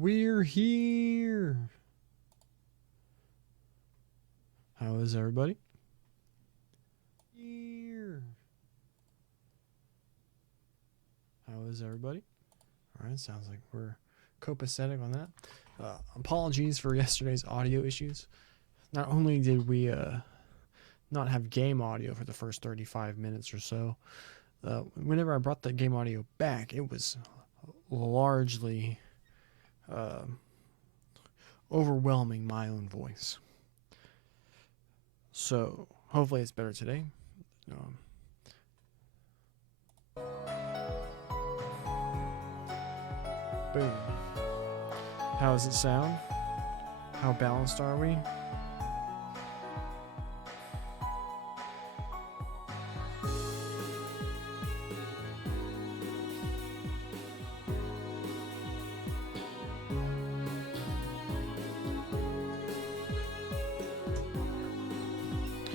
We're here. How is everybody? Here. How is everybody? All right, sounds like we're copacetic on that. Apologies for yesterday's audio issues. Not only did we not have game audio for the first 35 minutes or so, whenever I brought the game audio back, it was largely overwhelming my own voice. So hopefully it's better today. Boom. How does it sound? How balanced are we?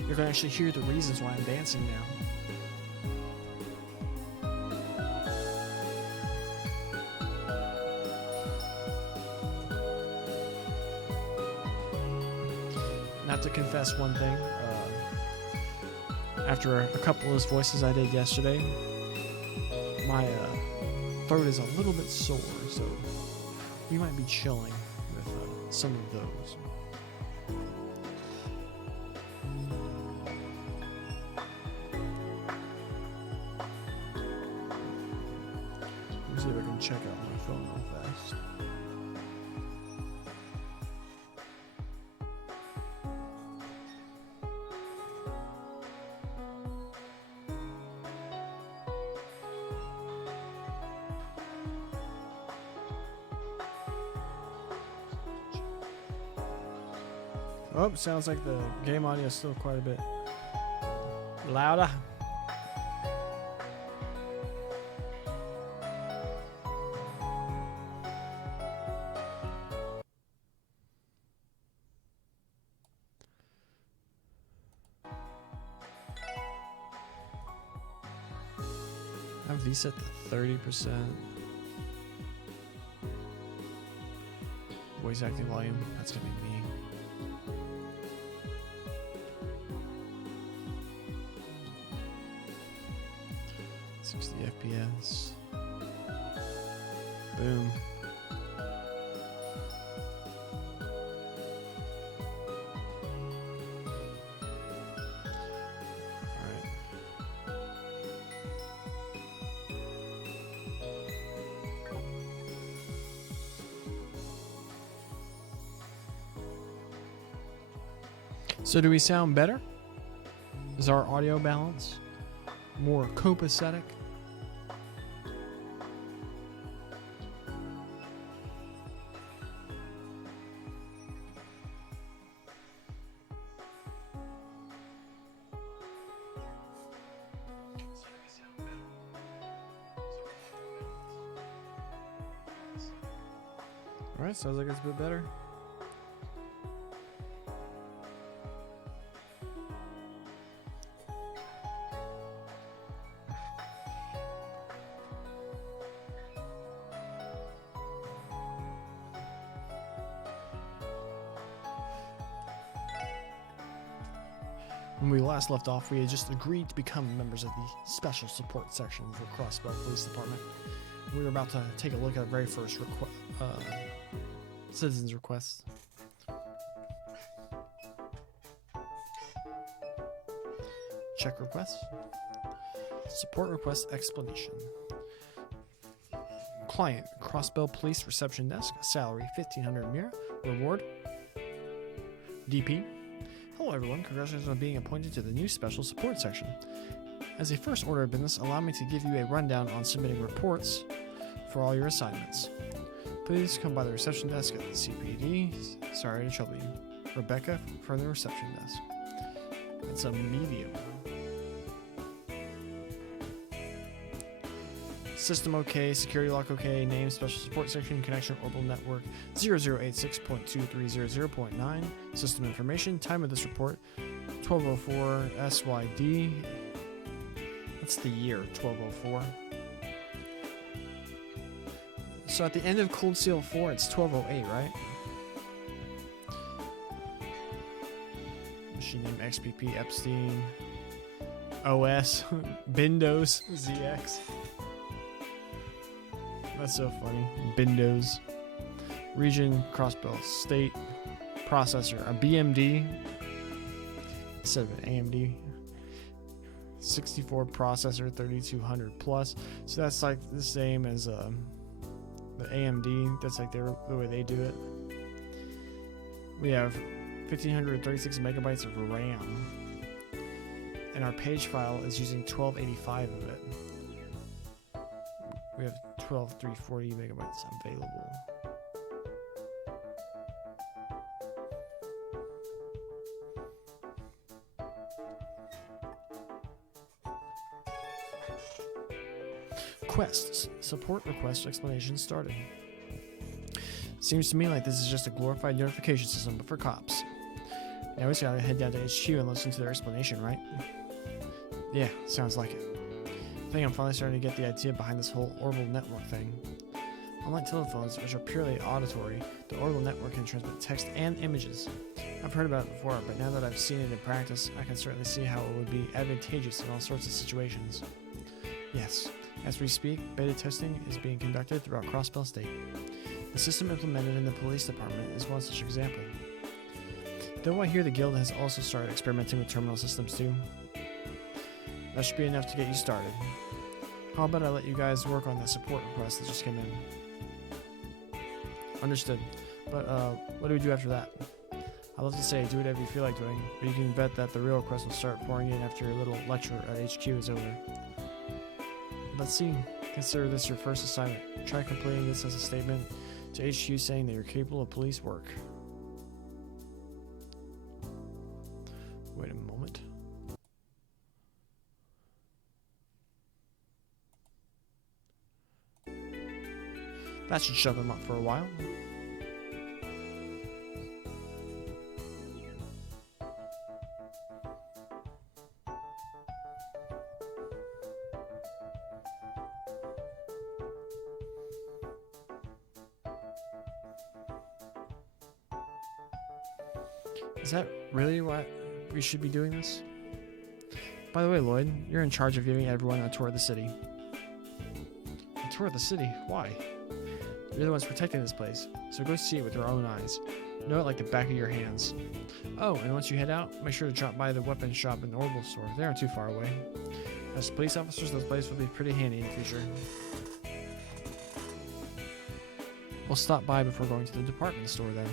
You can actually hear the reasons why I'm dancing now. Not to confess one thing, after a couple of those voices I did yesterday, my throat is a little bit sore, so we might be chilling with some of those. Let me see if I can check out my phone real fast. Oh, sounds like the game audio is still quite a bit louder. I have these set to 30%. Voice acting volume, that's gonna be me. FPS. Boom. Alright. So do we sound better? Is our audio balance more copacetic? Alright, sounds like it's a bit better. When we last left off, we had just agreed to become members of the Special Support Section for Crossbell Police Department. We were about to take a look at the very first citizens' request. Check request. Support request explanation. Client, Crossbell Police Reception Desk, salary 1500 Mira, reward DP. Hello everyone, congratulations on being appointed to the new Special Support Section. As a first order of business, allow me to give you a rundown on submitting reports for all your assignments. Please come by the reception desk at the CPD. Sorry to trouble you. Rebecca from the reception desk. It's a medium. System OK, security lock OK, name, special support section, connection, orbital network 0086.2300.9. System information, time of this report 1204 SYD. That's the year 1204. So at the end of Cold Steel 4, it's 1208, right? Machine name XPP Epstein. OS. Bindos. ZX. That's so funny. Bindos. Region, crossbill, state, processor, a BMD instead of an AMD. 64 processor, 3200 plus. So that's like the same as the AMD. That's like the way they do it. We have 1536 megabytes of RAM, and our page file is using 1285 of it. We have 12340 megabytes available. Quests. Support request explanation started. Seems to me like this is just a glorified notification system, but for cops. Now we just gotta head down to HQ and listen to their explanation, right? Yeah, sounds like it. I think I'm finally starting to get the idea behind this whole orbital network thing. Unlike telephones, which are purely auditory, the orbital network can transmit text and images. I've heard about it before, but now that I've seen it in practice, I can certainly see how it would be advantageous in all sorts of situations. Yes. As we speak, beta testing is being conducted throughout Crossbell State. The system implemented in the police department is one such example. Though I hear the guild has also started experimenting with terminal systems too. That should be enough to get you started. How about I let you guys work on the support request that just came in? Understood. But what do we do after that? I'd love to say do whatever you feel like doing, but you can bet that the real request will start pouring in after your little lecture at HQ is over. Let's see. Consider this your first assignment. Try completing this as a statement to HQ saying that you're capable of police work. Wait a moment. That should shove him up for a while. Is that really why we should be doing this? By the way, Lloyd, you're in charge of giving everyone a tour of the city. A tour of the city? Why? You're the ones protecting this place, so go see it with your own eyes. Know it like the back of your hands. Oh, and once you head out, make sure to drop by the weapons shop and the orbital store. They aren't too far away. As police officers, this place will be pretty handy in the future. We'll stop by before going to the department store then.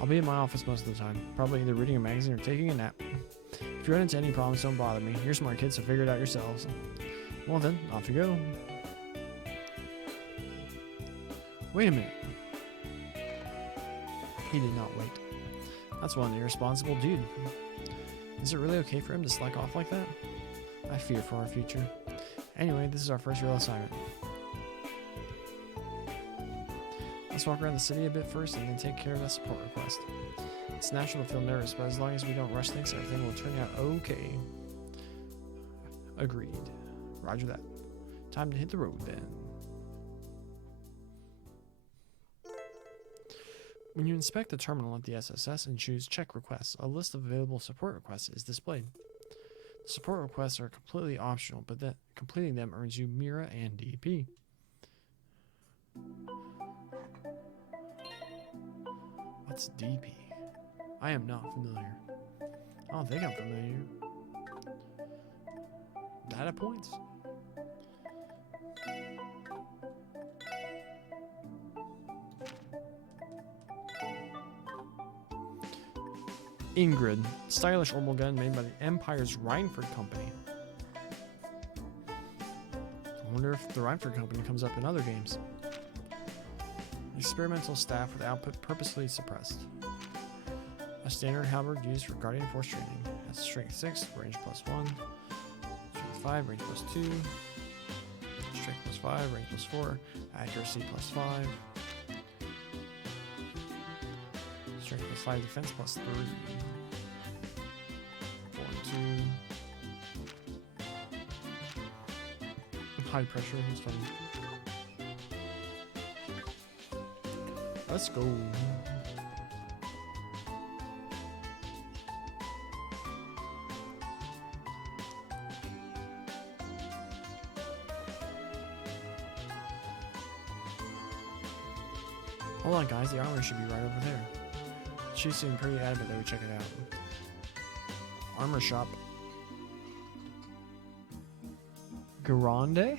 I'll be in my office most of the time, probably either reading a magazine or taking a nap. If you run into any problems, don't bother me. You're smart kids, so figure it out yourselves. Well then, off you go. Wait a minute. He did not wait. That's one irresponsible dude. Is it really okay for him to slack off like that? I fear for our future. Anyway, this is our first real assignment. Let's walk around the city a bit first and then take care of that support request. It's natural to feel nervous, but as long as we don't rush things, everything will turn out okay. Agreed. Roger that. Time to hit the road then. When you inspect the terminal at the SSS and choose Check Requests, a list of available support requests is displayed. The support requests are completely optional, but that completing them earns you Mira and DP. What's DP? I am not familiar. I don't think I'm familiar. Data points? Ingrid, stylish orbital gun made by the Empire's Rhineford Company. I wonder if the Rhineford Company comes up in other games. Experimental staff with output purposefully suppressed. A standard halberd used for Guardian Force training. Has strength 6, range +1, strength 5, range +2, strength +5, range +4, accuracy +5, strength +5, defense +3, 4 and 2. High pressure, that's funny. Let's go. Hold on, guys. The armory should be right over there. She seemed pretty adamant that we check it out. Armor shop. Grande?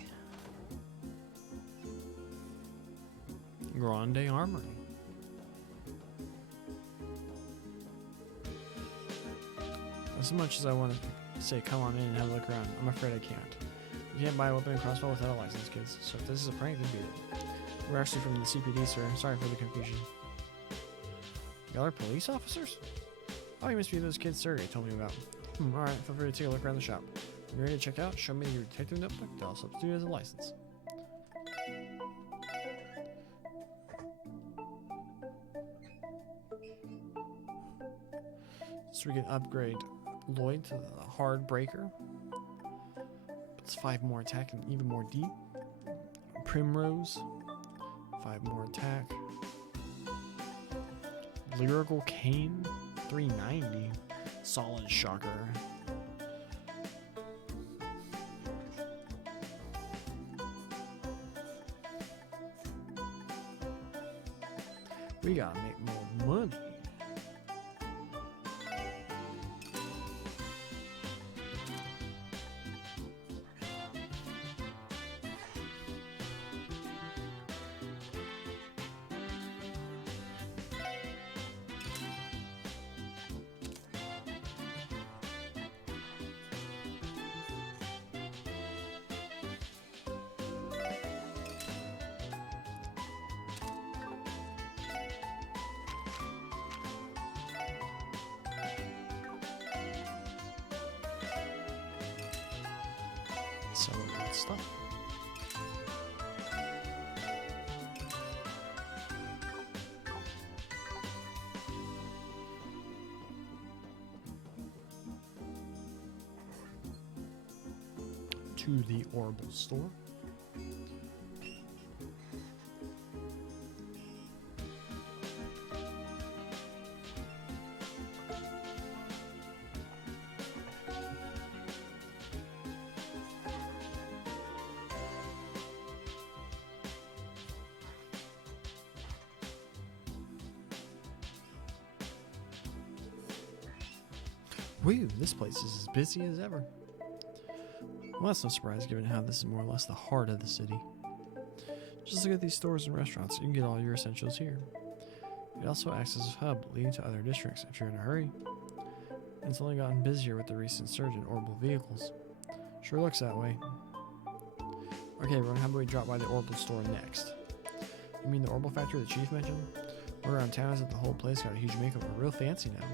Grande Armory. As much as I want to say come on in and have a look around, I'm afraid I can't. You can't buy a weapon and crossbow without a license, kids. So if this is a prank, then beat it. We're actually from the CPD, sir. Sorry for the confusion. Y'all are police officers? Oh, you must be those kids Sergey told me about. Alright, feel free to take a look around the shop. When you're ready to check out, show me your detective notebook. I'll substitute it as a license. So we can upgrade Lloyd to the hard breaker. It's 5 more attack and even more deep. Primrose, 5 more attack. Lyrical Cane, 390. Solid shocker. We gotta make more money. So good stuff. To the Orbital store. Woo, this place is as busy as ever. Well, that's no surprise given how this is more or less the heart of the city. Just look at these stores and restaurants. You can get all your essentials here. It also acts as a hub leading to other districts if you're in a hurry. And it's only gotten busier with the recent surge in orbital vehicles. Sure looks that way. Okay, everyone, how about we drop by the orbital store next? You mean the orbital factory the chief mentioned? Word around town is that the whole place got a huge makeover. Real fancy now.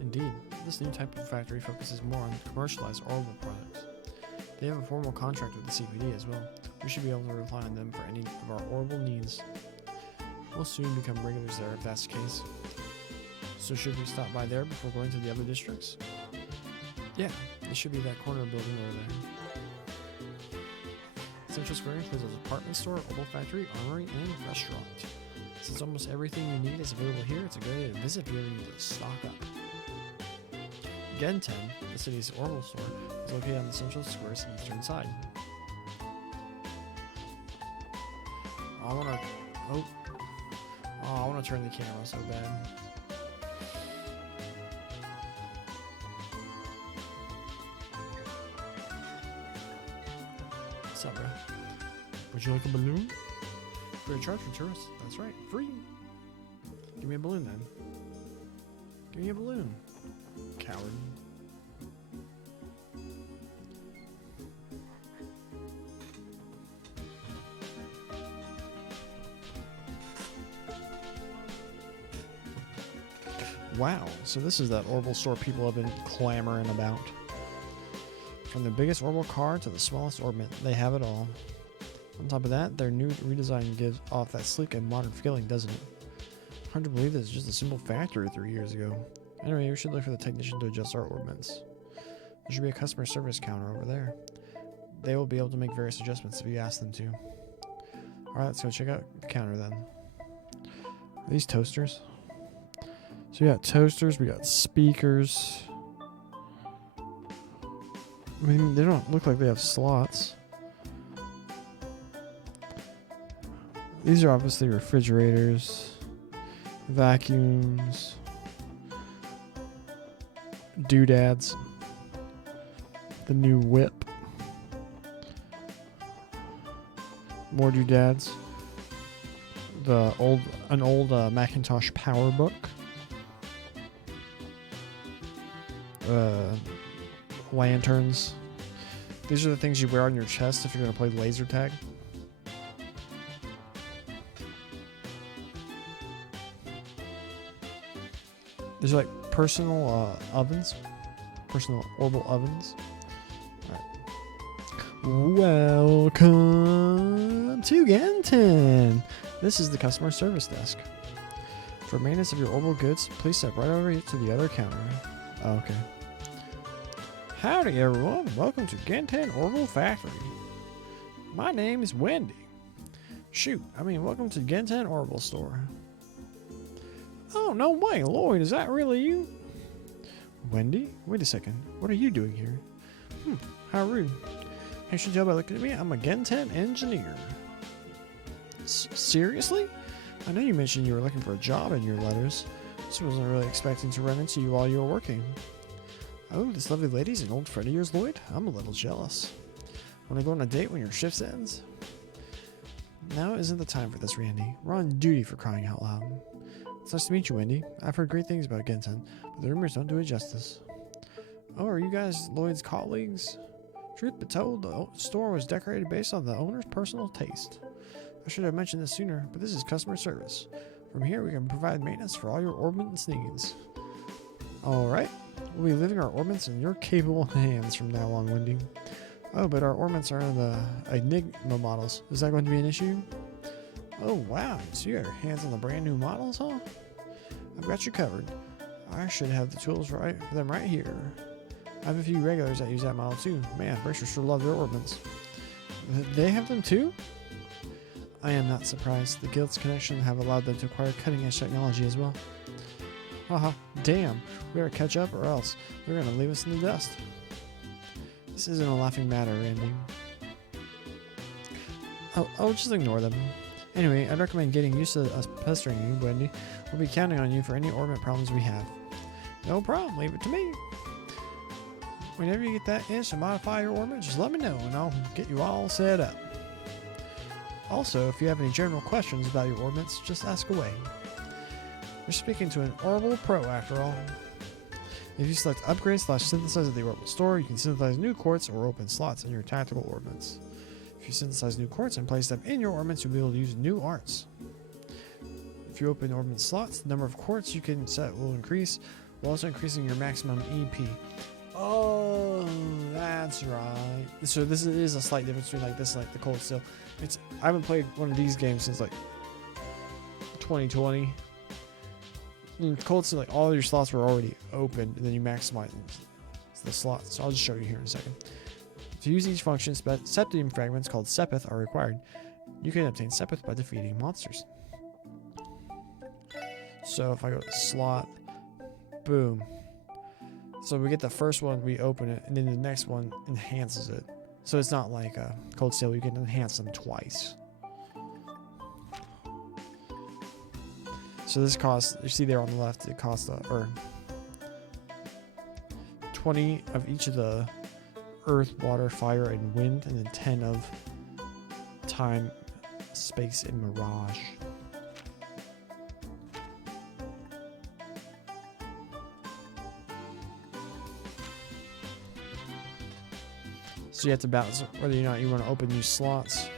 Indeed, this new type of factory focuses more on commercialized orbital products. They have a formal contract with the CPD as well. We should be able to rely on them for any of our orbital needs. We'll soon become regulars there if that's the case. So should we stop by there before going to the other districts? Yeah, it should be that corner building over there. Central Square includes a department store, orbital factory, armory, and restaurant. Since almost everything you need is available here, it's a good idea to visit if you ever need to stock up. Genten, the city's orbital store, is located on the Central Square's eastern side. I want to turn the camera so bad. What's up, bro? Would you like a balloon? Free of charge for tourists. That's right, free. Give me a balloon then. Give me a balloon. Coward. Wow, so this is that orbital store people have been clamoring about. From the biggest orbital car to the smallest orbit, they have it all. On top of that, their new redesign gives off that sleek and modern feeling, doesn't it? Hard to believe this is just a simple factory 3 years ago. Anyway, we should look for the technician to adjust our orbits. There should be a customer service counter over there. They will be able to make various adjustments if you ask them to. Alright, let's go check out the counter then. these toasters? So we got toasters, we got speakers. I mean, they don't look like they have slots. These are obviously refrigerators, vacuums, doodads, the new whip, more doodads, an old Macintosh PowerBook, lanterns. These are the things you wear on your chest if you're going to play laser tag. These are like personal ovens, personal orbital ovens. All right. Welcome to Gen10. This is the customer service desk. For maintenance of your orbital goods, please step right over to the other counter. Oh, okay. Howdy everyone, welcome to Gen10 Orbital Factory. My name is Wendy. Welcome to Gen10 Orbital Store. Oh, no way, Lloyd, is that really you? Wendy? Wait a second, what are you doing here? How rude. You should tell by looking at me, I'm a Gen10 engineer. Seriously? I know you mentioned you were looking for a job in your letters, so I wasn't really expecting to run into you while you were working. Oh, this lovely lady's an old friend of yours, Lloyd? I'm a little jealous. Want to go on a date when your shift ends? Now isn't the time for this, Randy. We're on duty for crying out loud. It's nice to meet you, Wendy. I've heard great things about Gen10, but the rumors don't do it justice. Oh, are you guys Lloyd's colleagues? Truth be told, the store was decorated based on the owner's personal taste. I should have mentioned this sooner, but this is customer service. From here, we can provide maintenance for all your orbits needs. Alright, we'll be leaving our orbits in your capable hands from now on, Wendy. Oh, but our orbits are in the Enigma models. Is that going to be an issue? Oh, wow. So you got your hands on the brand new models, huh? I've got you covered. I should have the tools for them right here. I have a few regulars that use that model too. Man, Bracers sure love their orbits. They have them too? I am not surprised. The Guild's connection have allowed them to acquire cutting-edge technology as well. Haha, damn. We better catch up or else they're going to leave us in the dust. This isn't a laughing matter, Randy. I'll just ignore them. Anyway, I'd recommend getting used to us pestering you, Wendy. We'll be counting on you for any orbit problems we have. No problem, leave it to me. Whenever you get that itch to modify your orbit, just let me know and I'll get you all set up. Also, if you have any general questions about your orbits, just ask away. You're speaking to an orbital pro after all. If you select upgrade / synthesize at the orbital store, you can synthesize new quartz or open slots in your tactical orbits. If you synthesize new quartz and place them in your orbits, you'll be able to use new arts. If you open orbit slots, the number of quartz you can set will increase, while also increasing your maximum EP. Oh, that's right. So this is a slight difference between like the cold steel. I haven't played one of these games since like 2020. In cold steel, like all your slots were already open, and then you maximize the slots. So I'll just show you here in a second. To use each function, septium fragments called sepith are required. You can obtain sepith by defeating monsters. So if I go to slot, boom. So we get the first one, we open it, and then the next one enhances it. So it's not like a cold steel, you can enhance them twice. So this costs, you see there on the left, it costs 20 of each of the earth, water, fire, and wind, and then 10 of time, space, and mirage. So you have to balance whether or not you want to open new slots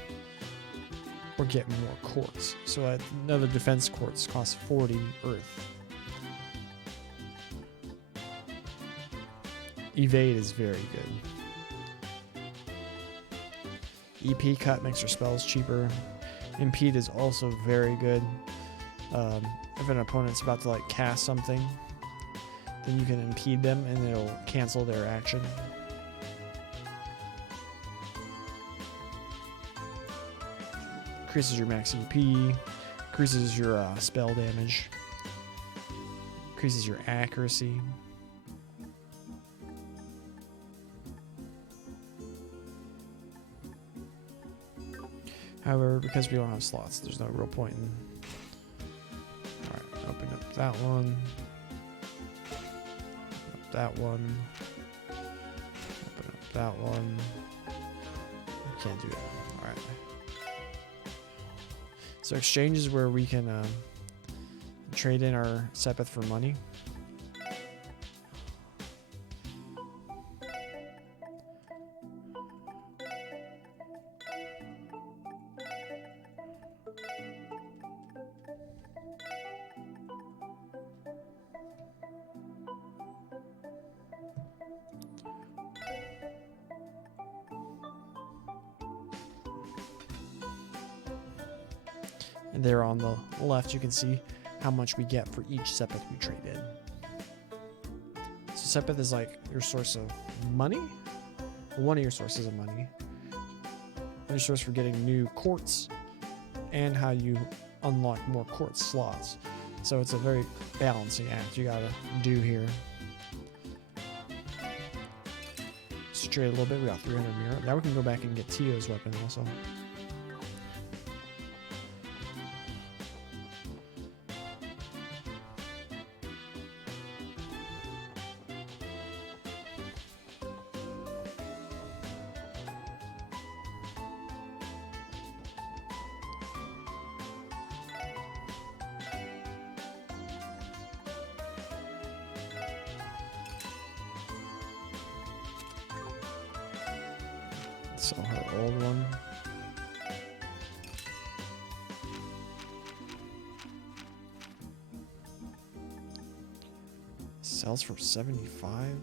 or get more quartz. So another defense quartz costs 40 earth. Evade is very good. EP cut makes your spells cheaper. Impede is also very good. If an opponent's about to like cast something, then you can impede them and it'll cancel their action. Increases your max EP. Increases your spell damage. Increases your accuracy. However, because we don't have slots, there's no real point in... Alright, open up that one. Up that one. Open up that one. Can't do that. Alright. So exchange is where we can trade in our Sepith for money. And there on the left, you can see how much we get for each Sepith we trade in. So Sepith is like your source of money, one of your sources of money, your source for getting new courts, and how you unlock more court slots. So it's a very balancing act you gotta do here. Just trade a little bit. We got 300 mirror. Now we can go back and get Tio's weapon also. Sell her old one. Sells for 75.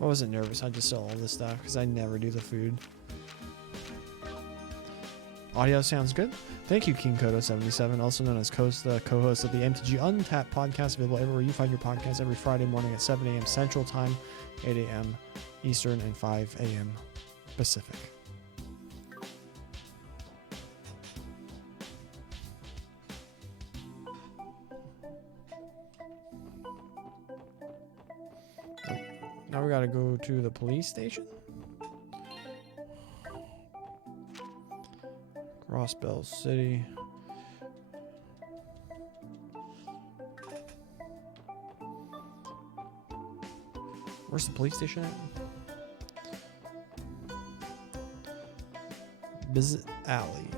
I wasn't nervous. I just sell all this stuff because I never do the food. Audio sounds good. Thank you, King Kodo77, also known as the co-host of the MTG Untapped podcast, available everywhere you find your podcast every Friday morning at 7 a.m. Central Time, 8 a.m. Eastern, and 5 a.m. Pacific. Now we gotta go to the police station. Crossbell City. Where's the police station at? Biz Alley.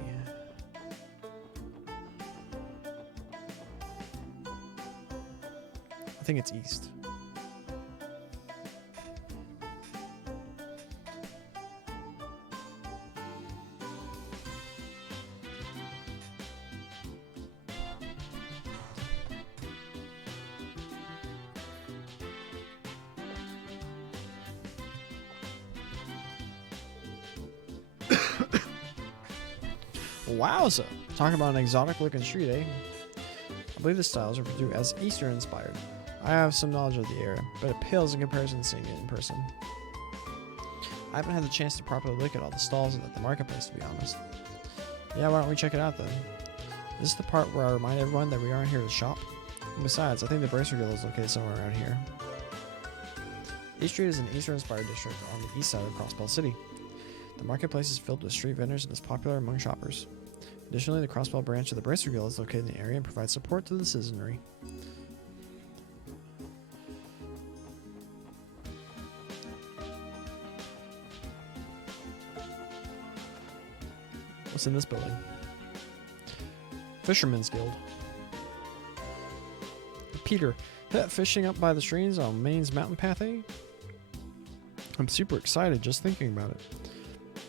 I think it's east. Wowza! Talking about an exotic looking street, eh? I believe the styles are viewed as Eastern inspired. I have some knowledge of the area, but it pales in comparison to seeing it in person. I haven't had the chance to properly look at all the stalls at the marketplace, to be honest. Yeah, why don't we check it out then? This is the part where I remind everyone that we aren't here to shop. And besides, I think the Bracer Guild is located somewhere around here. East Street is an Eastern inspired district on the east side of Crossbell City. The marketplace is filled with street vendors and is popular among shoppers. Additionally, the Crossbell branch of the Bracer Guild is located in the area and provides support to the citizenry. What's in this building? Fisherman's Guild. Peter, that fishing up by the streams on Maine's mountain path, eh? I'm super excited just thinking about it.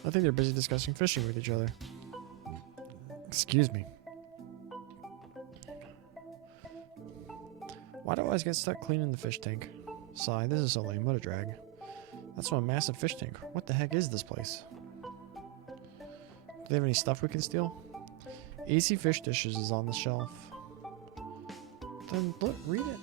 I think they're busy discussing fishing with each other. Excuse me. Why do I always get stuck cleaning the fish tank? Sigh, this is so lame. What a drag. That's one massive fish tank. What the heck is this place? Do they have any stuff we can steal? Easy fish dishes is on the shelf. Then look, read it.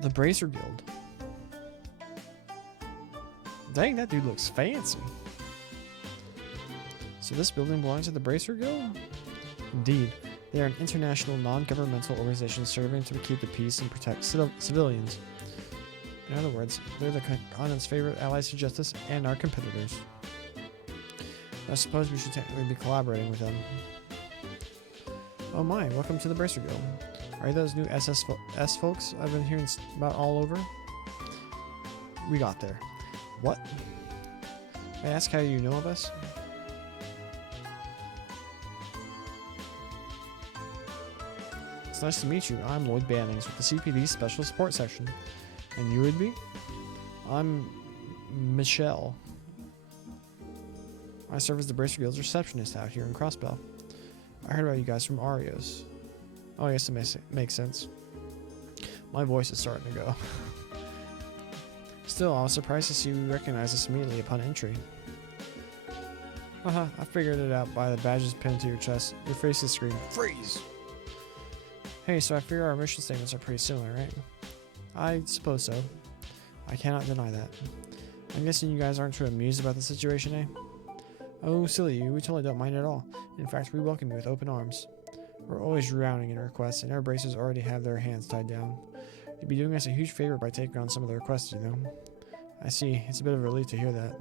The Bracer Guild. Dang, that dude looks fancy. So this building belongs to the Bracer Guild? Indeed. They are an international non-governmental organization serving to keep the peace and protect civilians. In other words, they're the continent's favorite allies to justice and our competitors. I suppose we should technically be collaborating with them. Oh my, welcome to the Bracer Guild. Are you those new SS folks I've been hearing about all over? We got there. What? May I ask how you know of us? It's nice to meet you. I'm Lloyd Bannings with the CPD Special Support Section. And you would be? I'm Michelle. I serve as the Bracer Guild's receptionist out here in Crossbell. I heard about you guys from Arios. Oh, yes, it makes sense. My voice is starting to go. Still, I was surprised to see you recognize us immediately upon entry. Haha, I figured it out by the badges pinned to your chest. Your faces scream, freeze! Hey, so I figure our mission statements are pretty similar, right? I suppose so. I cannot deny that. I'm guessing you guys aren't too amused about the situation, eh? Oh, silly you, we totally don't mind at all. In fact, we welcome you with open arms. We're always drowning in requests, and our bracers already have their hands tied down. You'd be doing us a huge favor by taking on some of the requests, you know? I see. It's a bit of a relief to hear that.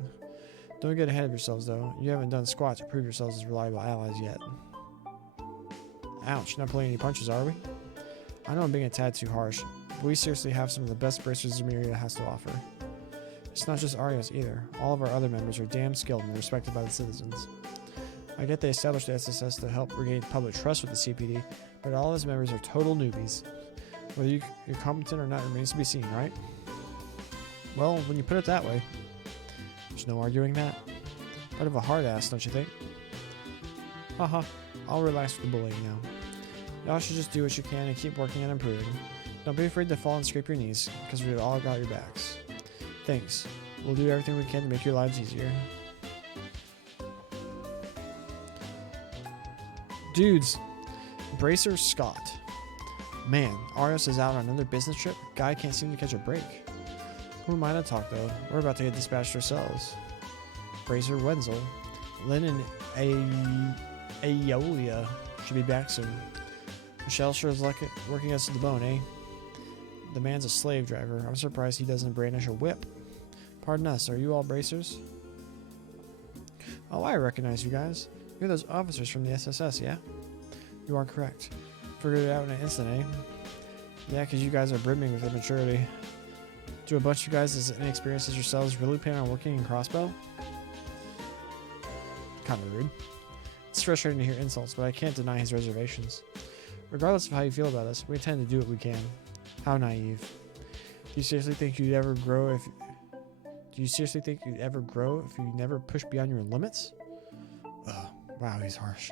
Don't get ahead of yourselves, though. You haven't done squat to prove yourselves as reliable allies yet. Ouch, not pulling any punches, are we? I know I'm being a tad too harsh, but we seriously have some of the best bracers Zemuria has to offer. It's not just Arios either. All of our other members are damn skilled and respected by the citizens. I get they established the SSS to help regain public trust with the CPD, but all its members are total newbies. Whether you're competent or not remains to be seen, right? Well, when you put it that way, there's no arguing that. Part of a hard ass, don't you think? Haha, I'll relax with the bullying now. Y'all should just do what you can and keep working and improving. Don't be afraid to fall and scrape your knees, because we've all got your backs. Thanks. We'll do everything we can to make your lives easier. Dudes, Bracer Scott. Man, Arios is out on another business trip. Guy can't seem to catch a break. Who am I to talk though? We're about to get dispatched ourselves. Bracer Wenzel. Lynn and Aeolia should be back soon. Michelle sure is working us to the bone, eh? The man's a slave driver. I'm surprised he doesn't brandish a whip. Pardon us, are you all bracers? Oh, I recognize you guys. You're those officers from the SSS, yeah? You are correct. Figured it out in an instant, eh? Yeah, because you guys are brimming with immaturity. Do a bunch of you guys as inexperienced as yourselves really plan on working in Crossbow? Kind of rude. It's frustrating to hear insults, but I can't deny his reservations. Regardless of how you feel about us, we intend to do what we can. How naive. Do you seriously think you'd ever grow if you never push beyond your limits? Ugh, wow, he's harsh.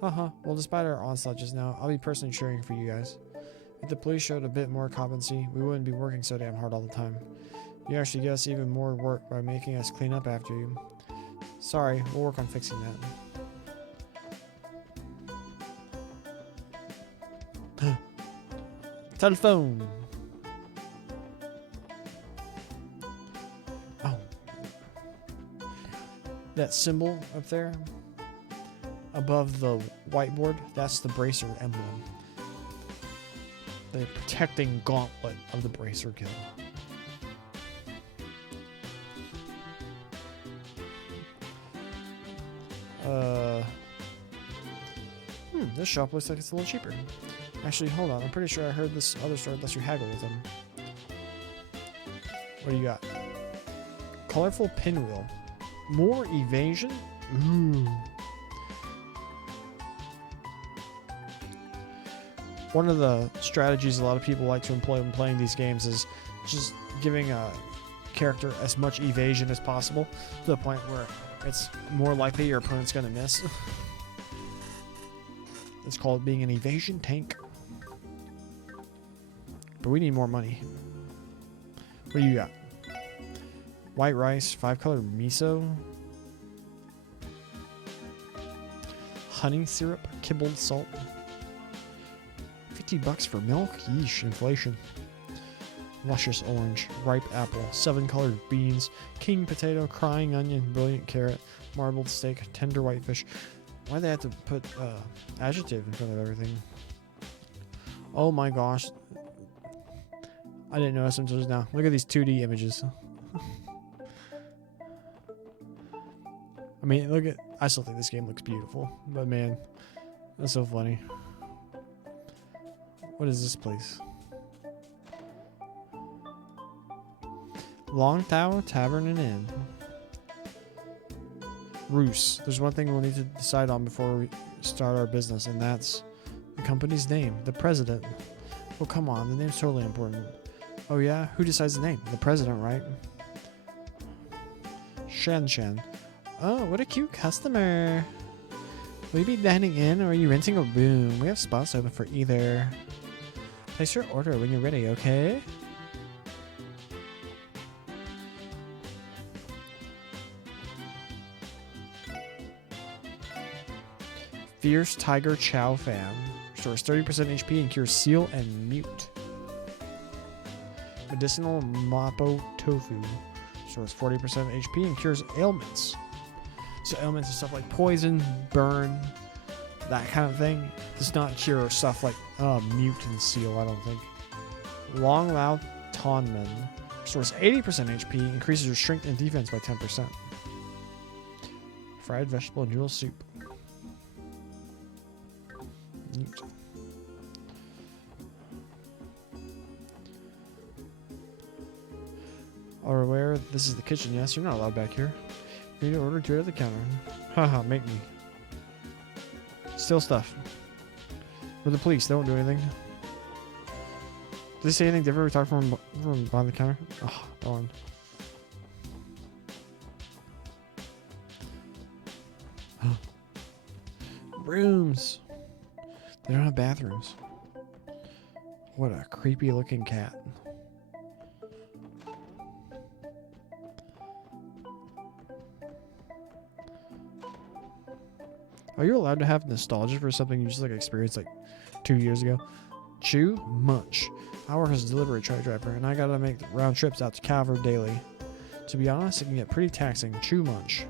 Haha, well, despite our onslaught just now, I'll be personally cheering for you guys. If the police showed a bit more competency, we wouldn't be working so damn hard all the time. You actually give us even more work by making us clean up after you. Sorry, we'll work on fixing that. Telephone. Oh. That symbol up there above the whiteboard, that's the Bracer emblem. The protecting gauntlet of the Bracer Guild. This shop looks like it's a little cheaper. Actually, hold on. I'm pretty sure I heard this other store lets you haggle with them. What do you got? Colorful pinwheel. More evasion? Ooh. One of the strategies a lot of people like to employ when playing these games is just giving a character as much evasion as possible to the point where it's more likely your opponent's going to miss. It's called being an evasion tank. But we need more money. What do you got? White rice, 5-color miso, honey syrup, kibbled salt. $50 for milk? Yeesh, inflation. luscious orange, ripe apple, 7-colored beans, king potato, crying onion, brilliant carrot, marbled steak, tender whitefish. Why'd they have to put adjective in front of everything? Oh my gosh. I didn't notice until just now. Look at these 2D images. I mean, look at... I still think this game looks beautiful. But man, that's so funny. What is this place? Long Tower Tavern and Inn. Roos. There's one thing we'll need to decide on before we start our business, and that's the company's name. The president. Oh, come on. The name's totally important. Oh, yeah? Who decides the name? The president, right? Shen Shen. Oh, what a cute customer. Will you be dining in or are you renting a room? We have spots open for either. Place your order when you're ready, okay? Fierce Tiger Chow Fan. Restores 30% HP and cures seal and mute. Medicinal Mapo Tofu. Restores 40% HP and cures ailments. So ailments are stuff like poison, burn, that kind of thing. Does not cure stuff like mute and seal, I don't think. Long Lao Tonman. Restores 80% HP, increases your strength and defense by 10%. Fried vegetable noodle soup. Neat. Are aware this is the kitchen? Yes, you're not allowed back here. You need to order 2 at the counter. Haha, make me. Steal stuff. We're the police. They won't do anything. Did they say anything different? We talked from behind the counter? Oh, darn. Rooms. They don't have bathrooms. What a creepy looking cat. Are you allowed to have nostalgia for something you just like experienced like 2 years ago? Chew, munch. I work as a delivery truck driver and I gotta make round trips out to Calvert daily. To be honest, it can get pretty taxing. Chew, munch.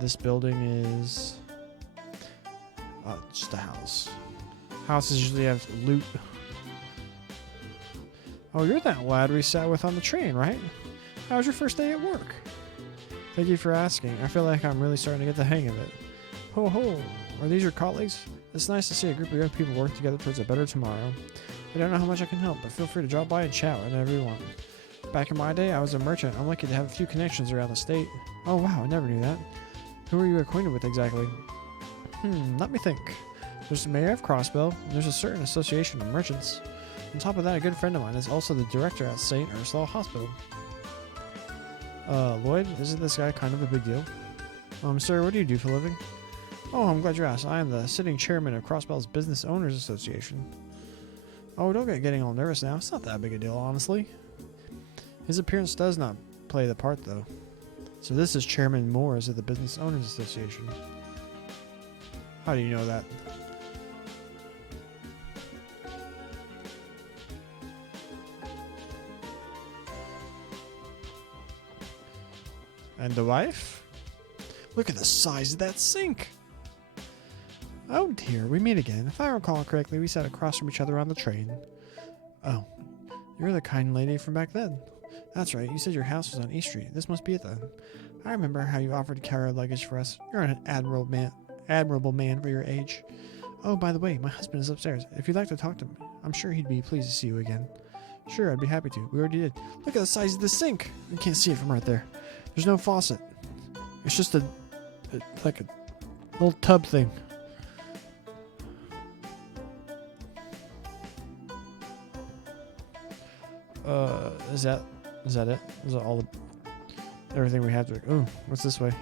This building is just a house. Houses usually have loot. Oh, you're that lad we sat with on the train, right? How was your first day at work? Thank you for asking. I feel like I'm really starting to get the hang of it. Ho ho, are these your colleagues? It's nice to see a group of young people work together towards a better tomorrow. I don't know how much I can help, but feel free to drop by and chat whenever you want. Back in my day, I was a merchant. I'm lucky to have a few connections around the state. Oh wow, I never knew that. Who are you acquainted with exactly? Let me think. There's the mayor of Crossbell, and there's a certain association of merchants. On top of that, a good friend of mine is also the director at St. Ursula Hospital. Lloyd, isn't this guy kind of a big deal? Sir, what do you do for a living? Oh, I'm glad you asked. I am the sitting chairman of Crossbell's Business Owners Association. Oh, don't get getting all nervous now. It's not that big a deal, honestly. His appearance does not play the part, though. So this is Chairman Moores of the Business Owners Association. How do you know that? And the wife? Look at the size of that sink! Oh dear, we meet again. If I recall correctly, we sat across from each other on the train. Oh, you're the kind lady from back then. That's right, you said your house was on East Street. This must be it then. I remember how you offered to carry our luggage for us. You're an admirable man for your age. Oh, by the way, my husband is upstairs. If you'd like to talk to him, I'm sure he'd be pleased to see you again. Sure, I'd be happy to. We already did. Look at the size of the sink! You can't see it from right there. There's no faucet. It's just like a little tub thing. Is that it? Is that all the everything we have to? Ooh, what's this way?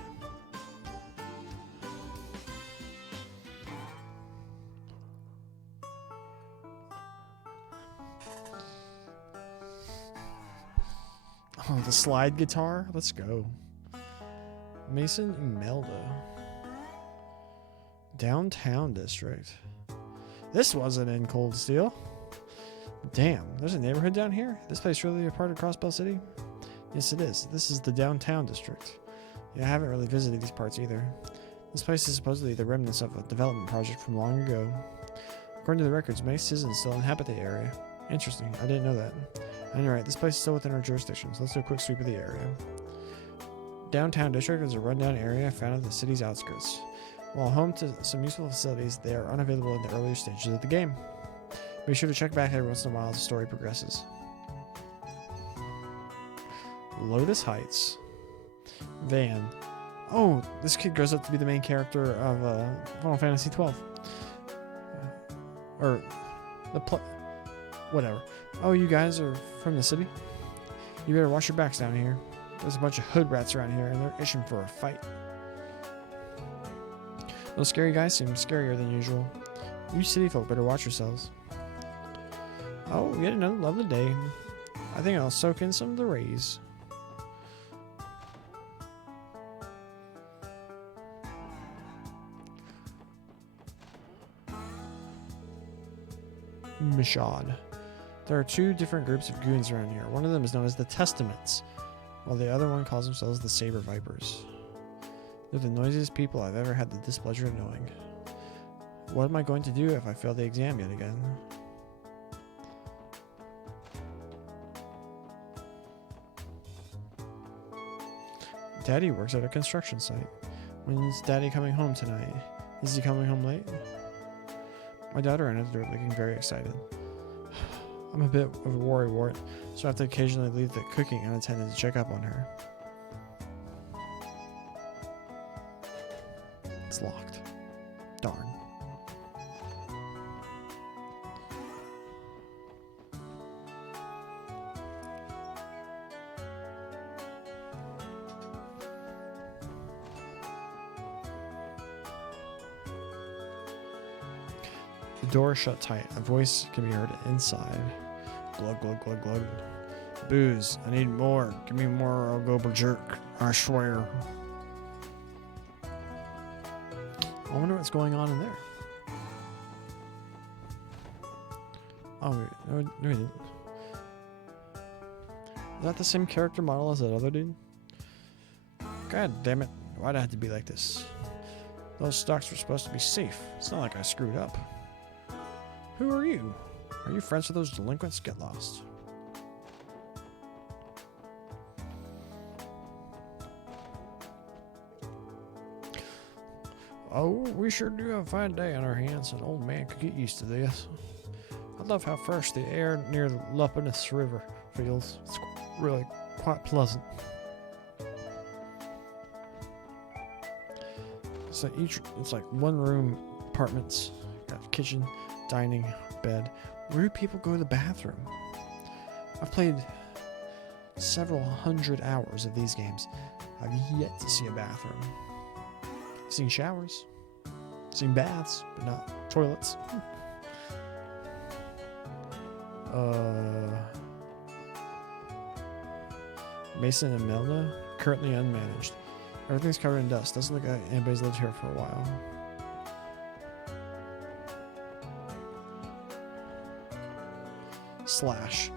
Oh, the slide guitar. Let's go. Mason Imelda. Downtown district. This wasn't in Cold Steel. Damn, there's a neighborhood down here? This place really a part of Crossbell City? Yes, it is. This is the downtown district. Yeah, I haven't really visited these parts either. This place is supposedly the remnants of a development project from long ago. According to the records, many citizens still inhabit the area. Interesting, I didn't know that. Anyway, this place is still within our jurisdiction, so let's do a quick sweep of the area. Downtown district is a rundown area found at the city's outskirts. While home to some useful facilities, they are unavailable in the earlier stages of the game. Be sure to check back every once in a while as the story progresses. Lotus Heights. Van. Oh, this kid grows up to be the main character of Final Fantasy XII. Whatever. Oh, you guys are from the city? You better watch your backs down here. There's a bunch of hood rats around here, and they're itching for a fight. Those scary guys seem scarier than usual. You city folk better watch yourselves. Oh, yet another lovely day. I think I'll soak in some of the rays. Mashad. There are two different groups of goons around here. One of them is known as the Testaments, while the other one calls themselves the Saber Vipers. They're the noisiest people I've ever had the displeasure of knowing. What am I going to do if I fail the exam yet again? Daddy works at a construction site. When's Daddy coming home tonight? Is he coming home late? My daughter entered the door looking very excited. I'm a bit of a worrywart, so I have to occasionally leave the cooking unattended to check up on her. It's locked. Darn. The door is shut tight. A voice can be heard inside. Glug, glug, glug, glug. Booze. I need more. Give me more or I'll go berserk. I swear. I wonder what's going on in there. Oh, wait. No, he didn't. Is that the same character model as that other dude? God damn it. Why'd I have to be like this? Those stocks were supposed to be safe. It's not like I screwed up. Who are you? Are you friends with those delinquents? Get lost. Oh, we sure do have a fine day on our hands. An old man could get used to this. I love how fresh the air near the Lupinus River feels. It's really quite pleasant. It's like one room apartments. Got kitchen, dining, bed. Where do people go to the bathroom? I've played several hundred hours of these games. I've yet to see a bathroom. I've seen showers, seen baths, but not toilets. Mason and Melna, currently unmanaged. Everything's covered in dust. Doesn't look like anybody's lived here for a while. Slash.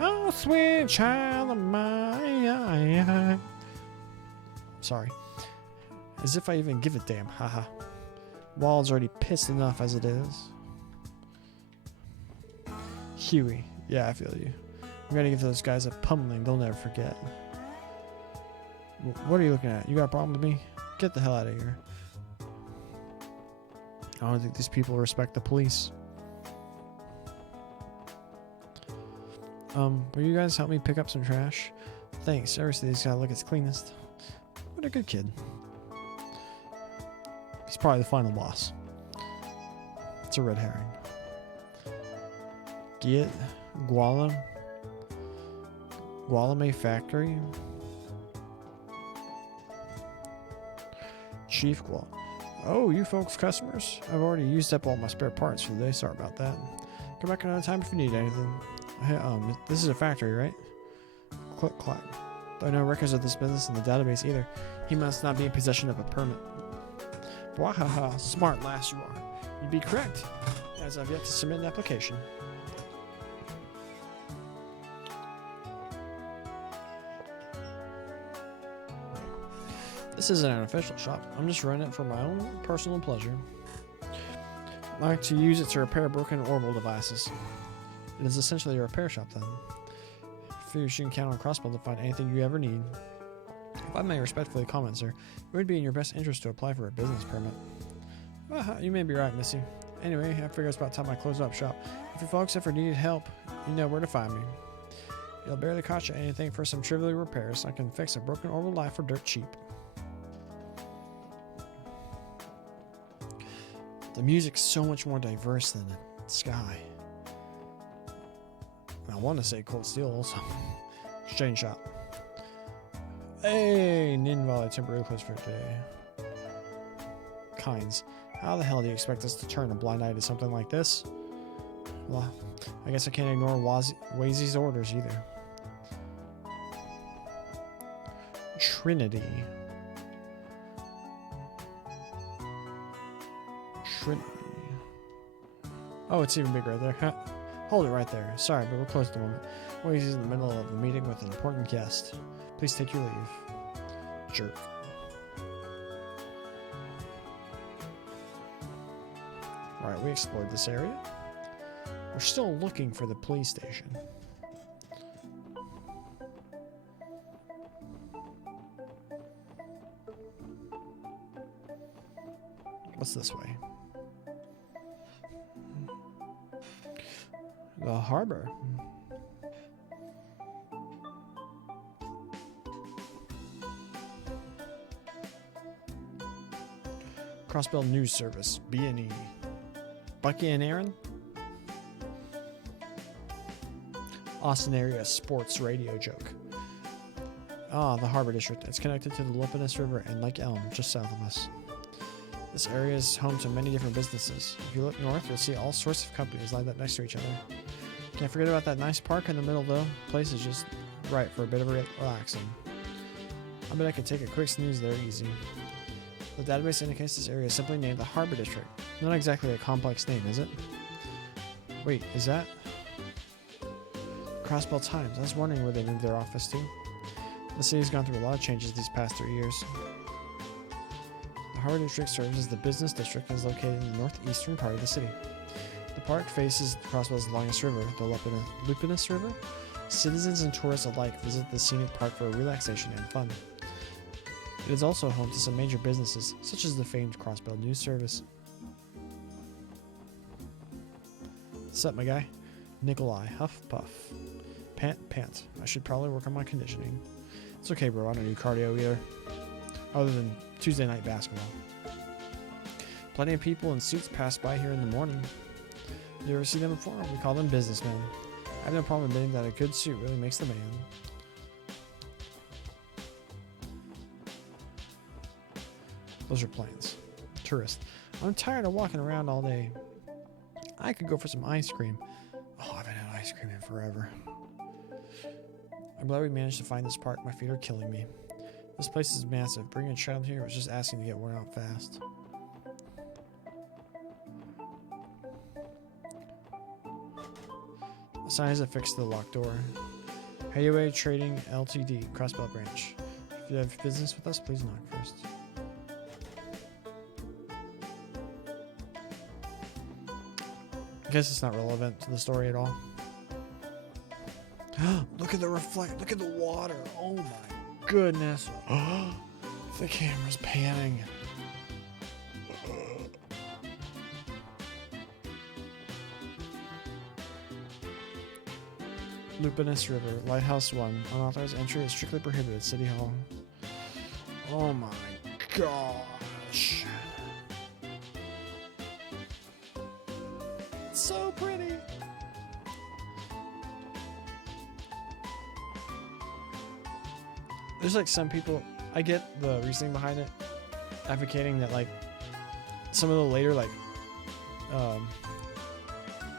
Oh, sweet child of mine. Sorry. As if I even give a damn. Haha. Wald's already pissed enough as it is. Huey. Yeah, I feel you. I'm gonna give those guys a pummeling they'll never forget. What are you looking at? You got a problem with me? Get the hell out of here. I don't think these people respect the police. Will you guys help me pick up some trash? Thanks. Everything's gotta look its cleanest. What a good kid. He's probably the final boss. It's a red herring. Get Gualame Factory. Chief Gual. Oh, you folks customers? I've already used up all my spare parts for the day. Sorry about that. Come back another time if you need anything. Hey, this is a factory, right? Click, clack. There are no records of this business in the database either. He must not be in possession of a permit. Wahaha, smart lass you are. You'd be correct, as I've yet to submit an application. This isn't an official shop. I'm just running it for my own personal pleasure. I like to use it to repair broken orbital devices. It is essentially a repair shop then. Figure you can count on Crossbell to find anything you ever need. If I may respectfully comment, sir, it would be in your best interest to apply for a business permit. Well, you may be right, Missy. Anyway, I figure it's about time I close up shop. If you folks ever needed help, you know where to find me. It'll barely cost you anything for some trivial repairs. I can fix a broken orbital life for dirt cheap. The music's so much more diverse than the sky. I want to say Cold Steel also. Exchange shop. Hey, Nin Valley temporarily closed for a day. Kinds. How the hell do you expect us to turn a blind eye to something like this? Well, I guess I can't ignore Wazy's orders either. Trinity. Oh, it's even bigger right there. Huh. Hold it right there. Sorry, but we're closed at the moment. Wazy's in the middle of the meeting with an important guest. Please take your leave. Jerk. Alright, we explored this area. We're still looking for the police station. What's this way? The harbor. Crossbell News Service, B&E. Bucky and Aaron? Austin area sports radio joke. Ah, the harbor district. It's connected to the Lupinus River and Lake Elm, just south of us. This area is home to many different businesses. If you look north, you'll see all sorts of companies lined up next to each other. Can't forget about that nice park in the middle, though. The place is just right for a bit of relaxing. I bet I could take a quick snooze there easy. The database indicates this area is simply named the Harbor District. Not exactly a complex name, is it? Wait, is that? Crossbell Times. I was wondering where they moved their office to. The city's gone through a lot of changes these past 3 years. The Harbor District serves as the business district and is located in the northeastern part of the city. The park faces Crossbell's longest river, the Lupinus River. Citizens and tourists alike visit the scenic park for relaxation and fun. It is also home to some major businesses, such as the famed Crossbell News Service. What's up, my guy? Nikolai, huff puff. Pant. I should probably work on my conditioning. It's okay, bro. I don't do cardio either. Other than Tuesday night basketball. Plenty of people in suits pass by here in the morning. You ever see them before? We call them businessmen. I have no problem admitting that a good suit really makes the man. Those are planes. Tourist. I'm tired of walking around all day. I could go for some ice cream. Oh, I haven't had ice cream in forever. I'm glad we managed to find this park. My feet are killing me. This place is massive. Bringing a child here was just asking to get worn out fast. The sign is affixed to the locked door. Hayway Trading Ltd. Crossbell Branch. If you have business with us, please knock first. I guess it's not relevant to the story at all. Look at the look at the water. Oh my goodness. The camera's panning. Lupinus River, Lighthouse 1. Unauthorized entry is strictly prohibited. City Hall. Oh my gosh. It's so pretty. There's like some people, I get the reasoning behind it, advocating that like some of the later like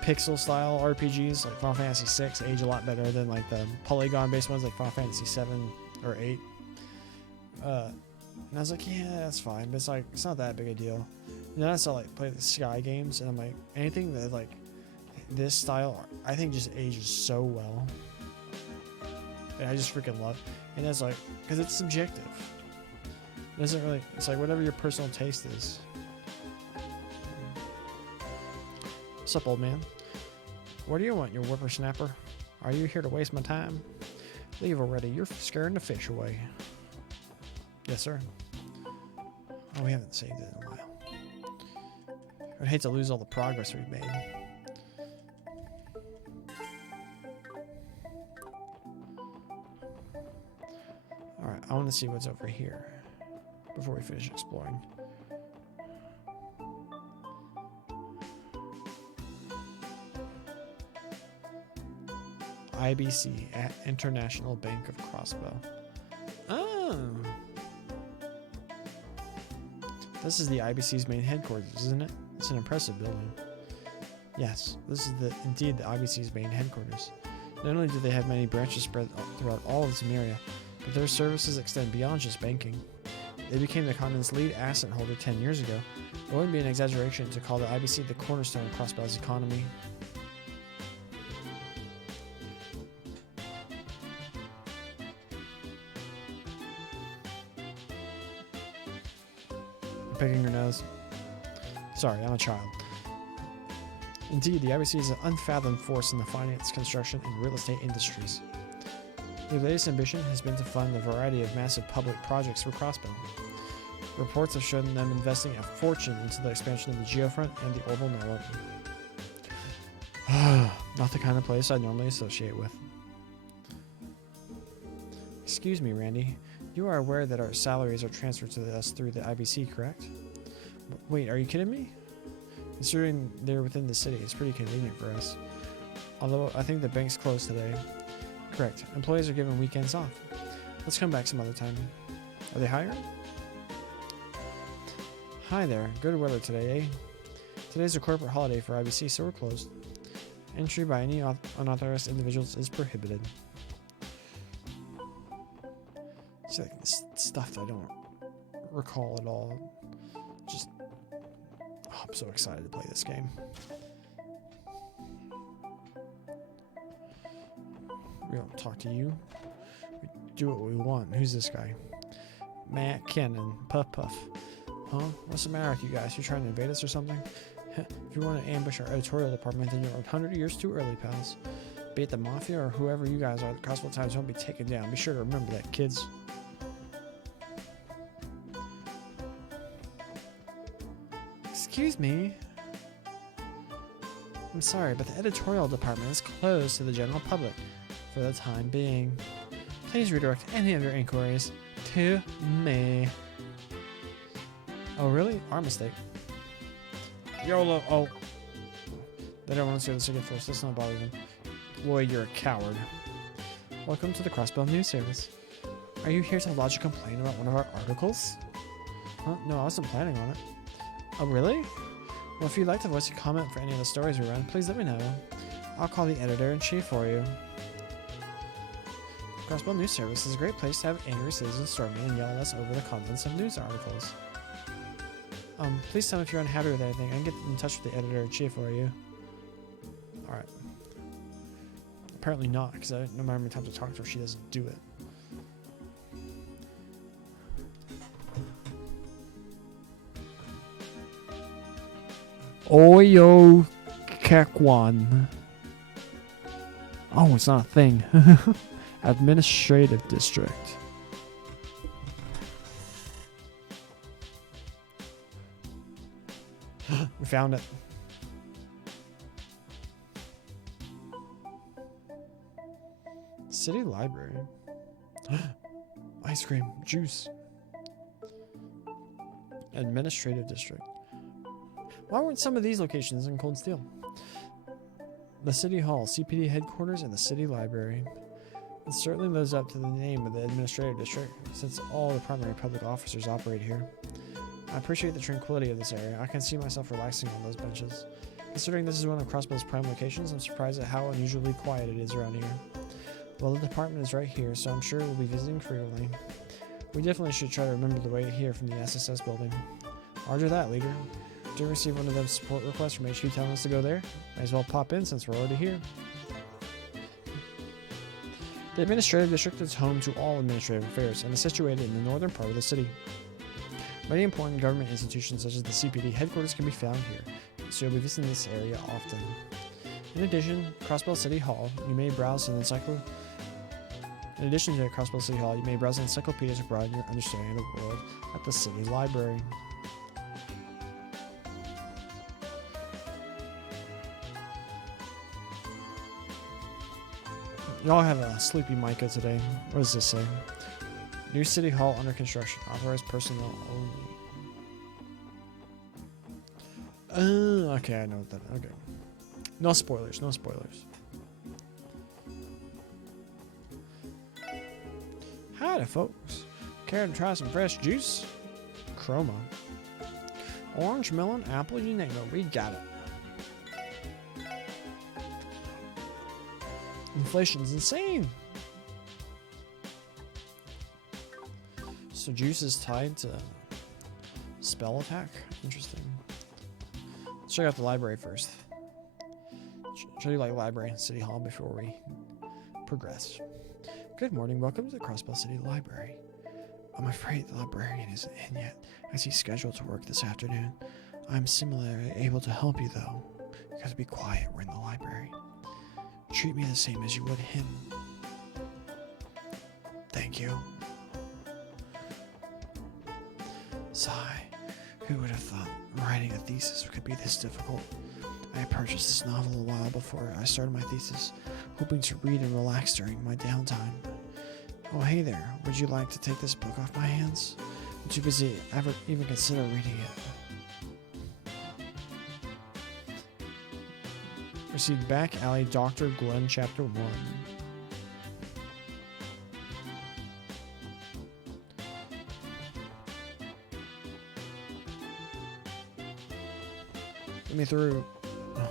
pixel style RPGs like Final Fantasy VI age a lot better than like the polygon based ones like Final Fantasy 7 or 8. And I was like, yeah, that's fine, but it's like, it's not that big a deal. And then I saw like play the Sky games, and I'm like, anything that like this style, I think just ages so well. And I just freaking love it. And it's like, because it's subjective. It doesn't really, it's like whatever your personal taste is. What's up, old man? What do you want, you whippersnapper? Are you here to waste my time? Leave already, you're scaring the fish away. Yes, sir. Oh, we haven't saved it in a while. I'd hate to lose all the progress we've made. Alright, I want to see what's over here before we finish exploring. IBC at International Bank of Crossbow. Oh! This is the IBC's main headquarters, isn't it? It's an impressive building. Yes, this is indeed the IBC's main headquarters. Not only do they have many branches spread throughout all of this area, but their services extend beyond just banking. They became the continent's lead asset holder 10 years ago. It wouldn't be an exaggeration to call the IBC the cornerstone of Crossbell's economy. Picking your nose. Sorry, I'm a child. Indeed, the IBC is an unfathomed force in the finance, construction, and real estate industries. Their latest ambition has been to fund a variety of massive public projects for Crossbell. Reports have shown them investing a fortune into the expansion of the geofront and the orbital network. Not the kind of place I normally associate with. Excuse me, Randy. You are aware that our salaries are transferred to us through the IBC, correct? Wait, are you kidding me? Considering they're within the city, it's pretty convenient for us. Although I think the bank's closed today. Correct. Employees are given weekends off. Let's come back some other time. Are they hiring? Hi there. Good weather today, eh? Today's a corporate holiday for IBC, so we're closed. Entry by any unauthorized individuals is prohibited. It's like stuff that I don't recall at all. Just, I'm so excited to play this game. We don't talk to you. We do what we want. Who's this guy? Matt Cannon. Puff Puff. Huh? What's the matter with you guys? You trying to invade us or something? If you want to ambush our editorial department, then you're 100 years too early, pals. Be it the Mafia or whoever you guys are, the Crossbow Times won't be taken down. Be sure to remember that, kids. Excuse me. I'm sorry, but the editorial department is closed to the general public for the time being. Please redirect any of your inquiries to me. Oh, really? Our mistake. YOLO. Oh. They don't want to see the second first. Let's not bother them. Boy, you're a coward. Welcome to the Crossbell News Service. Are you here to lodge a complaint about one of our articles? Huh? No, I wasn't planning on it. Oh, really? Well, if you'd like to voice a comment for any of the stories we run, please let me know. I'll call the editor-in-chief for you. Crossbell News Service is a great place to have angry citizens storm in and yell at us over the contents of news articles. Please tell me if you're unhappy with anything. I can get in touch with the editor-in-chief for you. Alright. Apparently not, because no matter how many times I talk to her, she doesn't do it. Oyo Kakwan. Oh, it's not a thing. Administrative district. We found it. City library. Ice cream, juice. Administrative district. Why weren't some of these locations in Cold Steel? The City Hall, CPD headquarters, and the City Library. It certainly lives up to the name of the administrative district, since all the primary public officers operate here. I appreciate the tranquility of this area. I can see myself relaxing on those benches. Considering this is one of Crossbell's prime locations, I'm surprised at how unusually quiet it is around here. Well, the department is right here, so I'm sure we'll be visiting frequently. We definitely should try to remember the way here from the SSS building. Roger that, leader. Did you receive one of those support requests from HQ telling us to go there? Might as well pop in since we're already here. The administrative district is home to all administrative affairs and is situated in the northern part of the city. Many important government institutions such as the CPD headquarters can be found here, so you'll be visiting this area often. In addition, Crossbell City Hall, you may browse an encyclopedia. In addition to Crossbell City Hall, you may browse encyclopedias to broaden your understanding of the world at the city library. Y'all have a sleepy Micah today. What does this say? New City Hall under construction. Authorized personnel only. Okay, I know what that. Okay. No spoilers. No spoilers. Howdy, folks. Care to try some fresh juice? Chroma. Orange, melon, apple, you name it. We got it. Inflation's insane. So juice is tied to spell attack. Interesting. Let's check out the library first. Should you like library and city hall before we progress? Good morning. Welcome to the Crossbell City Library. I'm afraid the librarian isn't in yet, as he's scheduled to work this afternoon. I'm similarly able to help you though. You gotta be quiet. We're in the library. Treat me the same as you would him. Thank you. Sigh. Who would have thought writing a thesis could be this difficult? I purchased this novel a while before I started my thesis, hoping to read and relax during my downtime. Oh, hey there. Would you like to take this book off my hands? I'm too busy to ever even consider reading it. Received Back Alley Dr. Glenn Chapter 1. Get me through. Oh.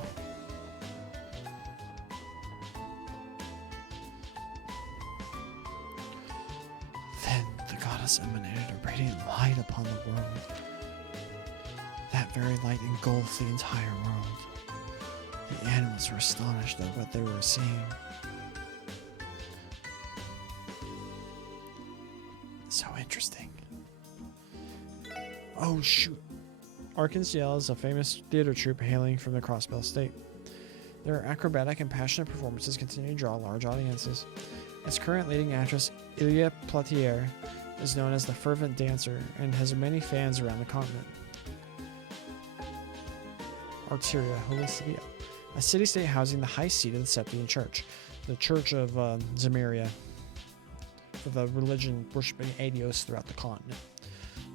Then the goddess emanated a radiant light upon the world. That very light engulfed the entire world. The animals were astonished at what they were seeing. So interesting. Oh shoot. Arkansas is a famous theater troupe hailing from the Crossbell State. Their acrobatic and passionate performances continue to draw large audiences. Its current leading actress, Ilya Platier, is known as the fervent dancer and has many fans around the continent. Arteria, Holy City, a city-state housing the high seat of the Septian Church, the Church of Zamaria, for the religion worshipping Adios throughout the continent.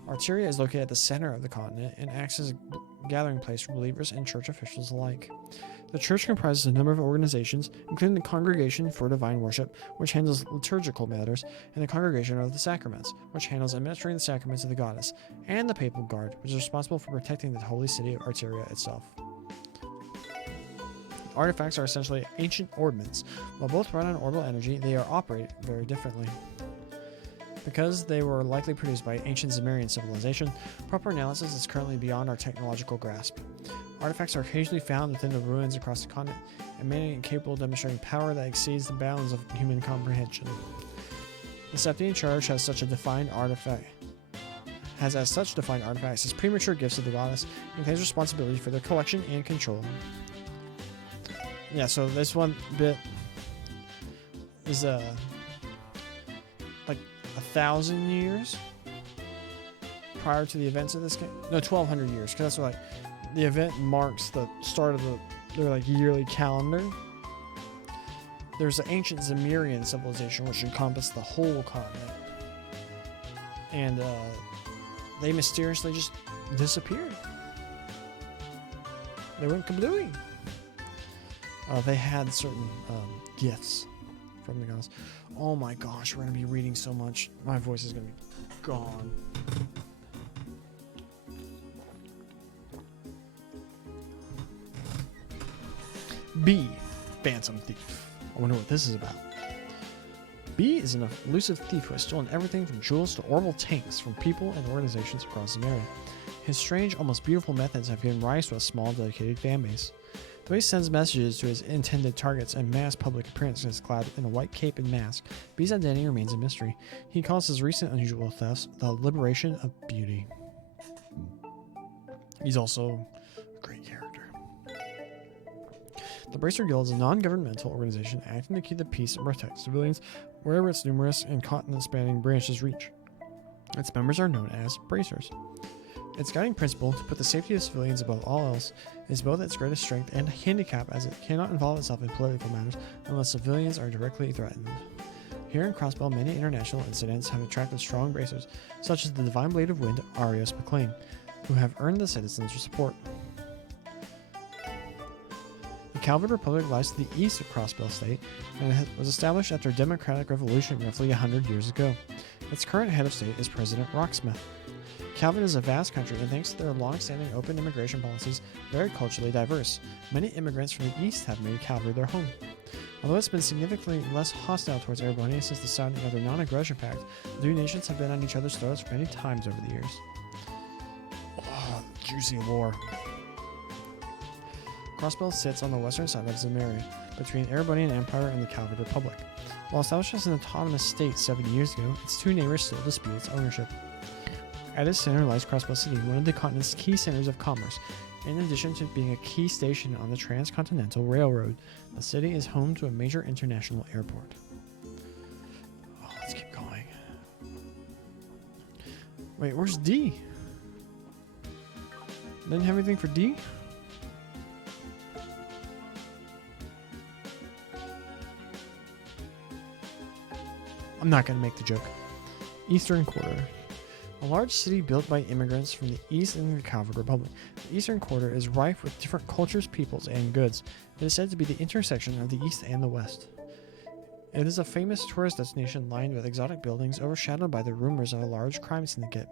Arteria is located at the center of the continent and acts as a gathering place for believers and church officials alike. The church comprises a number of organizations, including the Congregation for Divine Worship, which handles liturgical matters, and the Congregation of the Sacraments, which handles administering the sacraments of the goddess, and the Papal Guard, which is responsible for protecting the holy city of Arteria itself. Artifacts are essentially ancient orbments. While both run on orbital energy, they are operated very differently. Because they were likely produced by ancient Zamarian civilization, proper analysis is currently beyond our technological grasp. Artifacts are occasionally found within the ruins across the continent, and many are capable of demonstrating power that exceeds the bounds of human comprehension. The Septian Church has such defined artifacts as premature gifts of the goddess and claims responsibility for their collection and control. Yeah, so this one bit is like 1,000 years prior to the events of this game. No, 1,200 years, because that's what the event marks the start of their yearly calendar. There's the ancient Zamarian civilization, which encompassed the whole continent, and they mysteriously just disappeared. They went kablooey. They had certain gifts from the gods. Oh my gosh, we're going to be reading so much. My voice is going to be gone. B. Phantom Thief. I wonder what this is about. B is an elusive thief who has stolen everything from jewels to orbital tanks from people and organizations across the area. His strange, almost beautiful methods have given rise to a small, dedicated fan base. Though he sends messages to his intended targets and mass public appearances clad in a white cape and mask, B's identity remains a mystery. He calls his recent unusual thefts the liberation of beauty. He's also a great character. The Bracer Guild is a non-governmental organization acting to keep the peace and protect civilians wherever its numerous and continent-spanning branches reach. Its members are known as Bracers. Its guiding principle, to put the safety of civilians above all else, is both its greatest strength and handicap, as it cannot involve itself in political matters unless civilians are directly threatened. Here in Crossbell, many international incidents have attracted strong bracers, such as the Divine Blade of Wind, Arios McLean, who have earned the citizens' support. The Calvin Republic lies to the east of Crossbell State, and it was established after a democratic revolution roughly 100 years ago. Its current head of state is President Rocksmith. Calvin is a vast country, and thanks to their long-standing open immigration policies, very culturally diverse. Many immigrants from the east have made Calvary their home. Although it's been significantly less hostile towards Ereboni since the signing of their non-aggression pact, the two nations have been on each other's throats many times over the years. Oh, juicy lore. Crossbell sits on the western side of Zamaria, between Erebonian Empire and the Calvin Republic. While established as an autonomous state 70 years ago, its two neighbors still dispute its ownership. At its center lies Crossbell City, one of the continent's key centers of commerce. In addition to being a key station on the Transcontinental Railroad, the city is home to a major international airport. Oh, let's keep going. Wait, where's D? Didn't have anything for D? I'm not going to make the joke. Eastern Quarter. A large city built by immigrants from the East and the Calvin Republic. The Eastern Quarter is rife with different cultures, peoples, and goods. It is said to be the intersection of the East and the West. It is a famous tourist destination lined with exotic buildings overshadowed by the rumors of a large crime syndicate.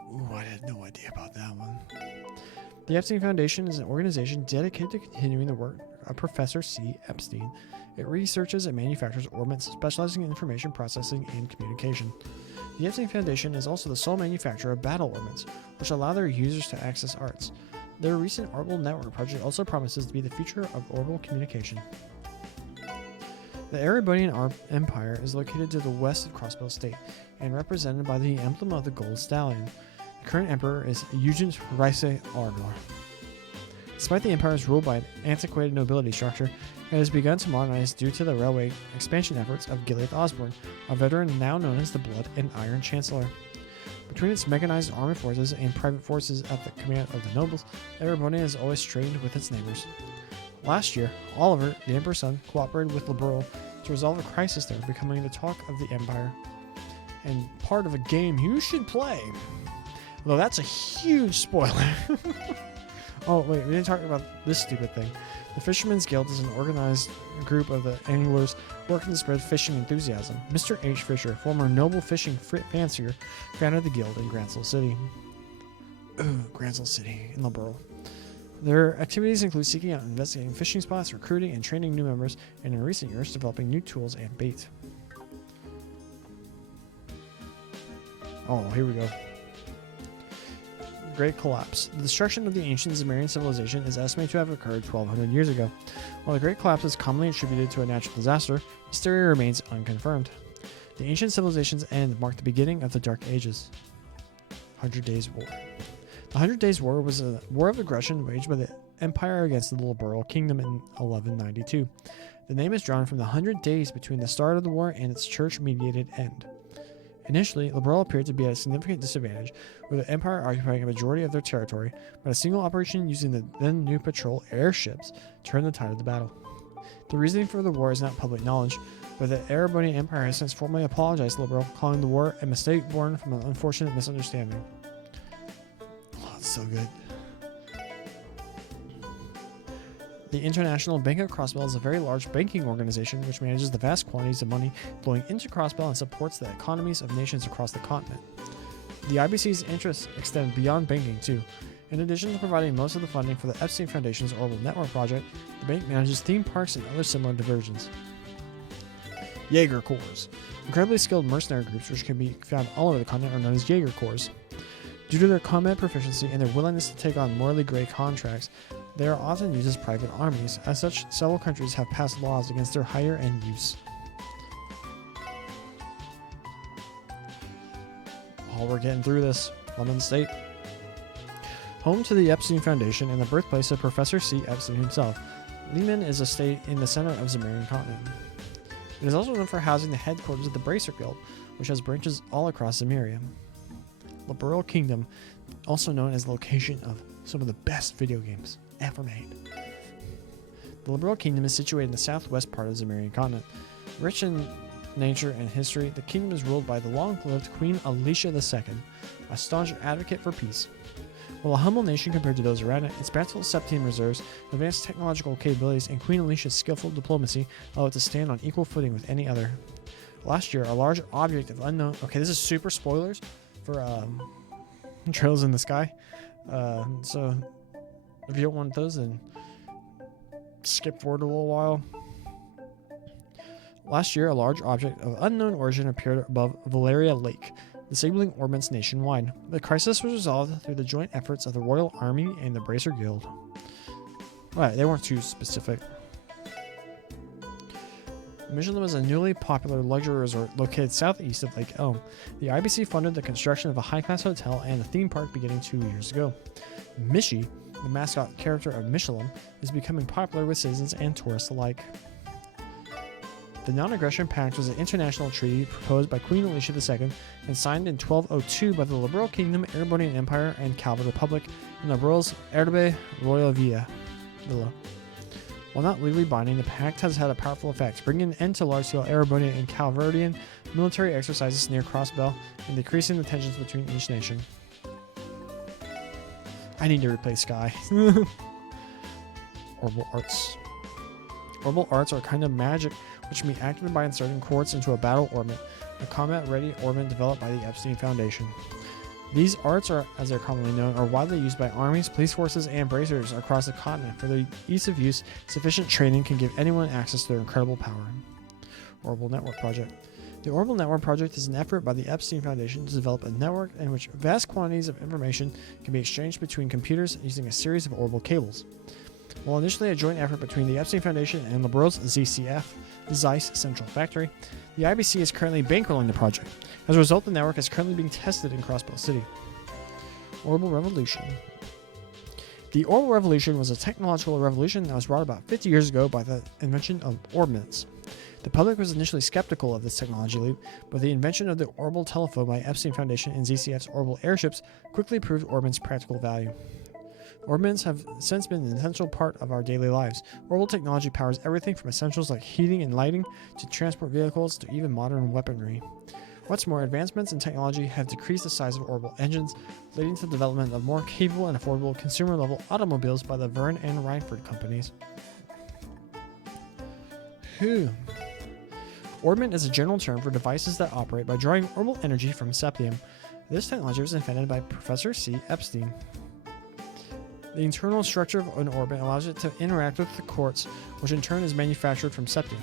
Ooh, I had no idea about that one. The Epstein Foundation is an organization dedicated to continuing the work of Professor C. Epstein. It researches and manufactures orbits specializing in information processing and communication. The Day2 Foundation is also the sole manufacturer of battle orbits, which allow their users to access arts. Their recent Orbital Network project also promises to be the future of orbital communication. The Erebonian Empire is located to the west of Crossbell State and represented by the emblem of the Gold Stallion. The current emperor is Eugent Rice Ardor. Despite the empire's rule by an antiquated nobility structure, it has begun to modernize due to the railway expansion efforts of Gilead Osborne, a veteran now known as the Blood and Iron Chancellor. Between its mechanized army forces and private forces at the command of the nobles, Erebonia is always strained with its neighbors. Last year, Oliver, the Emperor's son, cooperated with Liberal to resolve a crisis there, becoming the talk of the Empire, and part of a game you should play. Although that's a huge spoiler. Oh, wait, we didn't talk about this stupid thing. The Fishermen's Guild is an organized group of the anglers working to spread fishing enthusiasm. Mr. H. Fisher, former noble fishing fancier, founded the guild in Grantsville City. Grantsville City in the borough. Their activities include seeking out and investigating fishing spots, recruiting and training new members, and in recent years, developing new tools and bait. Oh, here we go. Great Collapse. The destruction of the ancient Zamarian civilization is estimated to have occurred 1,200 years ago. While the Great Collapse is commonly attributed to a natural disaster, its theory remains unconfirmed. The ancient civilization's end marked the beginning of the Dark Ages. 100 Days War. The 100 Days War was a war of aggression waged by the Empire against the Liberal Kingdom in 1192. The name is drawn from the 100 days between the start of the war and its church-mediated end. Initially, Liberal appeared to be at a significant disadvantage, with the Empire occupying a majority of their territory, but a single operation using the then new patrol airships turned the tide of the battle. The reasoning for the war is not public knowledge, but the Erebonian Empire has since formally apologized to Liberal, calling the war a mistake born from an unfortunate misunderstanding. Oh, it's so good. The International Bank of Crossbell is a very large banking organization which manages the vast quantities of money flowing into Crossbell and supports the economies of nations across the continent. The IBC's interests extend beyond banking, too. In addition to providing most of the funding for the Epstein Foundation's Orbital Network project, the bank manages theme parks and other similar diversions. Jaeger Corps. Incredibly skilled mercenary groups, which can be found all over the continent, are known as Jaeger Corps. Due to their combat proficiency and their willingness to take on morally gray contracts, they are often used as private armies. As such, several countries have passed laws against their hire and use. Oh, we're getting through this. Lemon State. Home to the Epstein Foundation and the birthplace of Professor C. Epstein himself, Lehman is a state in the center of the Zemurian continent. It is also known for housing the headquarters of the Bracer Guild, which has branches all across Zemuria. Liberal Kingdom, also known as the location of some of the best video games ever made. The Liberal Kingdom is situated in the southwest part of the Zemurian continent. Rich in nature and history, the kingdom is ruled by the long-lived Queen Alicia II, a staunch advocate for peace. While a humble nation compared to those around it, its bountiful Septine reserves, advanced technological capabilities, and Queen Alicia's skillful diplomacy allow it to stand on equal footing with any other. Last year, a large object of unknown... Okay, this is super spoilers for Trails in the Sky. So, if you don't want those, then skip forward a little while. Last year, a large object of unknown origin appeared above Valeria Lake, disabling orbits nationwide. The crisis was resolved through the joint efforts of the Royal Army and the Bracer Guild. Right, they weren't too specific. Michelin was a newly popular luxury resort located southeast of Lake Elm. The IBC funded the construction of a high-class hotel and a theme park beginning 2 years ago. Mishi, the mascot character of Michelin, is becoming popular with citizens and tourists alike. The Non-Aggression Pact was an international treaty proposed by Queen Alicia II and signed in 1202 by the Liberal Kingdom, Erebonian Empire, and Calva Republic in the Liberals Erbe Royal Villa. While not legally binding, the pact has had a powerful effect, bringing an end to large-scale Erebonian and Calverdian military exercises near Crossbell and decreasing the tensions between each nation. I need to replace Sky. Orbital Arts. Orbital Arts are a kind of magic which can be activated by inserting quartz into a battle orbit, a combat-ready orbit developed by the Epstein Foundation. These arts, are, as they're commonly known, are widely used by armies, police forces, and bracers across the continent. For their ease of use, sufficient training can give anyone access to their incredible power. Orbital Network Project. The Orbital Network Project is an effort by the Epstein Foundation to develop a network in which vast quantities of information can be exchanged between computers using a series of orbital cables. While initially a joint effort between the Epstein Foundation and Liberal's ZCF, Zeiss Central Factory, the IBC is currently bankrolling the project. As a result, the network is currently being tested in Crossbow City. Orbital Revolution. The Orbital Revolution was a technological revolution that was brought about 50 years ago by the invention of orbits. The public was initially skeptical of this technology leap, but the invention of the orbital telephone by Epstein Foundation and ZCF's orbital airships quickly proved orbits' practical value. Orbits have since been an essential part of our daily lives. Orbital technology powers everything from essentials like heating and lighting to transport vehicles to even modern weaponry. What's more, advancements in technology have decreased the size of orbital engines, leading to the development of more capable and affordable consumer-level automobiles by the Verne and Reinford companies. Orbit is a general term for devices that operate by drawing orbital energy from septium. This technology was invented by Professor C. Epstein. The internal structure of an orbit allows it to interact with the quartz, which in turn is manufactured from septium.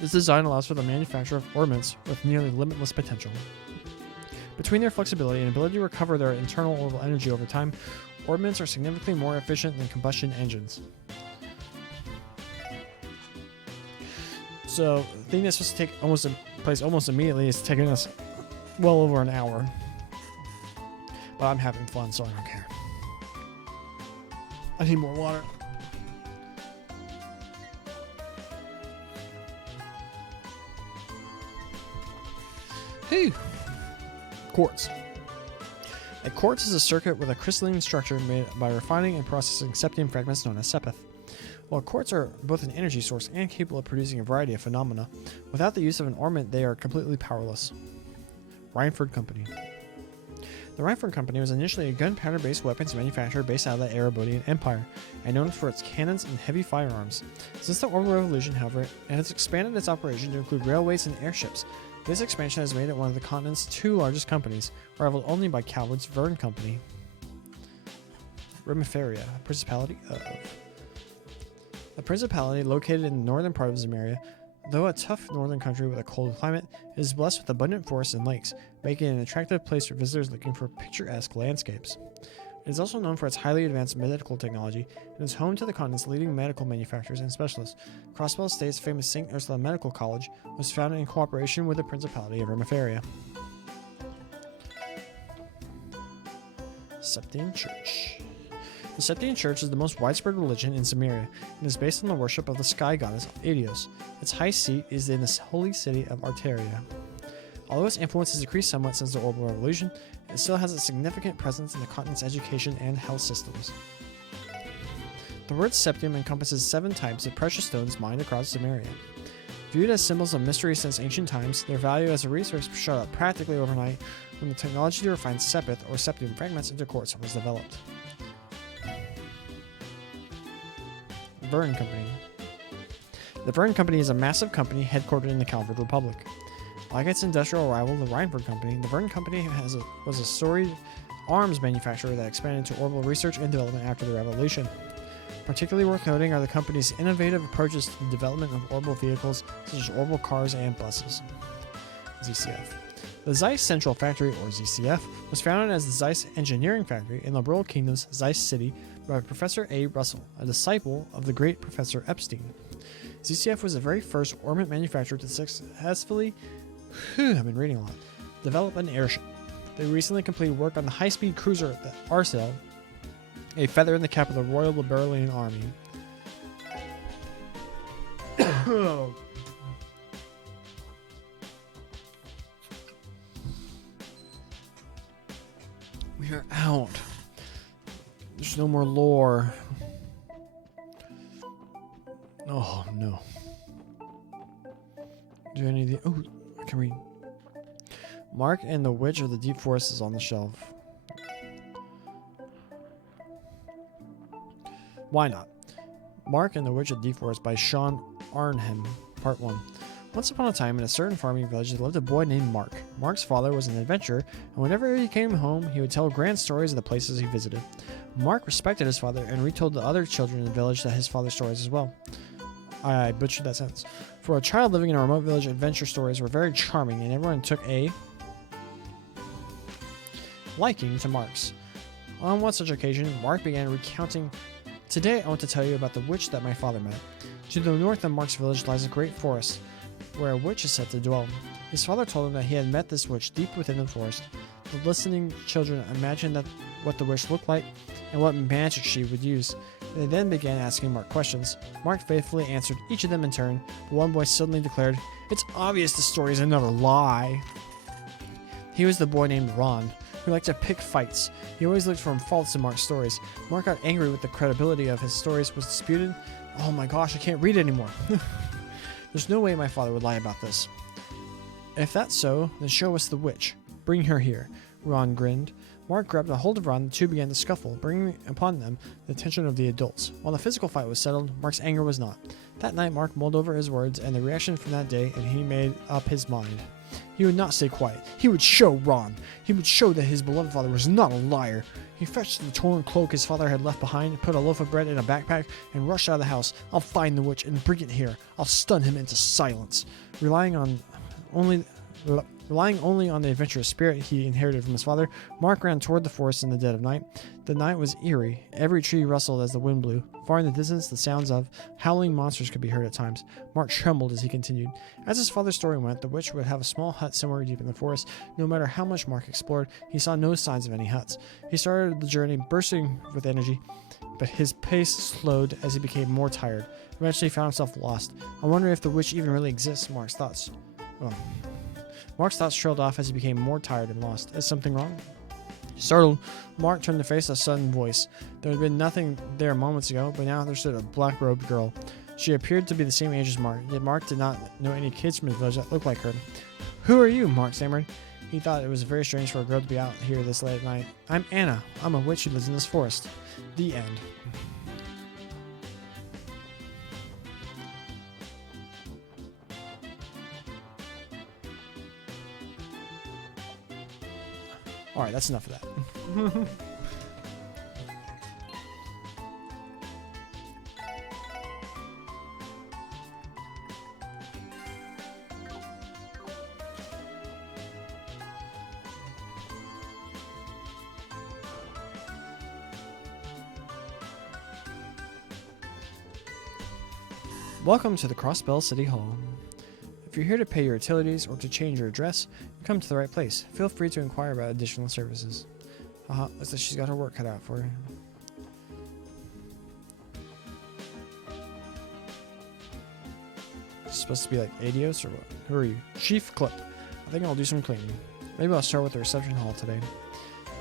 This design allows for the manufacture of orbits with nearly limitless potential. Between their flexibility and ability to recover their internal orbital energy over time, orbits are significantly more efficient than combustion engines. So, the thing that's supposed to take place almost immediately is taking us well over an hour. But I'm having fun, so I don't care. I need more water. Hey! Quartz. A quartz is a circuit with a crystalline structure made by refining and processing septium fragments known as sepith. While quartz are both an energy source and capable of producing a variety of phenomena, without the use of an ornament they are completely powerless. Reinford Company. The Reinford Company was initially a gunpowder-based weapons manufacturer based out of the Erebonian Empire, and known for its cannons and heavy firearms. Since the Orbital Revolution, however, it has expanded its operation to include railways and airships. This expansion has made it one of the continent's 2 largest companies, rivaled only by Calvert's Verne Company. Remiferia, Principality of. A principality located in the northern part of Zemuria, Though a tough northern country with a cold climate, it is blessed with abundant forests and lakes, making it an attractive place for visitors looking for picturesque landscapes. It is also known for its highly advanced medical technology and is home to the continent's leading medical manufacturers and specialists. Crosswell State's famous St. Ursula Medical College was founded in cooperation with the Principality of Ermafaria. Septine Church. The Septine Church is the most widespread religion in Samaria and is based on the worship of the sky goddess Aetios. Its high seat is in the holy city of Arteria. Although its influence has decreased somewhat since the Orbital Revolution, it still has a significant presence in the continent's education and health systems. The word septium encompasses 7 types of precious stones mined across Samaria. Viewed as symbols of mystery since ancient times, their value as a resource shot up practically overnight when the technology to refine sepith or septium fragments into quartz was developed. Verne Company. The Verne Company is a massive company headquartered in the Calvert Republic. Like its industrial rival, the Reinford Company, the Verne Company was a storied arms manufacturer that expanded into orbital research and development after the Revolution. Particularly worth noting are the company's innovative approaches to the development of orbital vehicles such as orbital cars and buses. ZCF. The Zeiss Central Factory, or ZCF, was founded as the Zeiss Engineering Factory in the Liberal Kingdom's Zeiss City by Professor A. Russell, a disciple of the great Professor Epstein. ZCF was the very first ornament manufacturer to successfully develop an airship. They recently completed work on the high-speed cruiser the Arcel, a feather in the cap of the Royal Liberalian Army. We are out. There's no more lore. Oh, no. Do any of the... Oh, I can read. Mark and the Witch of the Deep Forest is on the shelf. Why not? Mark and the Witch of the Deep Forest by Sean Arnhem, Part 1. Once upon a time, in a certain farming village, there lived a boy named Mark. Mark's father was an adventurer, and whenever he came home, he would tell grand stories of the places he visited. Mark respected his father and retold the other children in the village that his father's stories as well. I butchered that sentence. For a child living in a remote village, adventure stories were very charming, and everyone took a liking to Mark's. On one such occasion, Mark began recounting, "Today I want to tell you about the witch that my father met. To the north of Mark's village lies a great forest, where a witch is said to dwell. His father told him that he had met this witch deep within the forest. The listening children imagined what the witch looked like and what magic she would use. They then began asking Mark questions. Mark faithfully answered each of them in turn, but one boy suddenly declared, 'It's obvious the story is another lie.' He was the boy named Ron, who liked to pick fights. He always looked for faults in Mark's stories. Mark got angry with the credibility of his stories was disputed. Oh my gosh, I can't read anymore. There's no way my father would lie about this. If that's so, then show us the witch. Bring her here." Ron grinned. Mark grabbed a hold of Ron, and the two began to scuffle, bringing upon them the attention of the adults. While the physical fight was settled, Mark's anger was not. That night, Mark mulled over his words and the reaction from that day, and he made up his mind. He would not stay quiet. He would show Ron. He would show that his beloved father was not a liar. He fetched the torn cloak his father had left behind, put a loaf of bread in a backpack, and rushed out of the house. "I'll find the witch and bring it here. I'll stun him into silence." Relying only on the adventurous spirit he inherited from his father, Mark ran toward the forest in the dead of night. The night was eerie. Every tree rustled as the wind blew. Far in the distance, the sounds of howling monsters could be heard at times. Mark trembled as he continued. As his father's story went, the witch would have a small hut somewhere deep in the forest. No matter how much Mark explored, he saw no signs of any huts. He started the journey bursting with energy, but his pace slowed as he became more tired. Eventually, he found himself lost. I wonder if the witch even really exists, Mark's thoughts trailed off as he became more tired and lost. Is something wrong? Startled, Mark turned to face a sudden voice. There had been nothing there moments ago, but now there stood a black-robed girl. She appeared to be the same age as Mark, yet Mark did not know any kids from his village that looked like her. "Who are you?" Mark stammered. He thought it was very strange for a girl to be out here this late at night. "I'm Anna. I'm a witch who lives in this forest." The end. Alright, that's enough of that. Welcome to the Crossbell City Hall. If you're here to pay your utilities or to change your address, you come to the right place. Feel free to inquire about additional services. Haha, looks like she's got her work cut out for her. It's supposed to be like Adios or what? Who are you? Chief Clip. I think I'll do some cleaning. Maybe I'll start with the reception hall today.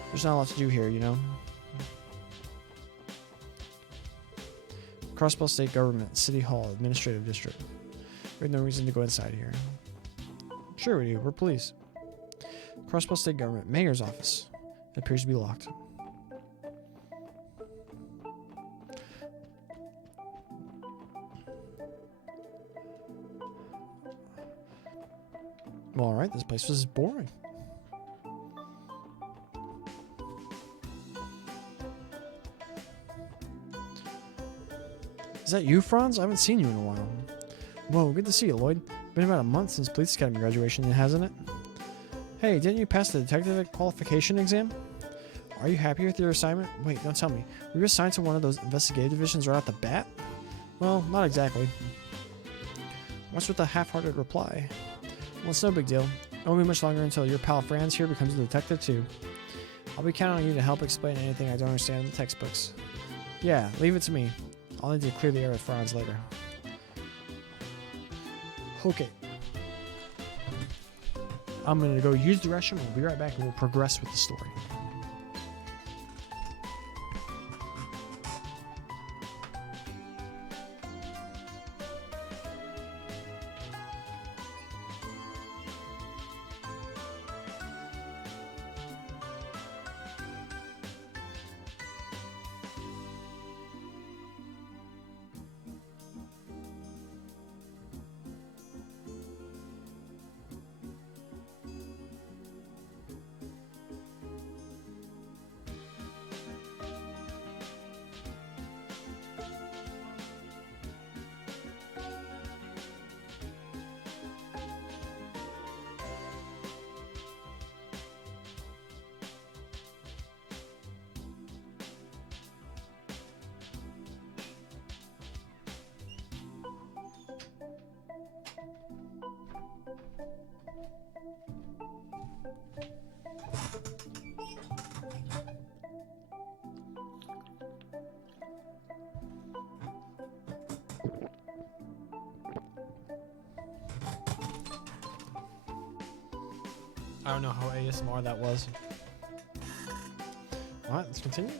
There's not a lot to do here, you know? Crossbell State Government, City Hall, Administrative District. We have no reason to go inside here. Sure we do, we're police. Crossbell State Government, Mayor's Office. It appears to be locked. Well, alright, this place was boring. Is that you, Franz? I haven't seen you in a while. Whoa, good to see you, Lloyd. Been about a month since Police Academy graduation, hasn't it? Hey, didn't you pass the detective qualification exam? Are you happy with your assignment? Wait, don't tell me. Were you assigned to one of those investigative divisions right off the bat? Well, not exactly. What's with the half-hearted reply? Well, it's no big deal. It won't be much longer until your pal Franz here becomes a detective too. I'll be counting on you to help explain anything I don't understand in the textbooks. Yeah, leave it to me. I'll need to clear the air with Franz later. Okay. I'm gonna go use the restroom. We'll be right back and we'll progress with the story. I don't know how ASMR that was. Alright, let's continue.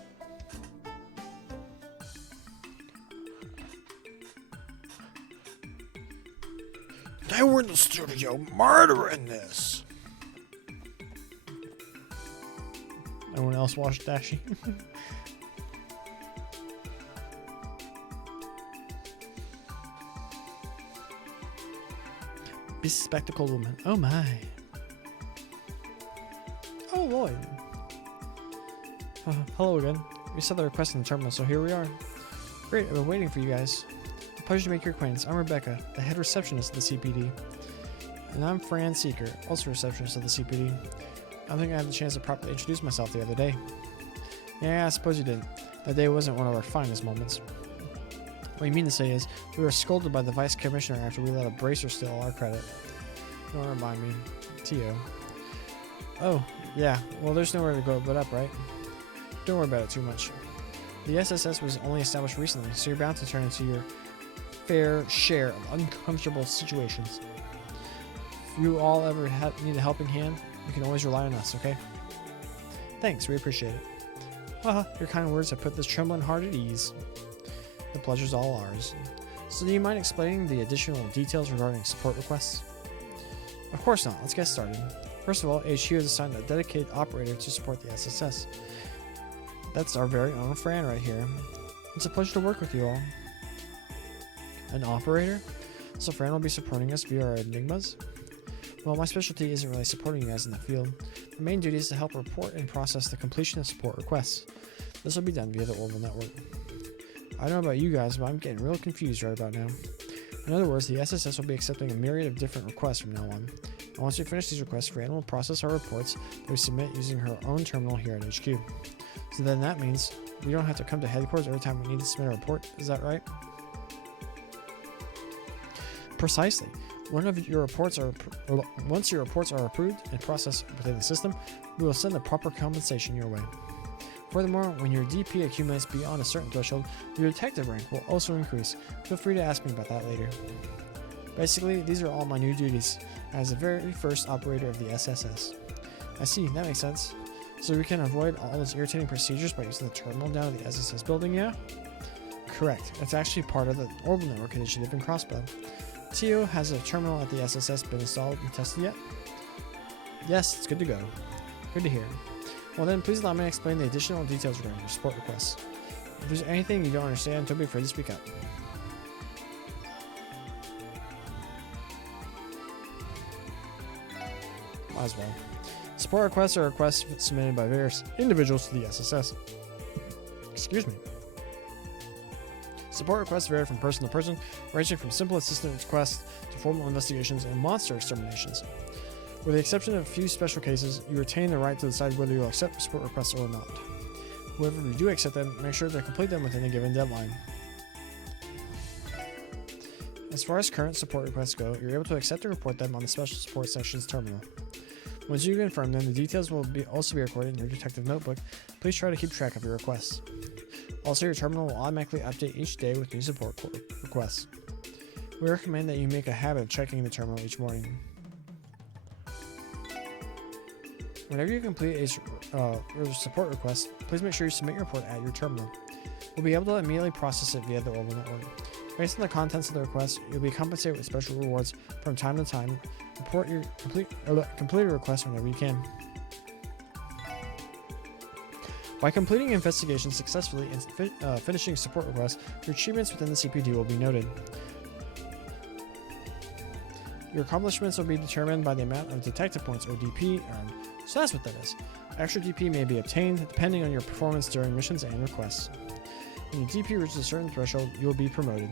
They were in the studio murdering this. Everyone else watched Dashi. Bespectacled woman. Oh my. Oh, Lloyd. Hello again. We saw the request in the terminal, so here we are. Great, I've been waiting for you guys. A pleasure to make your acquaintance. I'm Rebecca, the head receptionist of the CPD. And I'm Fran Seeker, also receptionist of the CPD. I don't think I had the chance to properly introduce myself the other day. Yeah, I suppose you didn't. That day wasn't one of our finest moments. What you mean to say is, we were scolded by the vice commissioner after we let a bracer steal all our credit. Don't remind me. T.O. Oh, yeah. Well, there's nowhere to go but up, right? Don't worry about it too much. The SSS was only established recently, so you're bound to turn into your fair share of uncomfortable situations. If you all ever need a helping hand, you can always rely on us, okay? Thanks, we appreciate it. Haha, your kind words have put this trembling heart at ease. The pleasure's all ours. So do you mind explaining the additional details regarding support requests? Of course not, let's get started. First of all, HQ has assigned a dedicated operator to support the SSS. That's our very own Fran right here. It's a pleasure to work with you all. An operator? So Fran will be supporting us via our enigmas? Well, my specialty isn't really supporting you guys in the field. The main duty is to help report and process the completion of support requests. This will be done via the Orbital Network. I don't know about you guys, but I'm getting real confused right about now. In other words, the SSS will be accepting a myriad of different requests from now on. And once we finish these requests, Fran will process our reports that we submit using her own terminal here at HQ. So then that means we don't have to come to headquarters every time we need to submit a report. Is that right? Precisely. Once your reports are approved and processed within the system, we will send the proper compensation your way. Furthermore, when your DP accumulates beyond a certain threshold, your detective rank will also increase. Feel free to ask me about that later. Basically, these are all my new duties as the very first operator of the SSS. I see, that makes sense. So we can avoid all those irritating procedures by using the terminal down at the SSS building, yeah? Correct. It's actually part of the Orbital Network initiative in Crossbow. TO, has a terminal at the SSS been installed and tested yet? Yes, it's good to go. Good to hear. Well then, please allow me to explain the additional details regarding your support requests. If there's anything you don't understand, don't be afraid to speak up. Might as well. Support requests are requests submitted by various individuals to the SSS. Excuse me. Support requests vary from person to person, ranging from simple assistance requests to formal investigations and monster exterminations. With the exception of a few special cases, you retain the right to decide whether you'll accept support requests or not. Whoever you do accept them, make sure to complete them within a given deadline. As far as current support requests go, you're able to accept and report them on the Special Support Section's terminal. Once you confirm them, the details will also be recorded in your detective notebook. Please try to keep track of your requests. Also, your terminal will automatically update each day with new support requests. We recommend that you make a habit of checking the terminal each morning. Whenever you complete a support request, please make sure you submit your report at your terminal. We'll be able to immediately process it via the Orbital Network. Based on the contents of the request, you'll be compensated with special rewards from time to time. Report your completed request whenever you can. By completing investigations successfully and finishing support requests, your achievements within the CPD will be noted. Your accomplishments will be determined by the amount of detective points or DP earned. So that's what that is. Extra DP may be obtained depending on your performance during missions and requests. When your DP reaches a certain threshold, you will be promoted.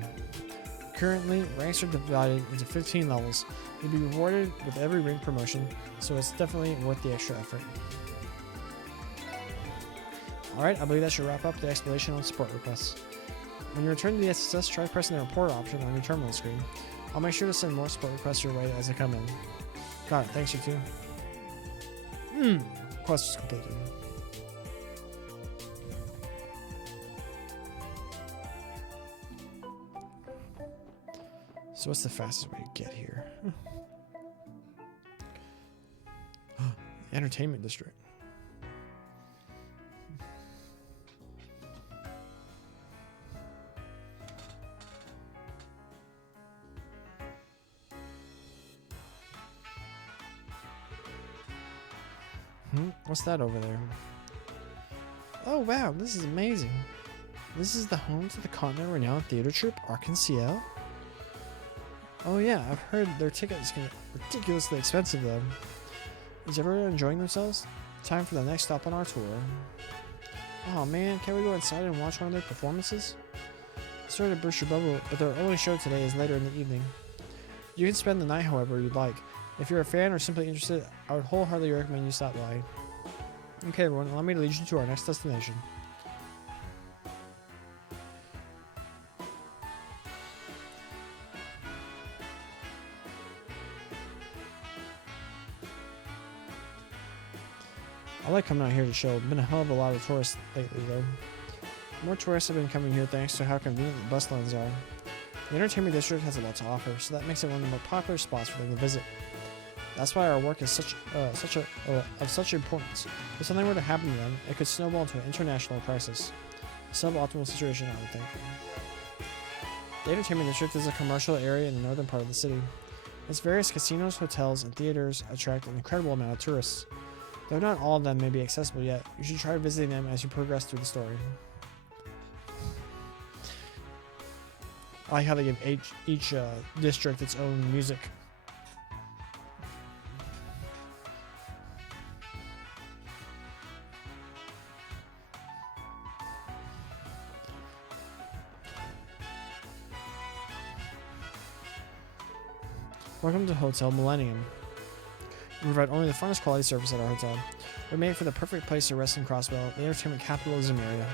Currently, ranks are divided into 15 levels. You'll be rewarded with every rank promotion, so it's definitely worth the extra effort. Alright, I believe that should wrap up the explanation on support requests. When you return to the SSS, try pressing the report option on your terminal screen. I'll make sure to send more support requests your way as they come in. Got it, thanks you too. Quest is completed. So what's the fastest way to get here? Entertainment district. What's that over there? Oh wow, this is amazing. This is the home to the continent-renowned theater troupe Arc-en-Ciel. Oh yeah, I've heard their tickets get ridiculously expensive though. Is everyone enjoying themselves? Time for the next stop on our tour. Oh man, can we go inside and watch one of their performances? Sorry to burst your bubble, but their only show today is later in the evening. You can spend the night however you'd like. If you're a fan or simply interested, I would wholeheartedly recommend you stop by. Okay everyone, allow me to lead you to our next destination. I like coming out here to show. Been a hell of a lot of tourists lately though. More tourists have been coming here thanks to how convenient the bus lines are. The entertainment district has a lot to offer, so that makes it one of the more popular spots for them to visit. That's why our work is of such importance. If something were to happen to them, it could snowball into an international crisis. A suboptimal situation, I would think. The entertainment district is a commercial area in the northern part of the city. Its various casinos, hotels, and theaters attract an incredible amount of tourists. Though not all of them may be accessible yet, you should try visiting them as you progress through the story. I like how they give each district its own music. Welcome to Hotel Millennium. We provide only the finest quality service at our hotel. We're made for the perfect place to rest in Crosswell, the entertainment capitalism area.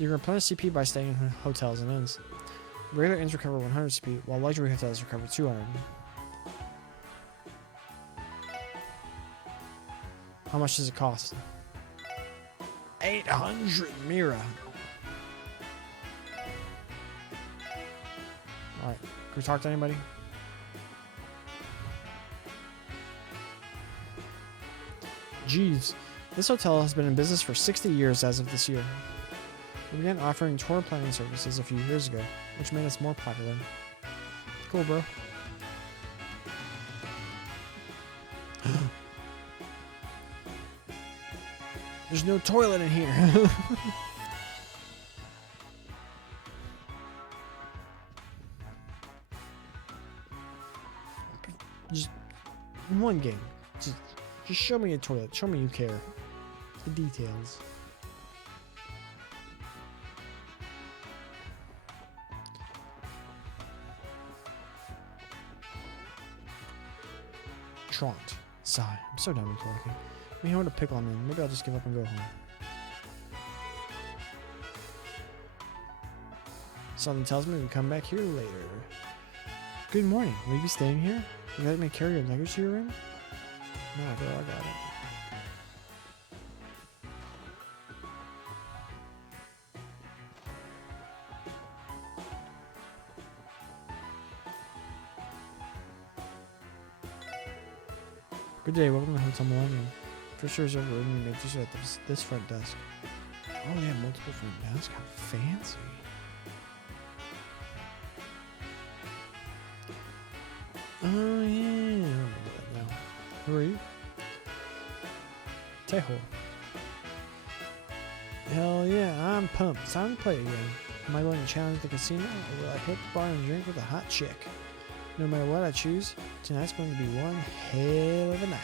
You can replenish CP by staying in hotels and inns. Regular ins recover 100 speed, while luxury hotels recover 200. How much does it cost? 800 Mira. Alright, can we talk to anybody? Jeeves, this hotel has been in business for 60 years as of this year. We began offering tour planning services a few years ago, which made us more popular. Cool, bro. There's no toilet in here. Just one game. Just show me a toilet. Show me you care. The details. Traunt. Sigh. I'm so done with talking. I mean, I want to pickle him in. Maybe I'll just give up and go home. Something tells me we come back here later. Good morning. Will you be staying here? Would you like me to carry your luggage to your room? No, girl, I got it. Good day, welcome to Hotel Millennium. First reserve room, you may do so at this front desk. Oh, they have multiple front desks? How fancy. Oh, yeah. I remember that now. Who are you? Tejo. Hell yeah, I'm pumped. It's time to play again. Am I going to challenge the casino, or will I hit the bar and drink with a hot chick? No matter what I choose, tonight's going to be one hell of a night.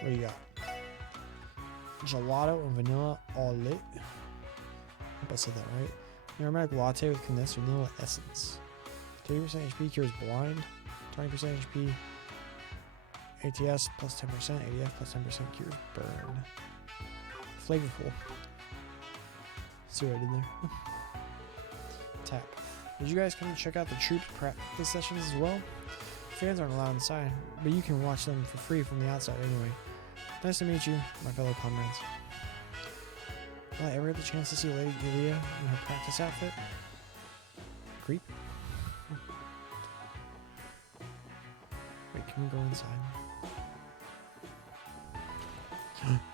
What do you got? Gelato and vanilla all lit. I hope I said that right. Aromatic latte with condensed vanilla essence. 30% HP cures blind. 20% HP ATS plus 10%. ADF plus 10% cures burn. Flavorful. See what I did there? Tap. Did you guys come to check out the troops practice sessions as well? Fans aren't allowed inside, but you can watch them for free from the outside anyway. Nice to meet you, my fellow comrades. Will I ever get the chance to see Lady Ilya in her practice outfit? Creep. Wait, can we go inside?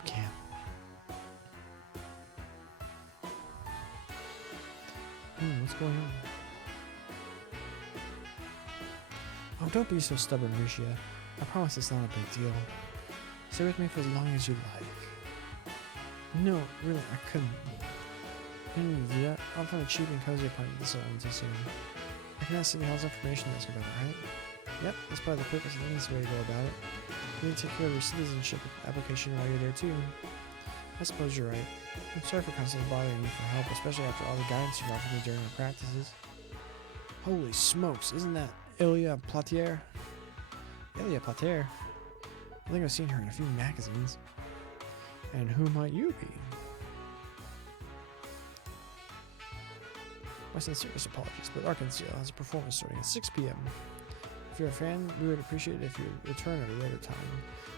Can't. What's going on? Oh, don't be so stubborn, Risha. I promise it's not a big deal. Stay with me for as long as you like. No, really, I couldn't. Can you do that? I'll find a cheap and cozy apartment this until soon. I can ask City Hall's information desk about it, right? Yep, that's probably the quickest and easiest way to go about it. You need to take care of your citizenship application while you're there too. I suppose you're right. I'm sorry for constantly bothering you for help, especially after all the guidance you've offered me during our practices. Holy smokes, isn't that Ilya Platier? Ilya Platier? I think I've seen her in a few magazines. And who might you be? My sincerest apologies, but Arkansas has a performance starting at 6 p.m. If you're a fan, we would appreciate it if you return at a later time.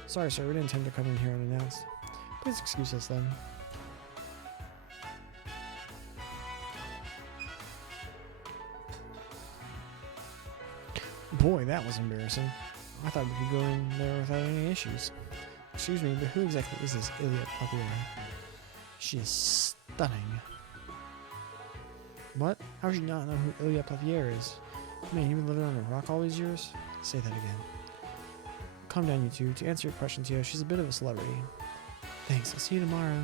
Sorry, sir, we didn't intend to come in here unannounced. Please excuse us then. Boy, that was embarrassing. I thought we could go in there without any issues. Excuse me, but who exactly is this Ilya Platier? She is stunning. What? How would you not know who Ilya Platier is? Man, you've been living on a rock all these years? Say that again. Calm down, you two. To answer your question, Tio, she's a bit of a celebrity. Thanks, I'll see you tomorrow.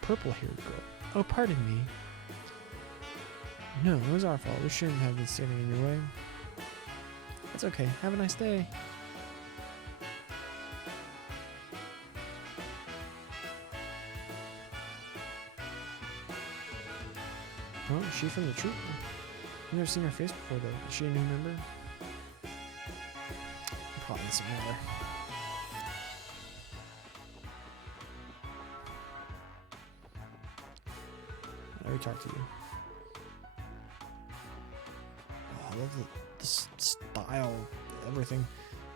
Purple-haired girl. Oh, pardon me. No, it was our fault. We shouldn't have been standing in your way. It's okay. Have a nice day. Oh, is she from the troop? I've never seen her face before, though. Is she a new member? Probably doesn't matter. Let me talk to you. Oh, I love the style, everything.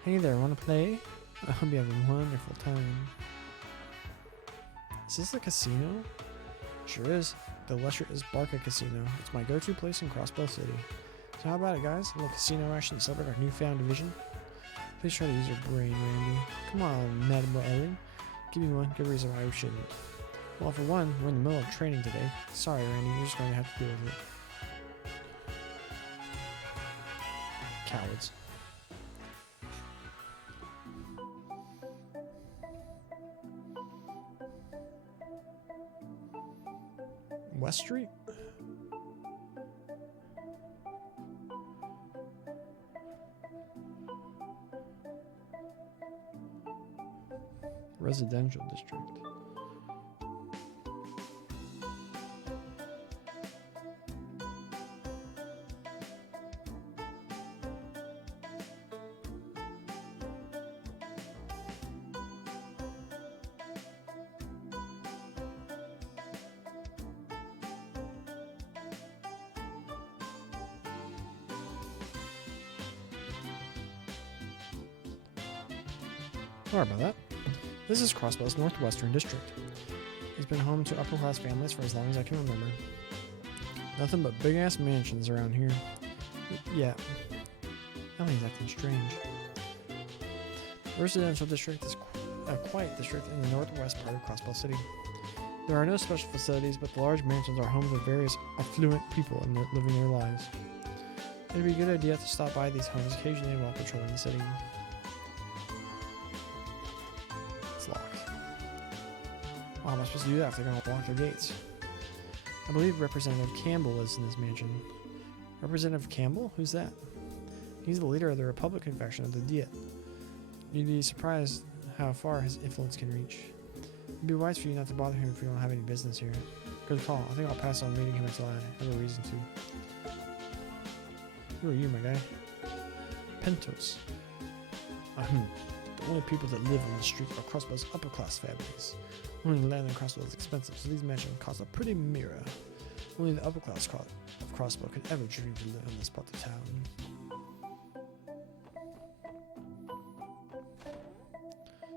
Hey there, wanna play? I hope you have a wonderful time. Is this a casino? Sure is. The illustrious Barca Casino. It's my go-to place in Crossbow City. So how about it, guys? A little casino action to celebrate our newfound division? Please try to use your brain, Randy. Come on, Madam Ellen. Give me one good reason why we shouldn't. Well, for one, we're in the middle of training today. Sorry, Randy, you're just going to have to deal with it. Cowards. West Street? Residential district. Sorry about that. This is Crossbow's Northwestern District. It's been home to upper-class families for as long as I can remember. Nothing but big-ass mansions around here. Yeah. Ellie's acting strange. The residential district is a quiet district in the northwest part of Crossbow City. There are no special facilities, but the large mansions are homes of various affluent people and living their lives. It'd be a good idea to stop by these homes occasionally while patrolling the city. How am I supposed to do that if they're going to lock their gates? I believe Representative Campbell lives in this mansion. Representative Campbell? Who's that? He's the leader of the Republican faction of the Diet. You'd be surprised how far his influence can reach. It'd be wise for you not to bother him if you don't have any business here. Good call. I think I'll pass on meeting him until I have a reason to. Who are you, my guy? Pentos. The only people that live on the street are Crossbow's upper-class families. Only the land in Crossbow is expensive, so these mansions cost a pretty mirror. Only the upper-class of Crossbow could ever dream to live in this part of town.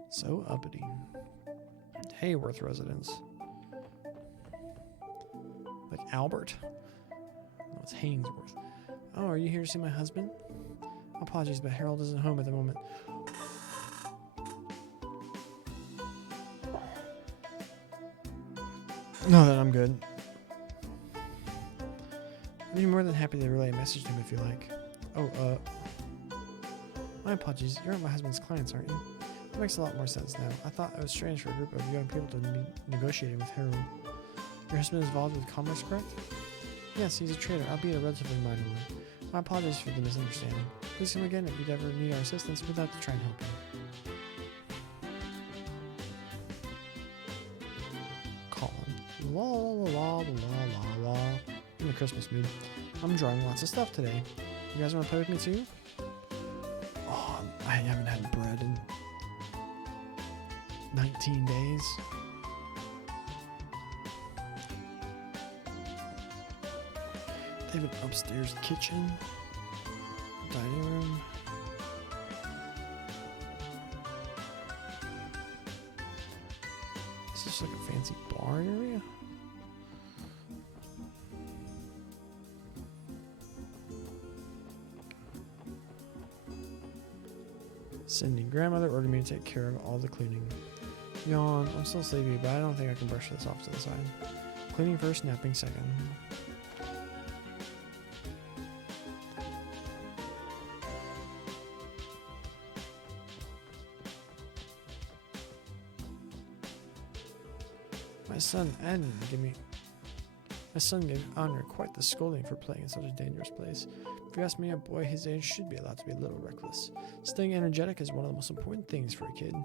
So uppity. Hayworth residence. Like Albert? No, it's Hainsworth. Oh, are you here to see my husband? Apologies, but Harold isn't home at the moment. No, then I'm good. I'd be more than happy to relay a message to him if you like. Oh, my apologies. You're my husband's clients, aren't you? That makes a lot more sense now. I thought it was strange for a group of young people to be negotiating with Harold. Your husband is involved with commerce, correct? Yes, he's a trader, albeit a relatively minor one. My apologies for the misunderstanding. Please come again if you'd ever need our assistance. We'd love to try and help you. La la la la la la. In the Christmas mood. I'm drawing lots of stuff today. You guys want to play with me too? Oh, I haven't had bread in 19 days. They have an upstairs kitchen, dining room. Is this like a fancy bar area? Cindy, grandmother ordered me to take care of all the cleaning. Yawn, I'm still sleepy, but I don't think I can brush this off to the side. Cleaning first, napping second. My son gave Honor quite the scolding for playing in such a dangerous place. If you ask me, a boy his age should be allowed to be a little reckless. Staying energetic is one of the most important things for a kid.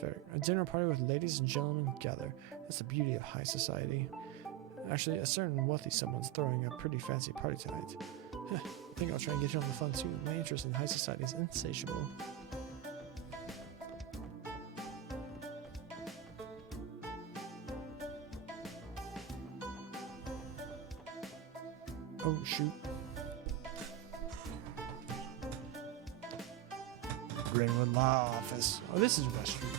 Fair. A dinner party with ladies and gentlemen gather. That's the beauty of high society. Actually, a certain wealthy someone's throwing a pretty fancy party tonight. I think I'll try and get you on the fun too. My interest in high society is insatiable. Oh, shoot. Greenwood Law Office. Oh, this is West Street.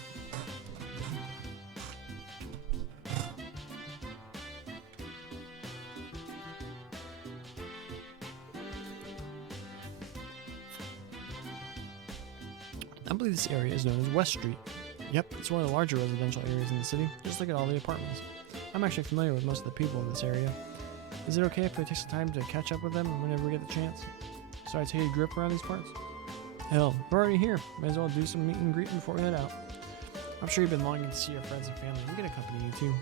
I believe this area is known as West Street. Yep, it's one of the larger residential areas in the city. Just look at all the apartments. I'm actually familiar with most of the people in this area. Is it okay if I take some time to catch up with them whenever we get the chance? So I take a grip around these parts? Hell, we're already here. Might as well do some meet and greet before we head out. I'm sure you've been longing to see your friends and family. We can accompany you too.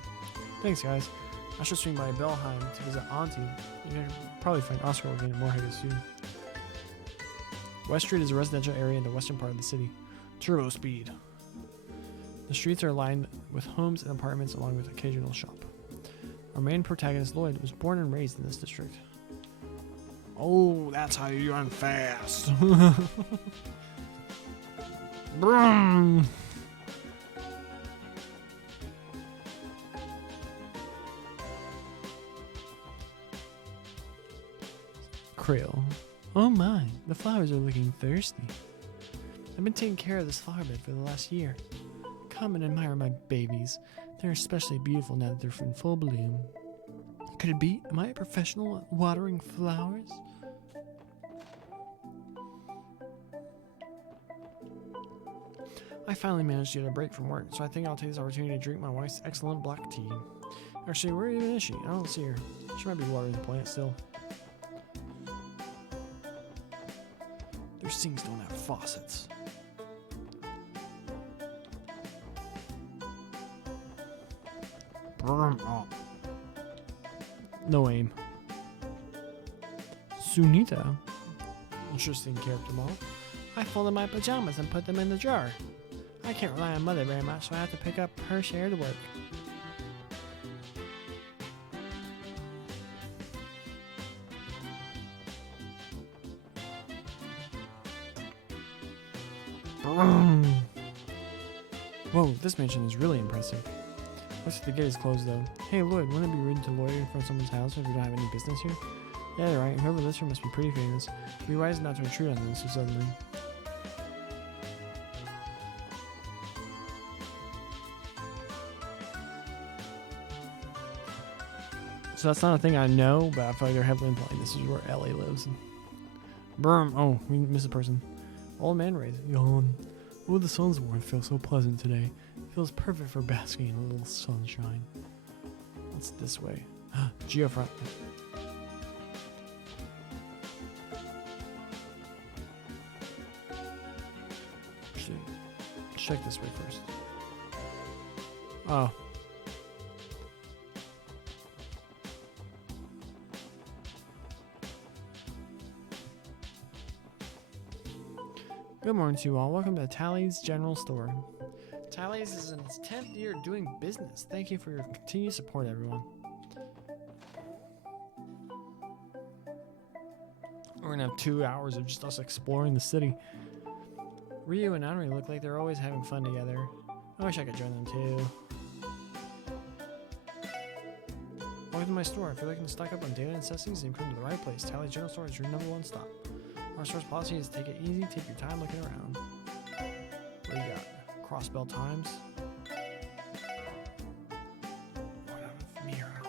Thanks, guys. I should swing by Belheim to visit Auntie. You'll probably find Oscar working at Moorhagen soon. West Street is a residential area in the western part of the city. Turbo speed. The streets are lined with homes and apartments along with occasional shop. Our main protagonist, Lloyd, was born and raised in this district. Oh, that's how you run fast. Brum. Krill. Oh my, the flowers are looking thirsty. I've been taking care of this flower bed for the last year. Come and admire my babies. They're especially beautiful now that they're in full bloom. Could it be? Am I a professional at watering flowers? I finally managed to get a break from work, so I think I'll take this opportunity to drink my wife's excellent black tea. Actually, where even is she? I don't see her. She might be watering the plant still. Their sinks don't have faucets. Oh. No aim. Sunita. Interesting character model. I folded my pajamas and put them in the jar. I can't rely on Mother very much, so I have to pick up her share to work. Whoa, this mansion is really impressive. Looks like the gate is closed though. Hey Lloyd, wouldn't it be rude to loiter in front of someone's house if you don't have any business here? Yeah, you're right. Whoever lives here must be pretty famous. It'd be wise not to intrude on them so suddenly. So that's not a thing I know, but I feel like they're heavily implying this is where Ellie lives. Brum. Oh, we missed a person. Old man raised yawn. Oh, the sun's warmth feels so pleasant today. It feels perfect for basking in a little sunshine. What's this way? Geofront. Actually, check this way first. Oh. Good morning to you all. Welcome to Tally's General Store. Tally's is in its 10th year doing business. Thank you for your continued support, everyone. We're gonna have 2 hours of just us exploring the city. Ryu and Anri look like they're always having fun together. I wish I could join them too. Welcome to my store. If you're looking to stock up on data and necessities, then you've come to the right place. Tally's General Store is your #1 stop. Our store's policy is take it easy, take your time looking around. What do you got? Crossbell Times. What of Mira?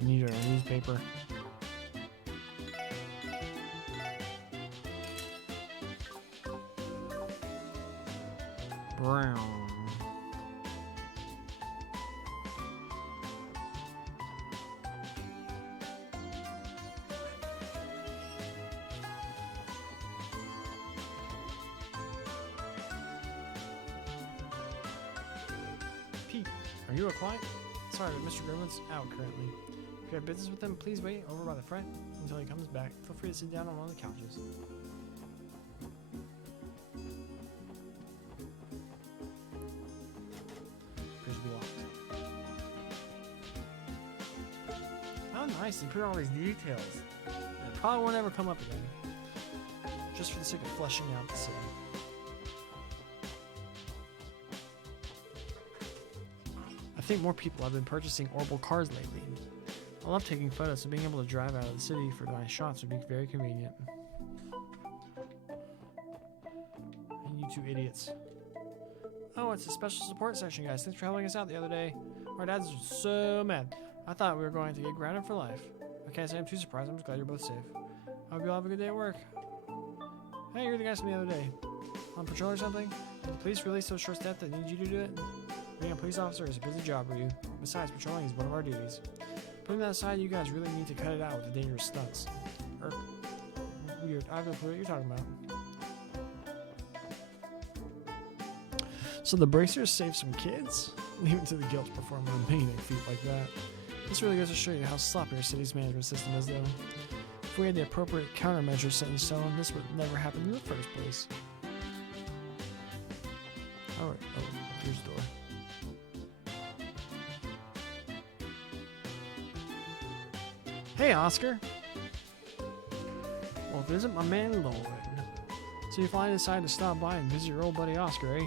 Need a newspaper. Brown. Pete, are you a client? Sorry, but Mr. Grimwood's out currently. If you have business with him, please wait over by the front until he comes back. Feel free to sit down on one of the couches. nice. They put all these details. It probably won't ever come up again. Just for the sake of fleshing out the city. I think more people have been purchasing orbital cars lately. I love taking photos, so being able to drive out of the city for nice shots would be very convenient. And you two idiots. Oh, it's a special support section, guys. Thanks for helping us out the other day. Our dads were so mad. I thought we were going to get grounded for life. I can't say I'm too surprised. I'm just glad you're both safe. I hope you all have a good day at work. Hey, you're the guys from the other day. On patrol or something? Did the police release those short staff that need you to do it? Being a police officer is a busy job for you. Besides, patrolling is one of our duties. Putting that aside, you guys really need to cut it out with the dangerous stunts. Weird. I have no clue what you're talking about. So the bracers save some kids? Leave it to the guilt to perform an amazing feat like that. This really goes to show you how sloppy our city's management system is, though. If we had the appropriate countermeasures set in stone, this would never happen in the first place. Alright, oh, here's the door. Hey, Oscar! Well, visit my man, Lloyd. So you finally decided to stop by and visit your old buddy Oscar, eh?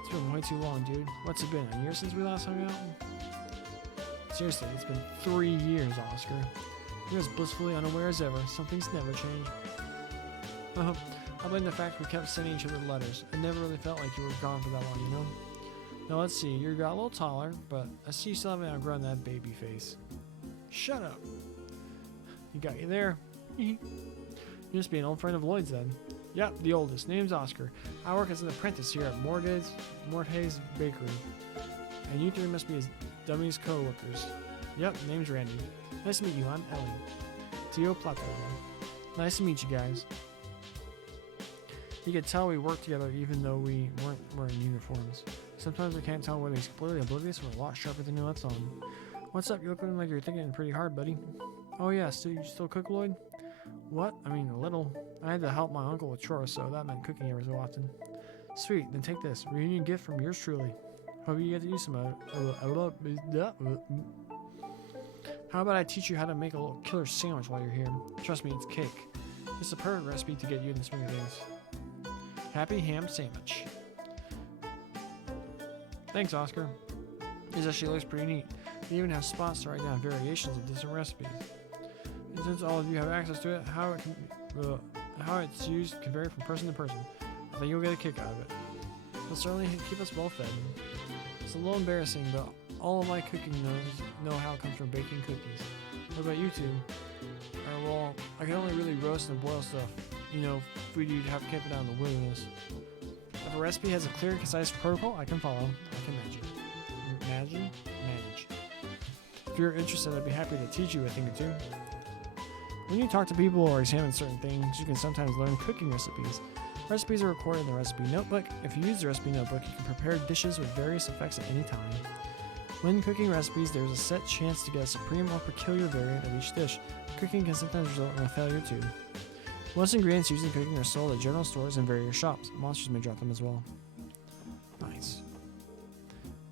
It's been way too long, dude. What's it been, a year since we last hung out? Seriously, it's been 3 years, Oscar. You're as blissfully unaware as ever. Some things never change. I blame the fact we kept sending each other letters. It never really felt like you were gone for that long, you know? Now let's see, you got a little taller, but I see you still haven't outgrown that baby face. Shut up. You got you there. You must be an old friend of Lloyd's then. Yep, the oldest. Name's Oscar. I work as an apprentice here at Mortay's Bakery. And you three must be his dummies co-workers. Yep, name's Randy. Nice to meet you. I'm Ellie. Tio Plato. Nice to meet you guys. You could tell we worked together even though we weren't wearing uniforms. Sometimes I can't tell whether he's completely oblivious or a lot sharper than he lets on. What's up? You look like you're thinking pretty hard, buddy. Oh yeah, so you still cook, Lloyd? What? I mean, a little. I had to help my uncle with chores, so that meant cooking every so often. Sweet, then take this. Reunion gift from yours truly. Hope you get to use some How about I teach you how to make a little killer sandwich while you're here? Trust me, it's cake. It's a perfect recipe to get you in the swing of things. Happy ham sandwich. Thanks, Oscar. This actually looks pretty neat. They even have spots to write down variations of different recipes. And since all of you have access to it, how it's used can vary from person to person. I think you'll get a kick out of it. It'll certainly keep us well fed. It's a little embarrassing, but all of my cooking know-how comes from baking cookies. What about you two? Well, I can only really roast and boil stuff. You know, food you'd have kept it out in the wilderness. If a recipe has a clear, concise protocol, I can follow. I can manage. If you're interested, I'd be happy to teach you a thing or two. When you talk to people or examine certain things, you can sometimes learn cooking recipes. Recipes are recorded in the recipe notebook. If you use the recipe notebook, you can prepare dishes with various effects at any time. When cooking recipes, there's a set chance to get a supreme or peculiar variant of each dish. Cooking can sometimes result in a failure too. Most ingredients used in cooking are sold at general stores and various shops. Monsters may drop them as well. Nice.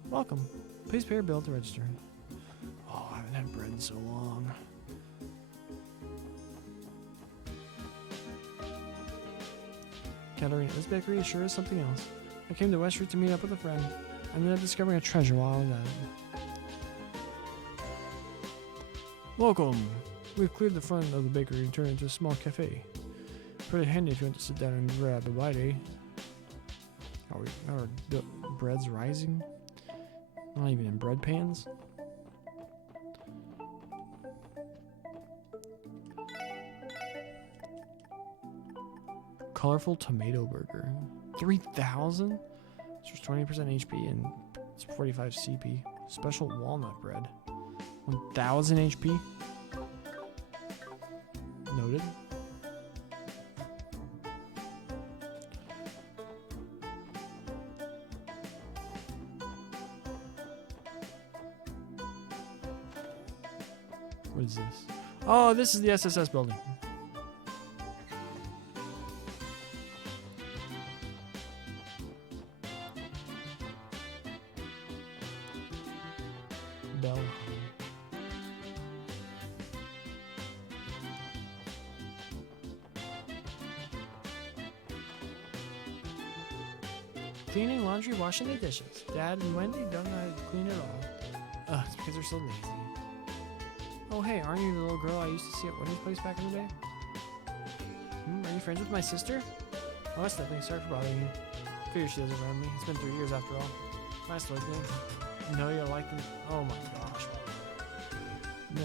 Welcome. Please pay your bill to register. Oh, I haven't had bread in so long. Katarina, this bakery sure is something else. I came to West Street to meet up with a friend. I ended up discovering a treasure while I was at it. Welcome! We've cleared the front of the bakery and turned it into a small cafe. Pretty handy if you want to sit down and grab a bite, eh? Are the breads rising? Not even in bread pans? Colorful tomato burger. 3,000? It's 20% HP and it's 45 CP. Special walnut bread. 1,000 HP? Noted. What is this? Oh, this is the SSS building. Bell. Cleaning, laundry, washing the dishes. Dad and Wendy don't know how to clean at all. Ugh, it's because they're so lazy. Oh hey, aren't you the little girl I used to see at Wendy's place back in the day? Are you friends with my sister? Oh, that's nothing. Sorry for bothering you. Figure she doesn't remember me. It's been 3 years after all. Nice looking. No, you like them? Oh my gosh. No.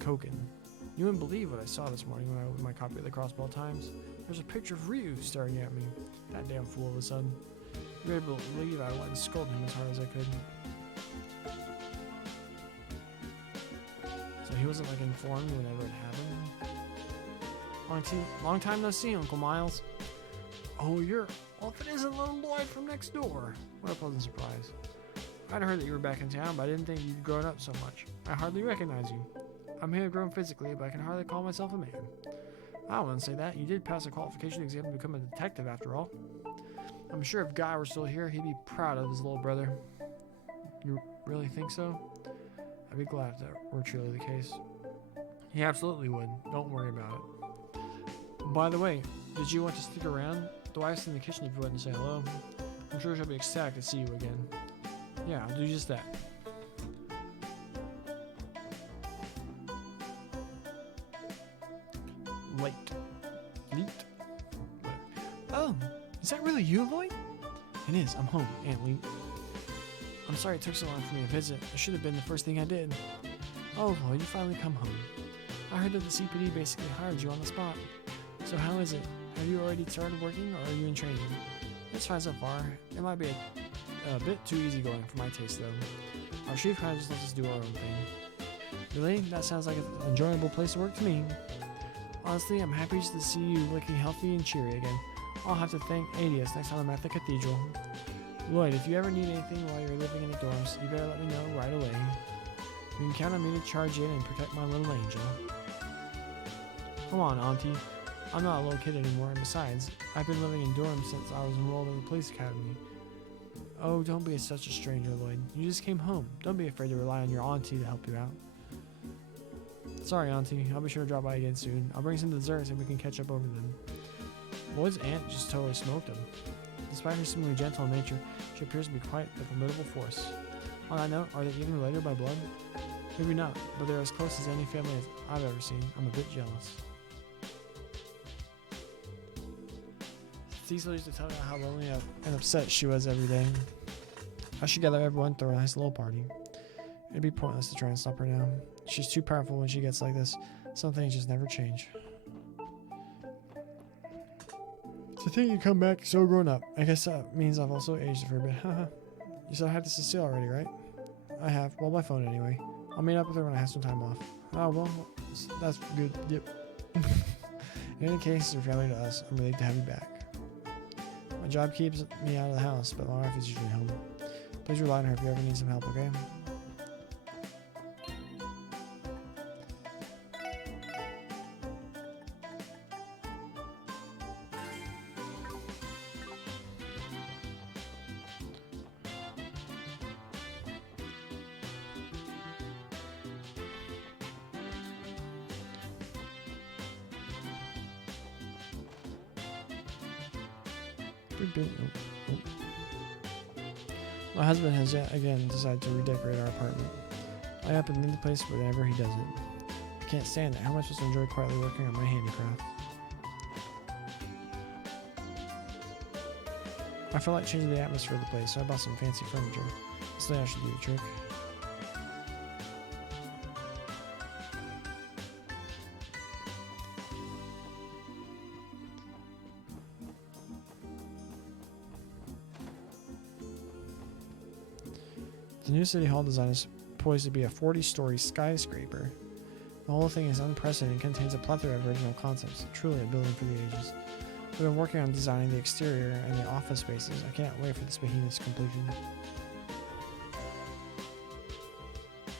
Koken. You wouldn't believe what I saw this morning when I opened my copy of the Crossball Times. There's a picture of Ryu staring at me. That damn fool of a son. You better believe I went and scolded him as hard as I could. So he wasn't like informed whenever it happened. Long time no see, Uncle Miles. Oh, well, if it isn't little Lloyd from next door. What a pleasant surprise. I'd heard that you were back in town, but I didn't think you'd grown up so much. I hardly recognize you. I may have grown physically, but I can hardly call myself a man. I wouldn't say that. You did pass a qualification exam to become a detective after all. I'm sure if Guy were still here, he'd be proud of his little brother. You really think so? I'd be glad if that were truly the case. He absolutely would. Don't worry about it. By the way, did you want to stick around? The wife's in the kitchen if you want to say hello. I'm sure she'll be ecstatic to see you again. Yeah, I'll do just that. Late. Oh, is that really you, Lloyd? It is. I'm home, Aunt Lee. I'm sorry it took so long for me to visit. It should have been the first thing I did. Oh, Lloyd, you finally come home. I heard that the CPD basically hired you on the spot. So how is it? Have you already started working, or are you in training? It's fine so far. It might be a bit too easygoing for my taste, though. Our chief kind of just lets us do our own thing. Really? That sounds like an enjoyable place to work to me. Honestly, I'm happy to see you looking healthy and cheery again. I'll have to thank Adius next time I'm at the cathedral. Lloyd, if you ever need anything while you're living in the dorms, you better let me know right away. You can count on me to charge in and protect my little angel. Come on, Auntie. I'm not a little kid anymore, and besides, I've been living in dorms since I was enrolled in the police academy. Oh, don't be such a stranger, Lloyd. You just came home. Don't be afraid to rely on your auntie to help you out. Sorry, Auntie. I'll be sure to drop by again soon. I'll bring some desserts and we can catch up over them. Lloyd's aunt just totally smoked him. Despite her seemingly gentle in nature, she appears to be quite a formidable force. On that note, are they even related by blood? Maybe not, but they're as close as any family I've ever seen. I'm a bit jealous. Cecil used to tell me how lonely and upset she was every day. I should gather everyone throw a nice little party. It'd be pointless to try and stop her now. She's too powerful when she gets like this. Some things just never change. To think you come back so grown up. I guess that means I've also aged for a bit. Haha. You said I had to Cecile already, right? I have. Well, by phone anyway. I'll meet up with her when I have some time off. Oh, well, that's good. Yep. In any case, you're family to us. I'm relieved to have you back. My job keeps me out of the house, but my wife is usually home. Please rely on her if you ever need some help, okay? My husband has yet again decided to redecorate our apartment. I up and leave the place whenever he does it. I can't stand it. How am I supposed to enjoy quietly working on my handicraft? I felt like changing the atmosphere of the place, so I bought some fancy furniture. This thing I should do the trick. The new City Hall design is poised to be a 40-story skyscraper. The whole thing is unprecedented and contains a plethora of original concepts, truly a building for the ages. We've been working on designing the exterior and the office spaces. I can't wait for this behemoth's completion.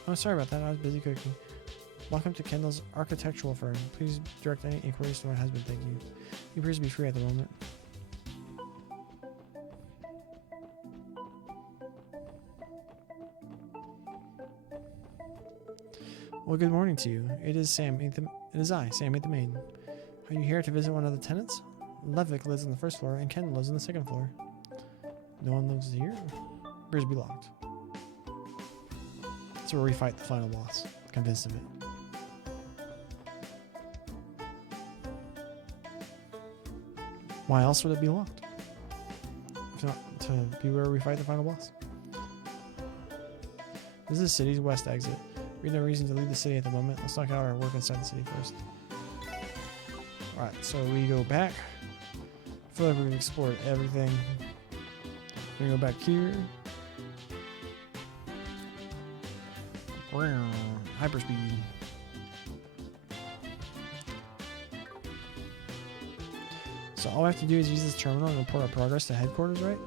Oh, sorry about that. I was busy cooking. Welcome to Kendall's architectural firm. Please direct any inquiries to my husband. Thank you. He appears to be free at the moment. Well, good morning to you. It is I, Sammy the maid. Are you here to visit one of the tenants? Levick lives on the first floor, and Ken lives on the second floor. No one lives here? Appears to be locked. That's where we fight the final boss. Convinced of it. Why else would it be locked? If not to be where we fight the final boss. This is the city's west exit. We have no reason to leave the city at the moment. Let's knock out our work inside the city first. Alright, so we go back. I feel like we've explored everything. We're gonna go back here. Hyperspeed. So all we have to do is use this terminal and report our progress to headquarters, right?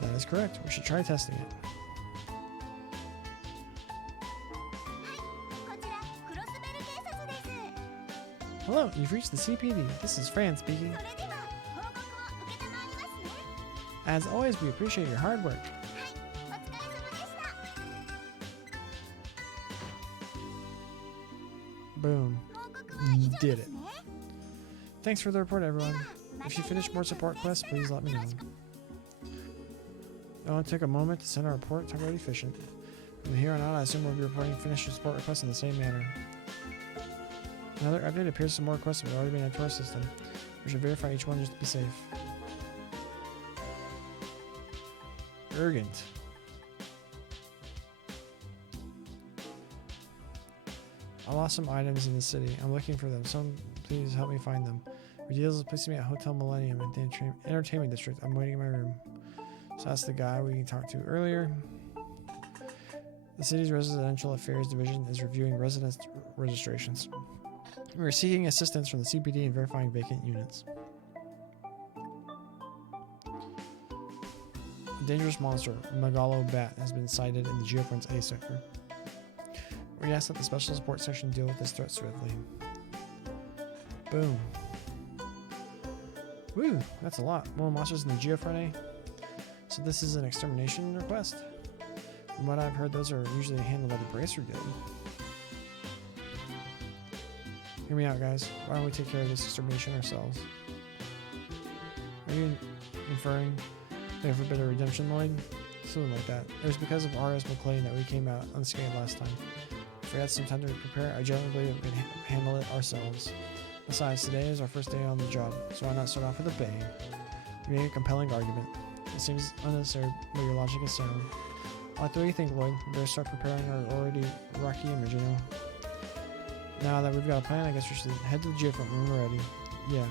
That is correct. We should try testing it. Hello, you've reached the CPD. This is Fran speaking. As always, we appreciate your hard work. Boom. Did it. Thanks for the report, everyone. If you finish more support quests, please let me know. I want to take a moment to send our report to Road Efficient. From here on out, I assume we'll be reporting finished support requests in the same manner. Another update appears some more requests have already been added to our system. We should verify each one just to be safe. Urgent. I lost some items in the city. I'm looking for them. Someone please help me find them. Your deals is placing me at Hotel Millennium in the Entertainment District. I'm waiting in my room. So that's the guy we talked to earlier. The city's Residential Affairs Division is reviewing residence registrations. We are seeking assistance from the CPD in verifying vacant units. A dangerous monster, Megalo Bat, has been sighted in the Geofront's A sector. We ask that the Special Support Section deal with this threat swiftly. Boom. Woo, that's a lot. More monsters in the Geofront A. So this is an extermination request? From what I've heard, those are usually handled by the Bracer Guild. Hear me out, guys. Why don't we take care of this extermination ourselves? Are you inferring we have a bit of redemption, Lloyd? Something like that. It was because of R.S. McLean that we came out unscathed last time. If we had some time to prepare, I generally believe we could handle it ourselves. Besides, today is our first day on the job, so why not start off with a bang? You make a compelling argument. It seems unnecessary, but your logic is sound. What do you think, Lloyd? We better start preparing our already rocky image, you know? Now that we've got a plan, I guess we should head to the Geofront when we're ready. Yeah.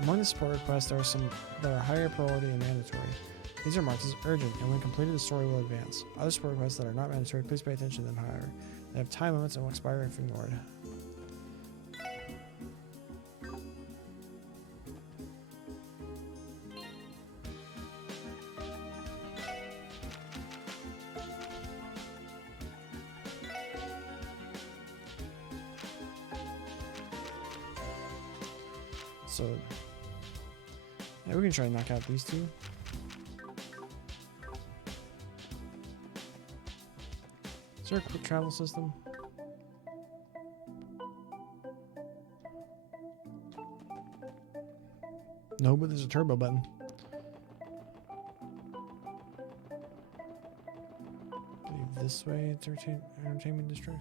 Among the support requests, there are some that are higher priority and mandatory. These are marked as urgent, and when completed, the story will advance. Other support requests that are not mandatory, please pay attention to them, however. They have time limits and will expire if ignored. So, yeah, we can try to knock out these two. Is there a quick travel system? No, but there's a turbo button. I believe this way it's entertainment district.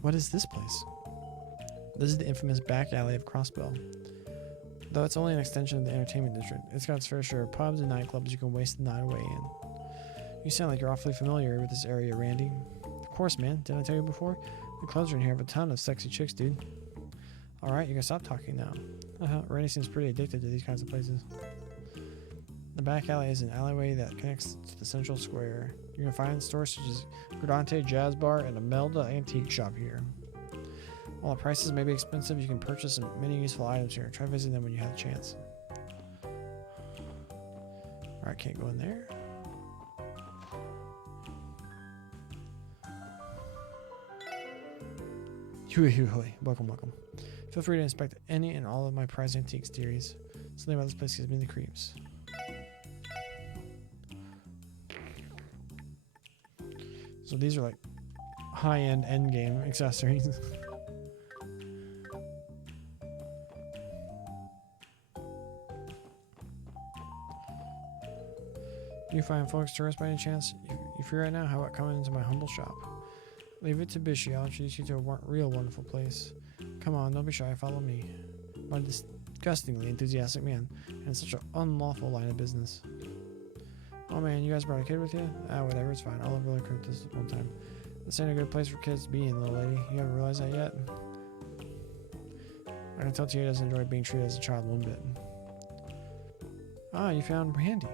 What is this place? This is the infamous back alley of Crossbell. Though it's only an extension of the entertainment district, it's got its fair share of pubs and nightclubs you can waste the night away in. You sound like you're awfully familiar with this area, Randy. Of course, man. Didn't I tell you before? The clubs are in here have a ton of sexy chicks, dude. Alright, you can stop talking now. Randy seems pretty addicted to these kinds of places. The back alley is an alleyway that connects to the central square. You're going to find stores such as Gradante Jazz Bar and a Melda Antique Shop here. While the prices may be expensive, you can purchase many useful items here. Try visiting them when you have a chance. Alright, can't go in there. Welcome, welcome. Feel free to inspect any and all of my prized antiques series. Something about this place gives me the creeps. So these are like high-end endgame accessories. Do you find folks tourists by any chance? If you're right now, how about coming into my humble shop? Leave it to Bishy. I'll introduce you to a real wonderful place. Come on, don't be shy. Follow me. I'm a disgustingly enthusiastic man, and it's such an unlawful line of business. Oh man, you guys brought a kid with you? Ah, whatever, it's fine. I'll overlook her this one time. This ain't a good place for kids to be in, little lady. You haven't realized that yet? I can tell Tia doesn't enjoy being treated as a child one bit. Ah, you found Brandy.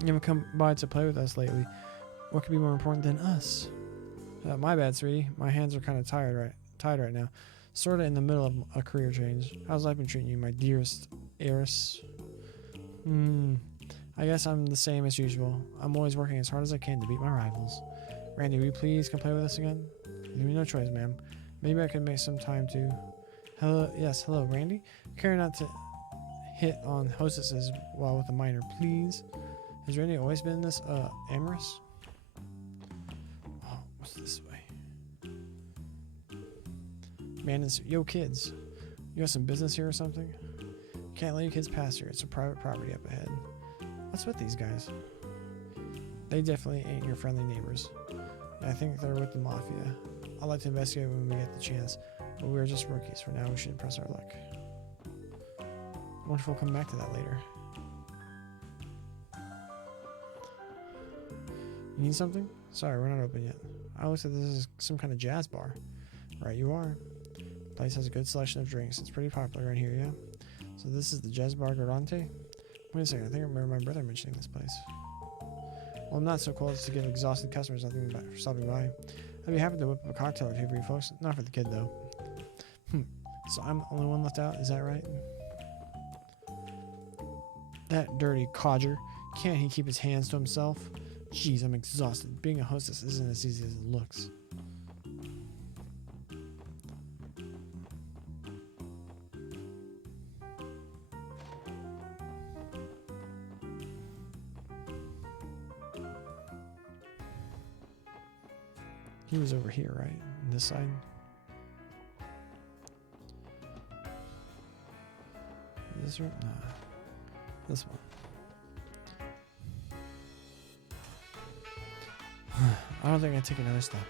You haven't come by to play with us lately. What could be more important than us? My bad, sweetie. My hands are kind of tied right now. Sorta in the middle of a career change. How's life been treating you, my dearest heiress? I guess I'm the same as usual. I'm always working as hard as I can to beat my rivals. Randy, will you please come play with us again? You have no choice, ma'am. Maybe I could make some time to... Hello, Randy? Care not to hit on hostesses while with a minor, please? Has Randy always been this, amorous? Oh, what's this way? Man, yo, kids. You got some business here or something? Can't let you kids pass here. It's a private property up ahead. What's with these guys? They definitely ain't your friendly neighbors. I think they're with the mafia. I'd like to investigate when we get the chance, but we're just rookies. For now, we should press our luck. I wonder if we'll come back to that later. You need something? Sorry, we're not open yet. I looked at this as some kind of jazz bar. Right, you are. The place has a good selection of drinks. It's pretty popular around here, yeah? So this is the Jazz Bar Garante? Wait a second, I think I remember my brother mentioning this place. Well, I'm not so cool as to give exhausted customers nothing for stopping by. I'd be happy to whip up a cocktail or two for you folks. Not for the kid, though. So I'm the only one left out, is that right? That dirty codger. Can't he keep his hands to himself? Jeez, I'm exhausted. Being a hostess isn't as easy as it looks. He was over here, right? On this side. This room? Nah. This one. I don't think I'd take another step.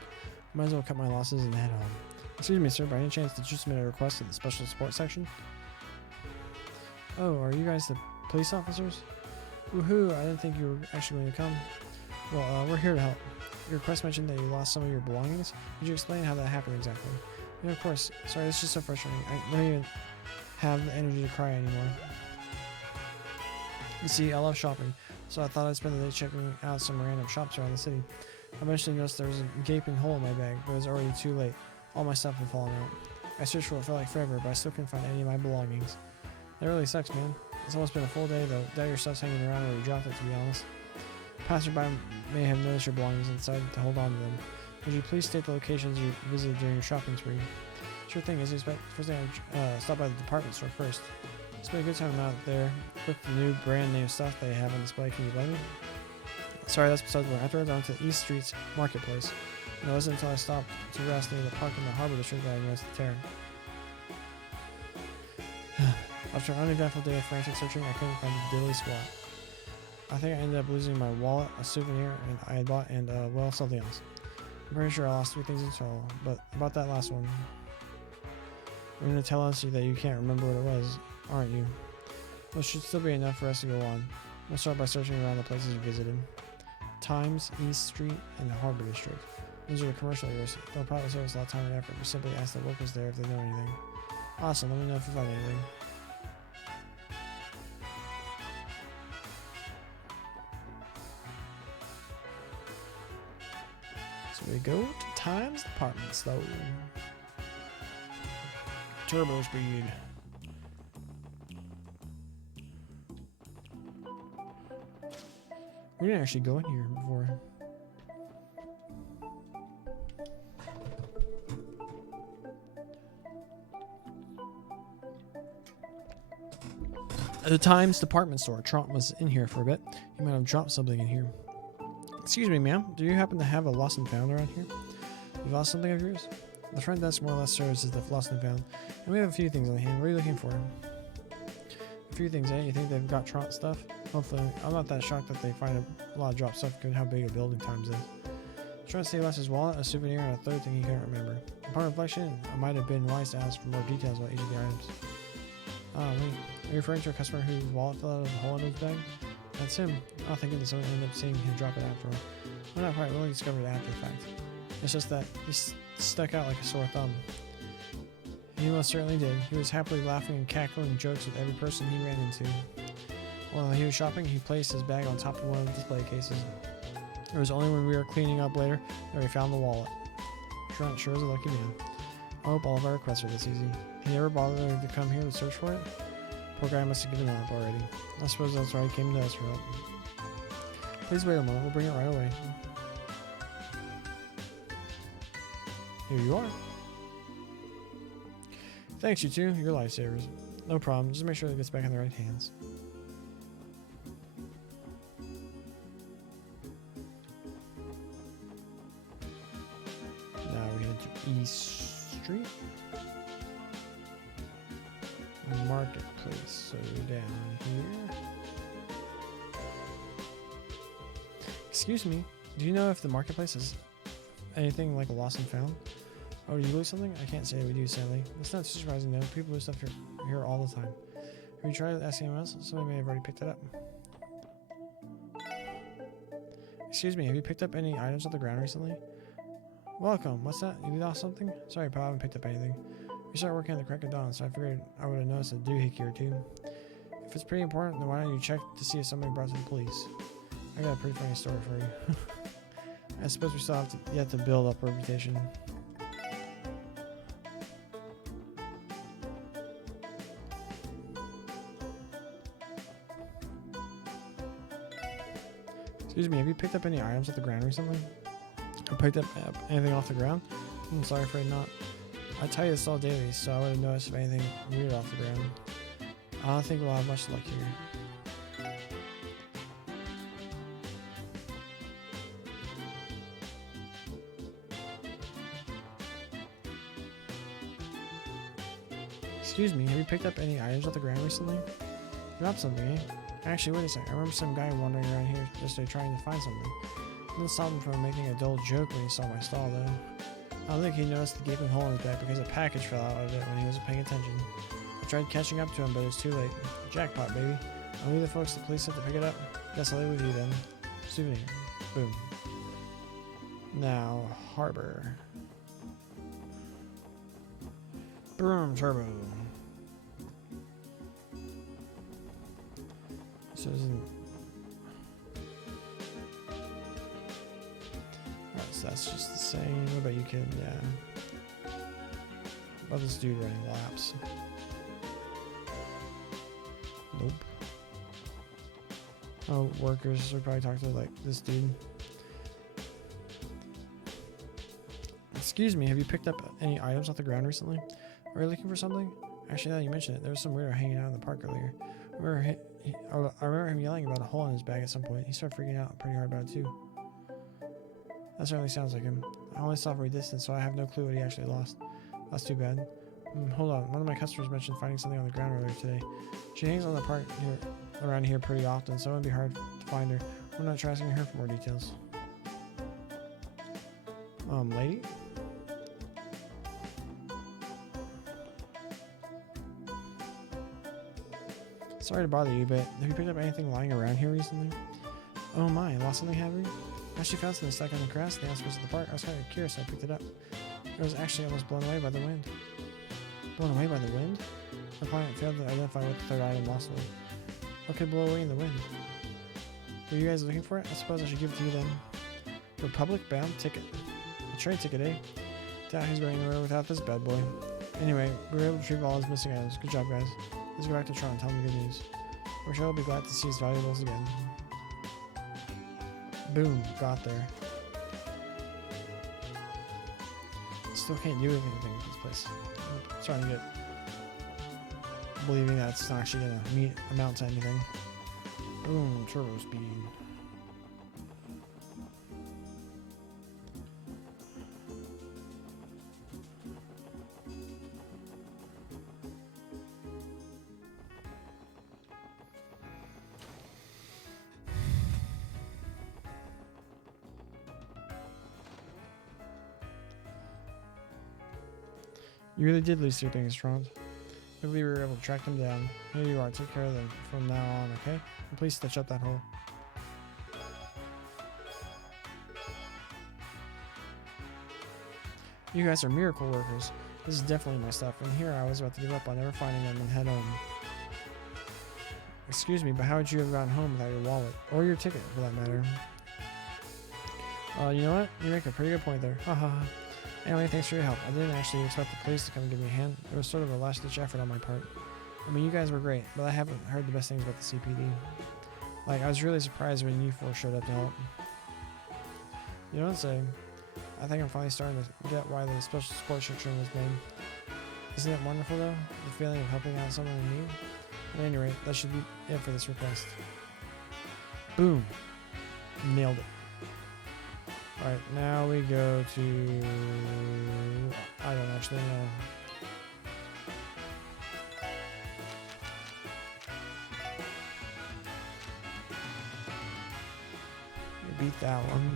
Might as well cut my losses and head home. Excuse me, sir, by any chance did you submit a request to the special support section? Oh, are you guys the police officers? Woohoo, I didn't think you were actually going to come. Well, we're here to help. Your request mentioned that you lost some of your belongings. Could you explain how that happened exactly? Yeah, of course. Sorry, it's just so frustrating. I don't even have the energy to cry anymore. You see, I love shopping, so I thought I'd spend the day checking out some random shops around the city. I eventually noticed there was a gaping hole in my bag, but it was already too late. All my stuff had fallen out. I searched for what felt like forever, but I still couldn't find any of my belongings. That really sucks, man. It's almost been a full day, though. Doubt your stuff's hanging around where you dropped it, to be honest. Passerby may have noticed your belongings and decided to hold on to them. Would you please state the locations you visited during your shopping spree? Sure thing, as you expect. First thing, stop by the department store first. Spent a good time out there with the new brand name stuff they have on display. Can you blame me? Sorry, that's besides the point. Afterwards, I went to East Street's marketplace. And it wasn't until I stopped to rest near the park in the harbor district that I noticed the tear. After an uneventful day of frantic searching, I couldn't find a diddly squat. I think I ended up losing my wallet, a souvenir I had bought, and, well, something else. I'm pretty sure I lost 3 things in total, but about that last one. You're going to tell us that you can't remember what it was, aren't you? Well, it should still be enough for us to go on. We'll start by searching around the places you visited. Times, East Street, and the Harbor District. Those are the commercial areas. They'll probably save us a lot of time and effort. We simply ask the workers there if they know anything. Awesome, let me know if you find anything. So we go to Times Department Store. Turbo speed. We didn't actually go in here before. At the Times department store, Trump was in here for a bit. He might have dropped something in here. Excuse me, ma'am. Do you happen to have a lost and found around here? You lost something of yours? The front desk more or less serves as the lost and found. And we have a few things on hand. What are you looking for? A few things, eh? You think they've got Trump stuff? Hopefully. I'm not that shocked that they find a lot of dropped stuff given how big a building Times is. Trying to say he left his wallet, a souvenir, and a third thing he couldn't remember. Upon reflection, it might have been wise to ask for more details about each of the items. Ah, wait. Are you referring to a customer whose wallet fell out of a hole in his bag? That's him. Oh, thank goodness someone ended up seeing him drop it after all. We're not quite really discovered it after the fact. It's just that he stuck out like a sore thumb. He most certainly did. He was happily laughing and cackling jokes with every person he ran into. While he was shopping, he placed his bag on top of one of the display cases. It was only when we were cleaning up later that we found the wallet. Trent sure is a lucky man. I hope all of our requests are this easy. He never bothered to come here to search for it? Poor guy must have given up already. I suppose that's why he came to us for help. Please wait a moment, we'll bring it right away. Here you are. Thanks, you two. You're lifesavers. No problem. Just make sure it gets back in the right hands. Now we head to East Street. Marketplace. So down here. Excuse me. Do you know if the marketplace is anything like a lost and found? Oh, did you lose something? I can't say we do, sadly. It's not too surprising though. People lose stuff here all the time. Have you tried asking anyone else? Somebody may have already picked it up. Excuse me, have you picked up any items off the ground recently? Welcome. What's that? You lost something? Sorry, pal, I haven't picked up anything. We started working at the crack of dawn, so I figured I would have noticed a doohickey or two. If it's pretty important, then why don't you check to see if somebody brought it to the police? I got a pretty funny story for you. I suppose we still have to build up a reputation. Excuse me, have you picked up any items off the ground recently? Or picked up anything off the ground? I'm sorry, afraid not. I tell you this all daily, so I would have noticed if anything weird off the ground. I don't think we'll have much luck here. Excuse me, have you picked up any items off the ground recently? Dropped something, eh? Actually, wait a second. I remember some guy wandering around here yesterday trying to find something. I didn't stop him from making a dull joke when he saw my stall, though. I don't think he noticed the gaping hole in his back because a package fell out of it when he wasn't paying attention. I tried catching up to him, but it was too late. Jackpot, baby. I'll leave the folks at the police have to pick it up. Guess I'll leave with you then. Souvenir. Boom. Now, Harbor. Boom, turbo. So isn't. Alright, so that's just the same. What about you, kid? Yeah. What about this dude running laps? Nope. Oh, workers are probably talking to like this dude. Excuse me, have you picked up any items off the ground recently? Are you looking for something? Actually, now that you mention it, there was some weirdo hanging out in the park earlier. I remember him yelling about a hole in his bag at some point. He started freaking out pretty hard about it too. That certainly sounds like him. I only saw from a distance, so I have no clue what he actually lost. That's too bad. Hold on, one of my customers mentioned finding something on the ground earlier today. She hangs on the park around here pretty often, so it would be hard to find her. I'm not asking her for more details. Lady? Sorry to bother you, but have you picked up anything lying around here recently? Oh my, lost something, have you? I actually found something stuck on the grass in the outskirts of the park. I was kind of curious, so I picked it up. It was actually almost blown away by the wind. Blown away by the wind? The client failed to identify what the third item lost was. What could blow away in the wind? Were you guys looking for it? I suppose I should give it to you then. Republic bound ticket. A train ticket, eh? Doubt he's going anywhere without this bad boy. Anyway, we were able to retrieve all his missing items. Good job, guys. Let's go back to Tron and tell him the good news. I'm sure he'll be glad to see his valuables again. Boom, got there. Still can't do anything with this place. I'm starting to get believing that it's not actually going to amount to anything. Boom, turbo speed. You really did lose your things, Trond. Hopefully we were able to track them down. Here you are, take care of them from now on, okay? And please stitch up that hole. You guys are miracle workers. This is definitely my stuff, and here I was about to give up on never finding them and head home. Excuse me, but how would you have gotten home without your wallet? Or your ticket, for that matter? You know what? You make a pretty good point there. Haha. Anyway, thanks for your help. I didn't actually expect the police to come and give me a hand. It was sort of a last-ditch effort on my part. I mean, you guys were great, but I haven't heard the best things about the CPD. Like, I was really surprised when you four showed up to help. You don't say. I think I'm finally starting to get why the special support section was made. Isn't it wonderful, though? The feeling of helping out someone in need? At any rate, that should be it for this request. Boom. Nailed it. Alright, now we go to... I don't actually know. You beat that one.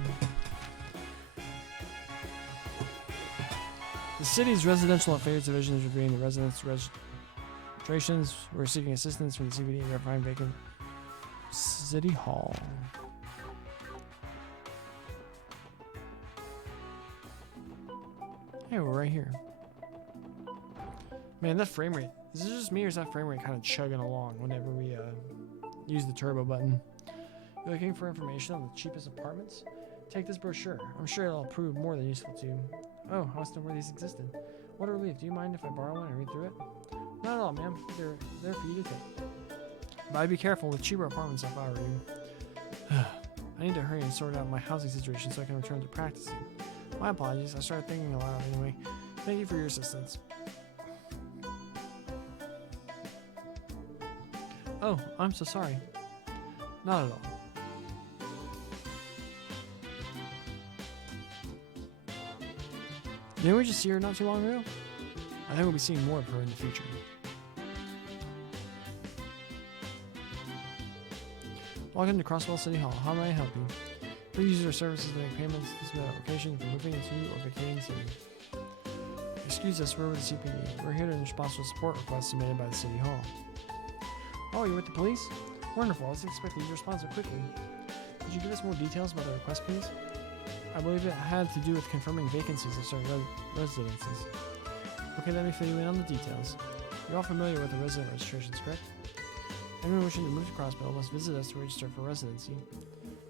The city's residential affairs division is reviewing the residents' registrations. We're seeking assistance from the CBD in verifying vacant City Hall. Hey, we're right here. Man, that frame rate. Is this just me or is that frame rate kind of chugging along whenever we use the turbo button? You're looking for information on the cheapest apartments? Take this brochure. I'm sure it'll prove more than useful to you. Oh, I was where these existed. What a relief. Do you mind if I borrow one and read through it? Not at all, ma'am. They're there for you to take. But I'd be careful with cheaper apartments if I were you. I need to hurry and sort out my housing situation so I can return to practicing. My apologies, I started thinking aloud anyway. Thank you for your assistance. Oh, I'm so sorry. Not at all. Didn't we just see her not too long ago? I think we'll be seeing more of her in the future. Welcome to Crosswell City Hall. How may I help you? Please use our services to make payments to submit application for moving into or vacating city. Excuse us, we're with the CPD. We're here to respond to a support request submitted by the City Hall. Oh, you're with the police? Wonderful, I was expecting you to respond so quickly. Could you give us more details about the request, please? I believe it had to do with confirming vacancies of certain residences. Okay, let me fill you in on the details. You're all familiar with the resident registrations, correct? Anyone wishing to move to Crossville must visit us to register for residency.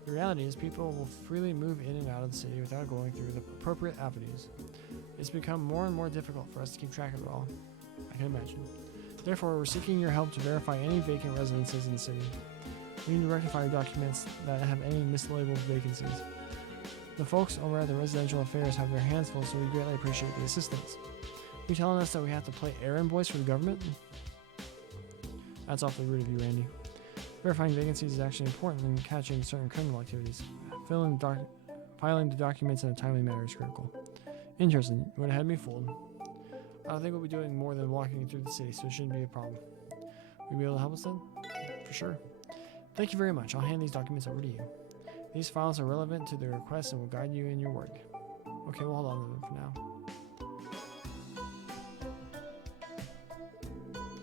The reality is people will freely move in and out of the city without going through the appropriate avenues. It's become more and more difficult for us to keep track of it all. I can imagine. Therefore, we're seeking your help to verify any vacant residences in the city. We need to rectify documents that have any mislabeled vacancies. The folks over at the Residential Affairs have their hands full, so we greatly appreciate the assistance. You telling us that we have to play errand boys for the government? That's awfully rude of you, Randy. Verifying vacancies is actually important in catching certain criminal activities. Filing the documents in a timely manner is critical. Interesting. You would have had me fooled. I don't think we'll be doing more than walking through the city, so it shouldn't be a problem. Will you be able to help us then? For sure. Thank you very much. I'll hand these documents over to you. These files are relevant to the request and will guide you in your work. Okay, we'll hold on to them for now.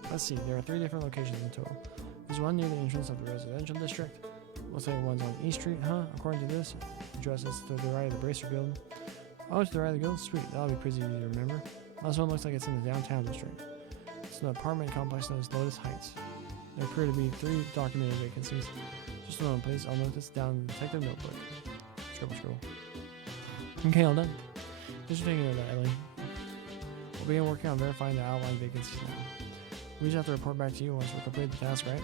Let's see, there are 3 different locations in total. There's one near the entrance of the residential district. Looks like one's on East Street, huh? According to this, address is to the right of the Bracer Guild. Oh, to the right of the guild? Sweet, that'll be pretty easy to remember. Last one looks like it's in the downtown district. It's an apartment complex known as Lotus Heights. There appear to be 3 documented vacancies. Just a moment, please. I'll note this down in the detective notebook. Scribble. Okay, all done. Just taking note of that, Ellie. We'll begin working on verifying the outline vacancies now. We just have to report back to you once we complete the task, right?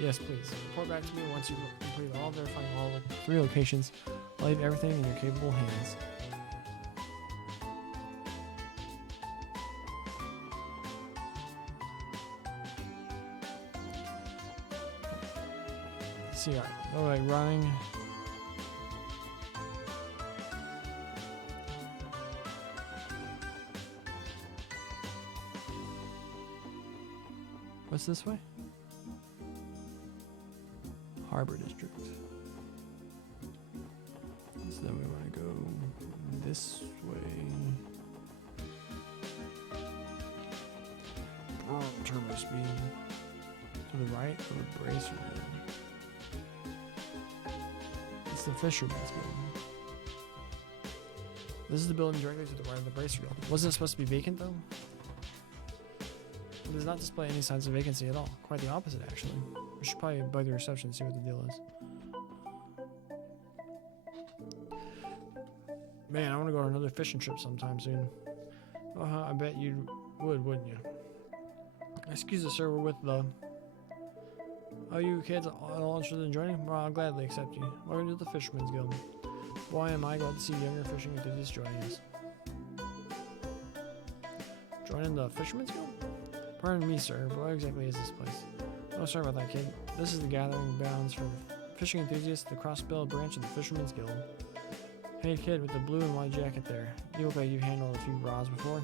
Yes, please. Report back to me once you've completed all verifying all 3 locations. I'll leave everything in your capable hands. see. Alright, oh, like running. What's this way? Harbor District. So then we want to go this way. Turbo speed. To the right of a bracer wheel. It's the Fisherman's Guild. This is the building directly to the right of the bracer wheel. Wasn't it supposed to be vacant though? It does not display any signs of vacancy at all. Quite the opposite, actually. We should probably bug the reception and see what the deal is. Man, I want to go on another fishing trip sometime soon. I bet you would, wouldn't you? Excuse us, sir, we're with the... Oh, you kids all interested in joining? Well, I'll gladly accept you. Welcome to the Fisherman's Guild. Boy, am I glad to see younger fishing enthusiasts joining us. Joining the Fisherman's Guild? Pardon me, sir, but what exactly is this place? Oh, sorry about that, kid. This is the gathering grounds for fishing enthusiasts, the cross-billed branch of the Fisherman's Guild. Hey, kid with the blue and white jacket there. You look like you've handled a few rods before.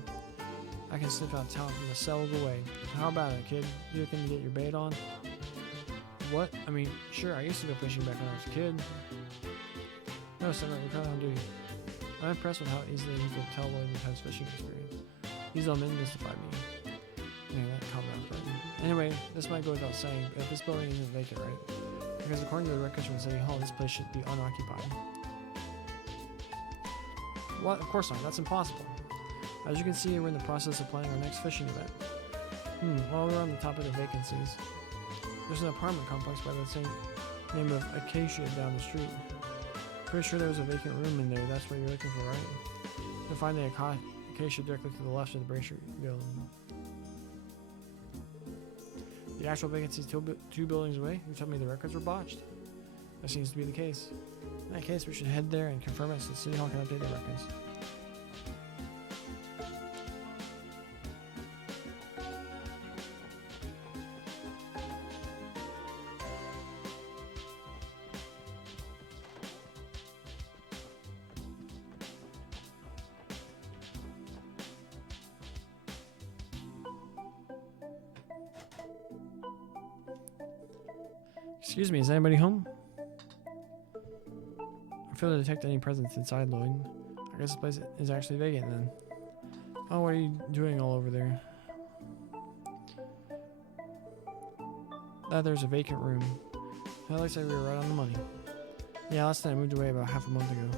I can sniff out talent from a cell away. How about it, kid? You looking to get your bait on? What? I mean, sure, I used to go fishing back when I was a kid. No, son, we're kind of on duty. I'm impressed with how easily you could tell Lloyd has fishing experience. These little men mystified me. Yeah, that calmed down for me. Anyway, this might go without saying, but this building isn't vacant, right? Because according to the records from City Hall, this place should be unoccupied. What? Of course not. That's impossible. As you can see, we're in the process of planning our next fishing event. While we're on the topic of vacancies, there's an apartment complex by the same name of Acacia down the street. Pretty sure there was a vacant room in there. That's what you're looking for, right? You'll find the Acacia directly to the left of the Bracer Guild. The actual vacancy is two buildings away. You told me the records were botched. That seems to be the case. In that case, we should head there and confirm it so the City Hall can update the records. Excuse me, is anybody home? I fail to detect any presence inside, Lloyd. I guess this place is actually vacant then. Oh, what are you doing all over there? There's a vacant room. That looks like we were right on the money. Yeah, last night I moved away about half a month ago.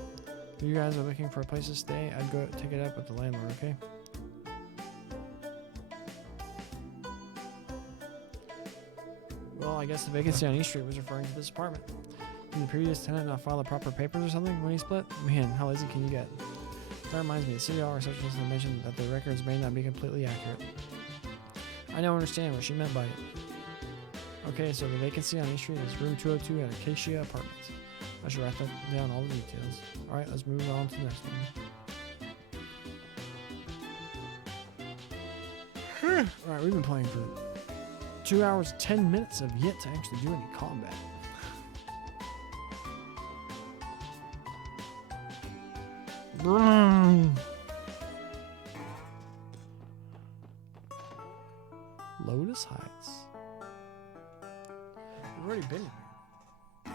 If you guys are looking for a place to stay, I'd go take it up with the landlord, okay? Well, I guess the vacancy on East Street was referring to this apartment. Did the previous tenant not file the proper papers or something when he split? Man, how lazy can you get? That reminds me, the City Hall receptionist mentioned that the records may not be completely accurate. I now understand what she meant by it. Okay, so the vacancy on East Street is room 202 at Acacia Apartments. I should write that down, all the details. Alright, let's move on to the next one. Alright, we've been playing for 2 hours 10 minutes have yet to actually do any combat. Lotus Heights. We've already been here.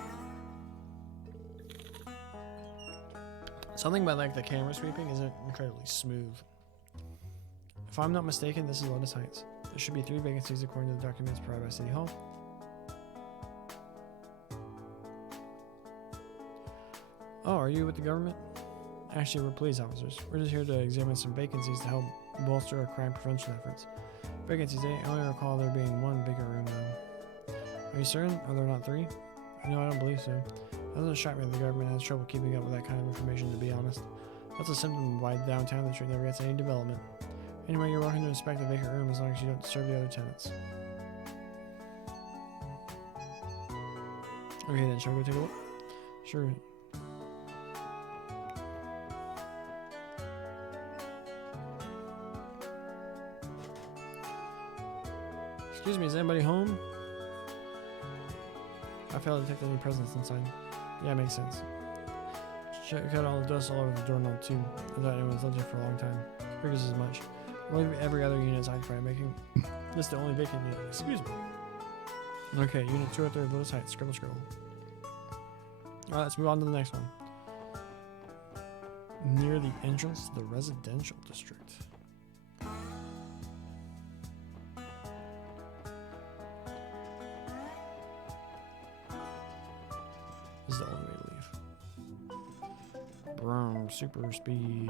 Something about like the camera sweeping isn't incredibly smooth. If I'm not mistaken, this is Lotus Heights. There should be 3 vacancies according to the documents provided by City Hall. Oh, are you with the government? Actually, we're police officers. We're just here to examine some vacancies to help bolster our crime prevention efforts. Vacancies, eh? I only recall there being 1 bigger room though. Are you certain? Are there not 3? No, I don't believe so. It doesn't shock me that the government has trouble keeping up with that kind of information, to be honest. That's a symptom of why downtown district never gets any development. Anyway, you're welcome to inspect the vacant room as long as you don't disturb the other tenants. Okay then, shall we go take a look? Sure. Excuse me, is anybody home? I failed to detect any presence inside. Yeah, makes sense. Check out all the dust all over the doorknob too. I thought anyone's lived here for a long time. Figures as much. I believe every other unit is occupied, making this the only vacant unit. Excuse me. Okay, unit 203, Lotus Heights. Scribble, scribble. Alright, let's move on to the next one. Near the entrance to the residential district. This is the only way to leave. Brum, super speed.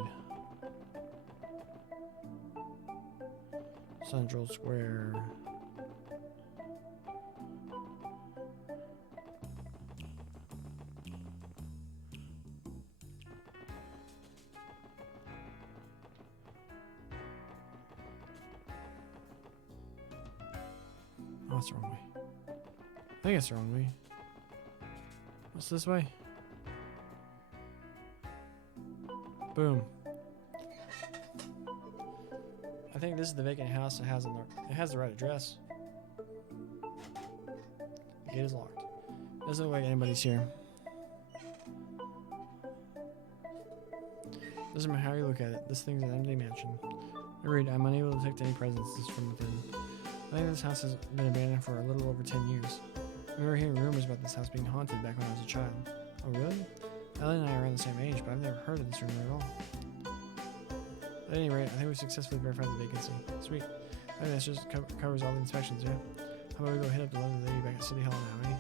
Central Square. Oh, that's the wrong way. I think it's the wrong way. What's this way? Boom. I think this is the vacant house that has it has the right address. The gate is locked. Doesn't look like anybody's here. Doesn't matter how you look at it, this thing's an empty mansion. Agreed, I'm unable to detect any presences from within. I think this house has been abandoned for a little over 10 years. I remember hearing rumors about this house being haunted back when I was a child. Oh really? Ellie and I are around the same age, but I've never heard of this rumor at all. At any rate, I think we successfully verified the vacancy. Sweet. I think that just covers all the inspections, yeah? How about we go hit up the lovely lady back at City Hall now, eh?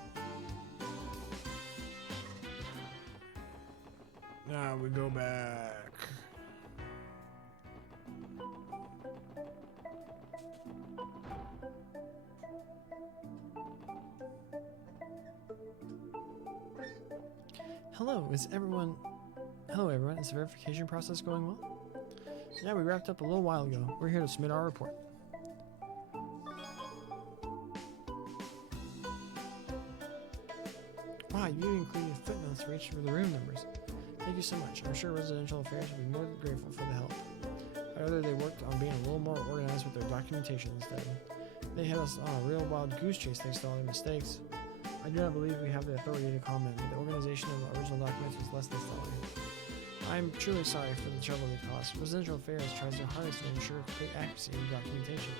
Now we go back. Hello, Hello everyone, is the verification process going well? Yeah, we wrapped up a little while ago. We're here to submit our report. Wow, you even included footnotes for each of the room numbers. Thank you so much. I'm sure Residential Affairs will be more than grateful for the help. However, they worked on being a little more organized with their documentation instead. They had us on a real wild goose chase thanks to all their mistakes. I do not believe we have the authority to comment, but the organization of the original documents was less than stellar. I am truly sorry for the trouble they caused. Residential Affairs tries their hardest to ensure complete accuracy in documentation.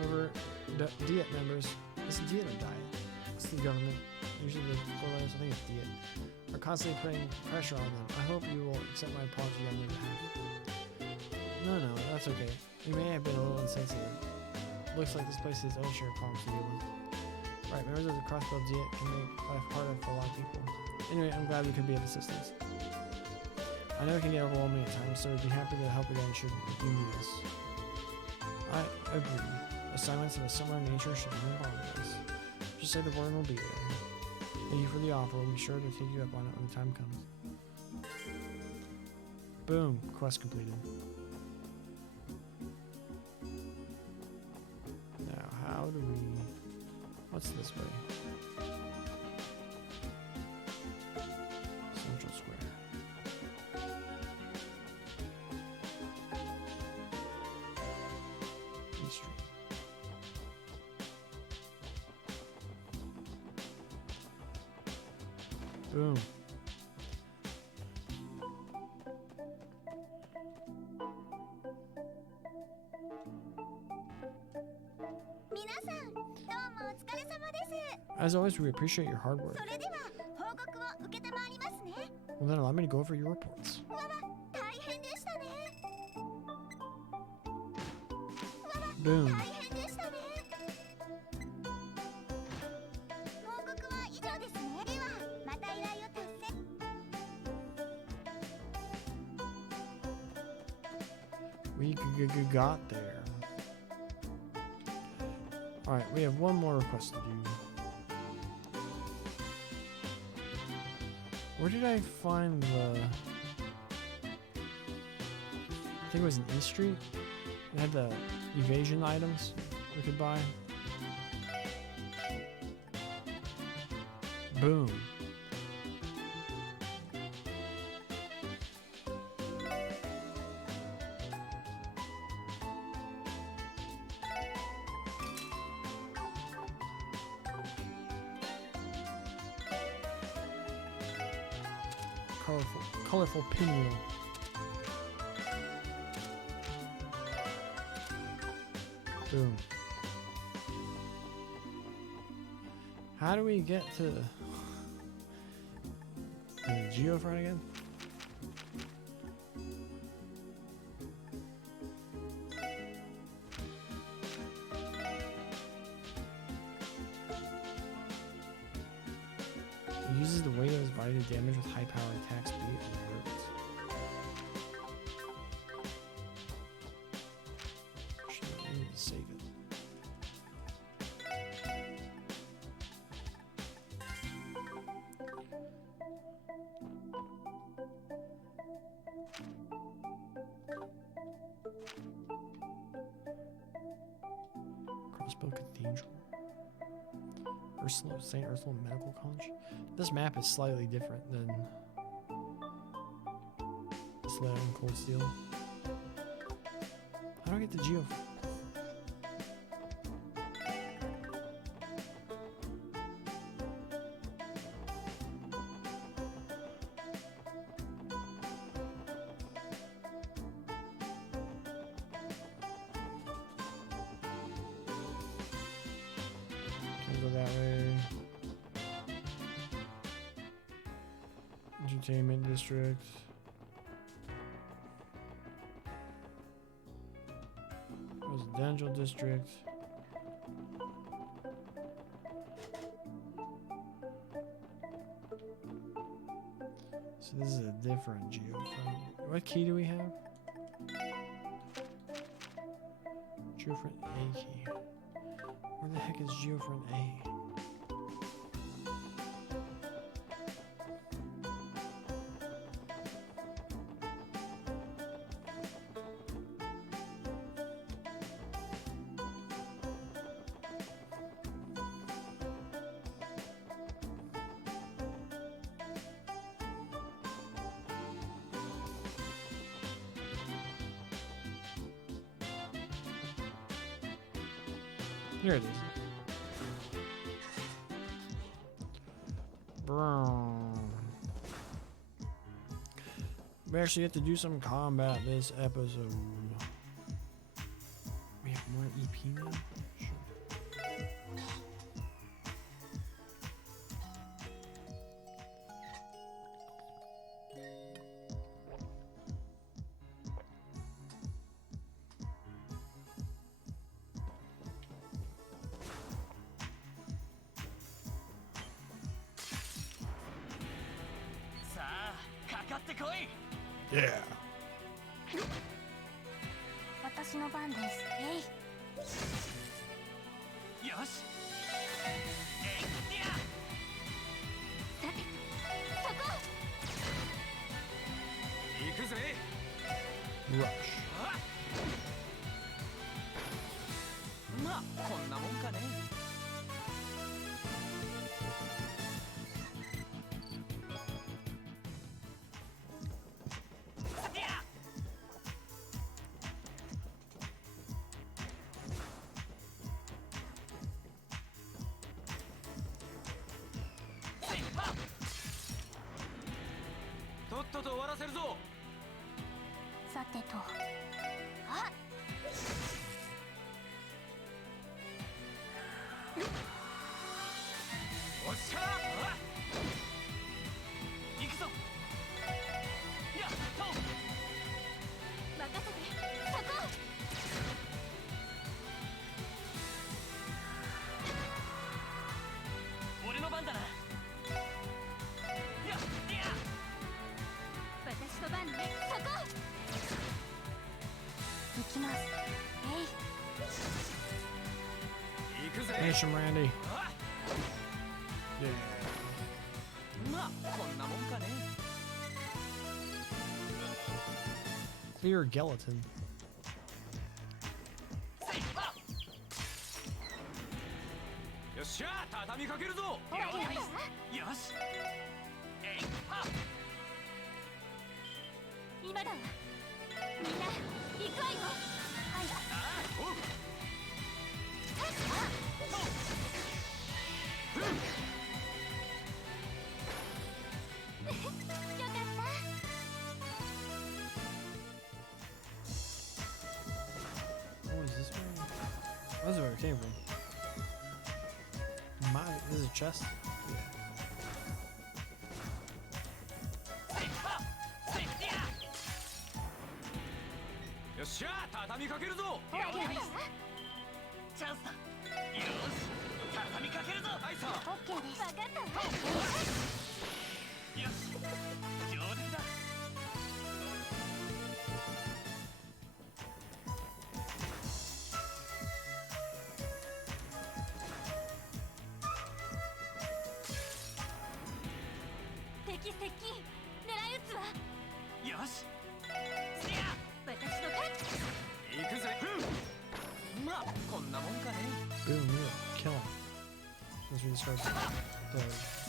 However, Diet members, is it Diet or Diet? It's the government, usually the 4 letters, I think it's Diet, are constantly putting pressure on them. I hope you will accept my apology on their behalf. No, that's okay. We may have been a little insensitive. Looks like this place has its own share of problems to deal with. Right, members of the Crossbow Diet can make life harder for a lot of people. Anyway, I'm glad we could be of assistance. I know it can get overwhelming at times, so we'd be happy to help again should you need us. I agree. Assignments of a similar nature should be no problem with us. Just say the word will be there. Thank you for the offer. We'll be sure to take you up on it when the time comes. Boom. Quest completed. Now, how do we... What's this way? Central Square. East Street. Boom. As always, we appreciate your hard work. Well then, allow me to go over your reports. Boom. We got there. Alright, we have one more request to do. Where did I find the... I think it was in East Street. It had the evasion items we could buy. Boom. colorful pinwheel. Boom. How do we get to the geofront again? He uses the weight of his body to damage with high-powered attack speed and words. Actually, I need to save it. Crossbow Cathedral. St. Ursula Medical College. This map is slightly different than this layer in Cold Steel. How do I get the geo? Can't go that way. Entertainment district. Residential district. So this is a different geofront. What key do we have? Geofront A key. Where the heck is geofront A? Here it is. Brown. We actually get to do some combat this episode. We have more EP now? Sure. Yeah. 私の番です。えい。よし。えい。や。さて、そこ。行くぜ。Rush. まあ、こんなもんかね。とっとと終わらせるぞ。さてと。あ。おっしゃー。行くぞ。やっと。任せて。そこ。俺の番だな。私の番ね。そこ。行きます。えい。行くぜ。Finish him, Randy. Yeah. まあ、こんなもんかね。Clear Gelatin. よっしゃ、畳みかけるぞ。了解。よし。えい。今だわ。みんな行くわよ。はい。ああ、おう。よかった。it came from. This is a chest? Yeah. よっしゃ畳みかけるぞ。了解です。チャンスだ。よし畳みかけるぞ。はいさ。オッケーです。分かったわ。よし上出来だ。敵接近。狙い撃つわ。よし。せや私の勝ち。行くぜ。まあこんなもんかね。 Boom, yeah, kill him. Let's restart the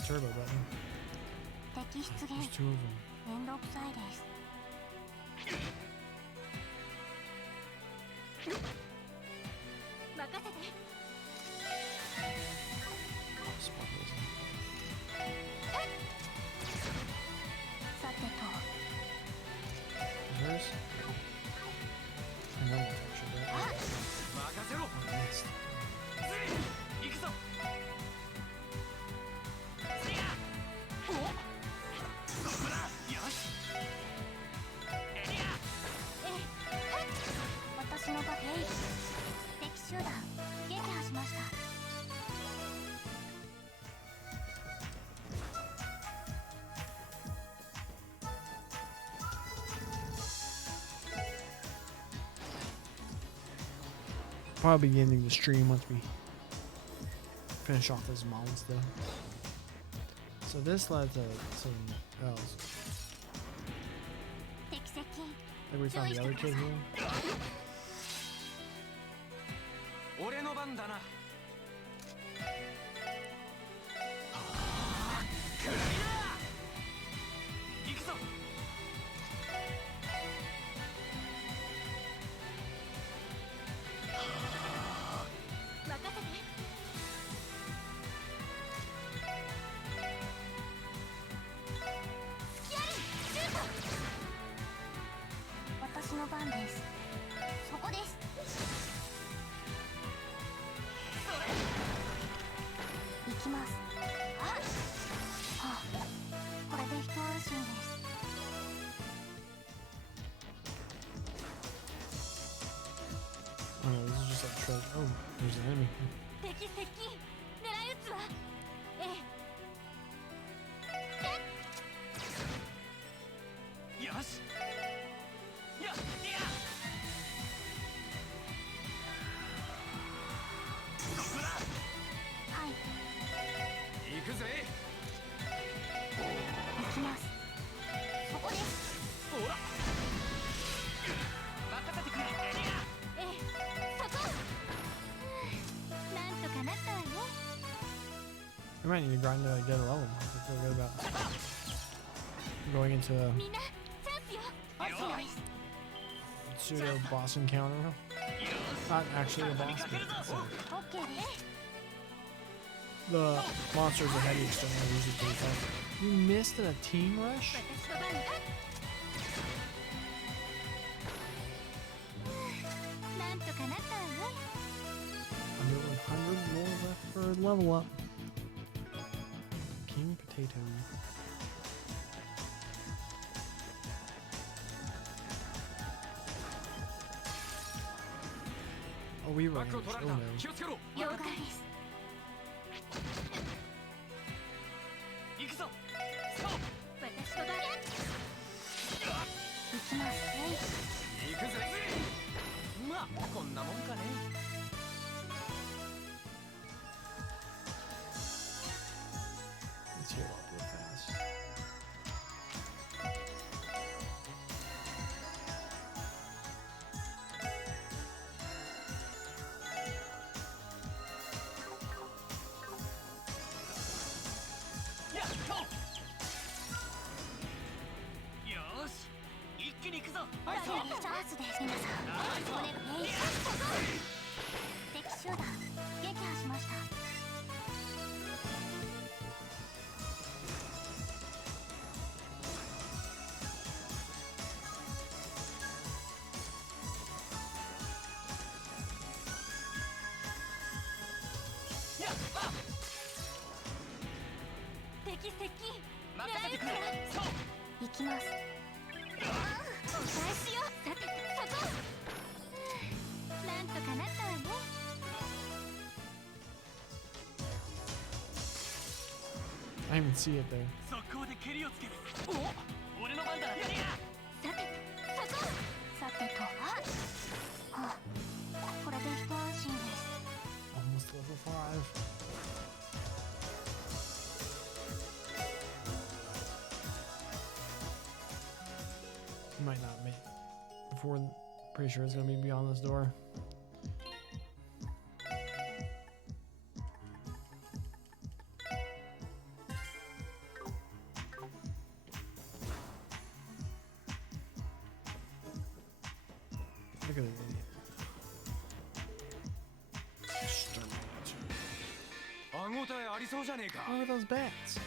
turbo button. 敵出 There's 現。 two of them. めんどくさいです。任せて。 Spot those in. さてと。 Yours? I know that actually. あ 任せろ。 Oh, missed. 行くぞ。せや。お。そこだ。よし。エリア。私の場で。敵集団撃破しました。 Probably be ending the stream once we finish off this monster. So this led to some else. 敵接近。 Like we found the other kid here. 俺の番だな。くらいな。行くぞ。任せて。スキャリシュート。私の番です。そこです。それ。行きます。あ。はあ。これで一安心です。 Oh no, this is just like treasure. Oh, there's an enemy. 敵接近。狙い撃つわ。ええ。よし。やっや。そこだ。はい。行くぜ。行きます。そこです。ほら。任せてくれ。エリア。ええ。そこ。なんとかなったわね。 We might need to grind to get a level. I feel good about going into a みんなチャンスよ。オッケーです。 pseudo boss encounter. Not actually a boss, but it's オッケーです。 the monsters are heavy external usually pretty tough. You missed in a team rush? 私の番だ。なんとかなったわね。 Under 100 more left for a level up. King Potato. Oh, we バ ran. ックを Oh 取られた。 no. 気をつけろ。了解です。行くぞ。そう。私の番。行きますね。行くぜ。まあこんなもんかね。 Let's heal up real fast. 接近任せてくれ。そう行きます。お返しよ。さてそこ。なんとかなったわね。 I didn't even see it there. 速攻で蹴りをつける。お俺の番だ。やりや。さてそこ。さてとこれで一安心です。 Almost level 5. Might not make before. Pretty sure it's gonna be beyond this door. Look at it. Exterminator. 歯応えありそうじゃねえか。 Look at those bats.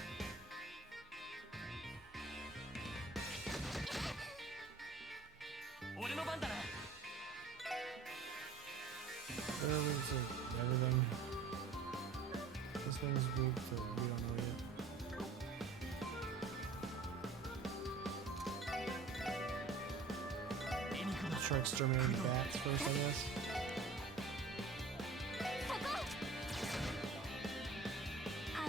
Everything. This thing's weak, so we don't know yet. Let's try exterminating the bats first, I guess. はい。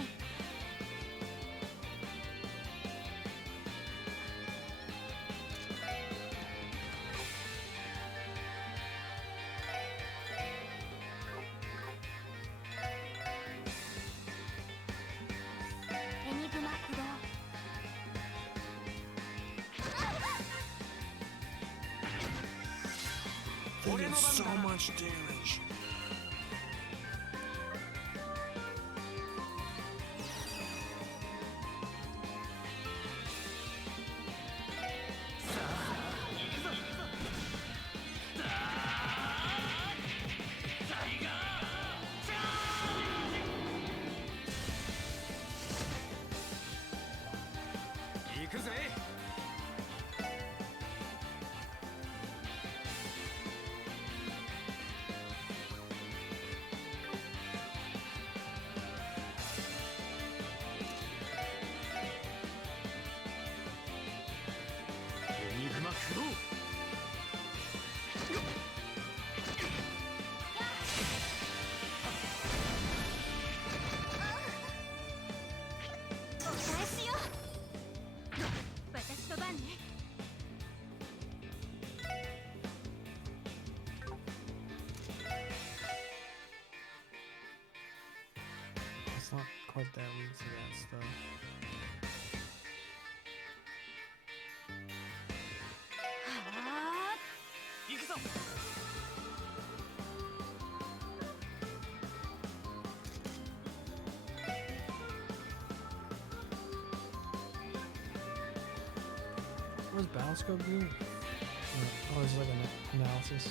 エニグマ駆動。 They did so much damage. It's not quite that weak to that stuff. What does Battlescope do? Oh, it's like an analysis.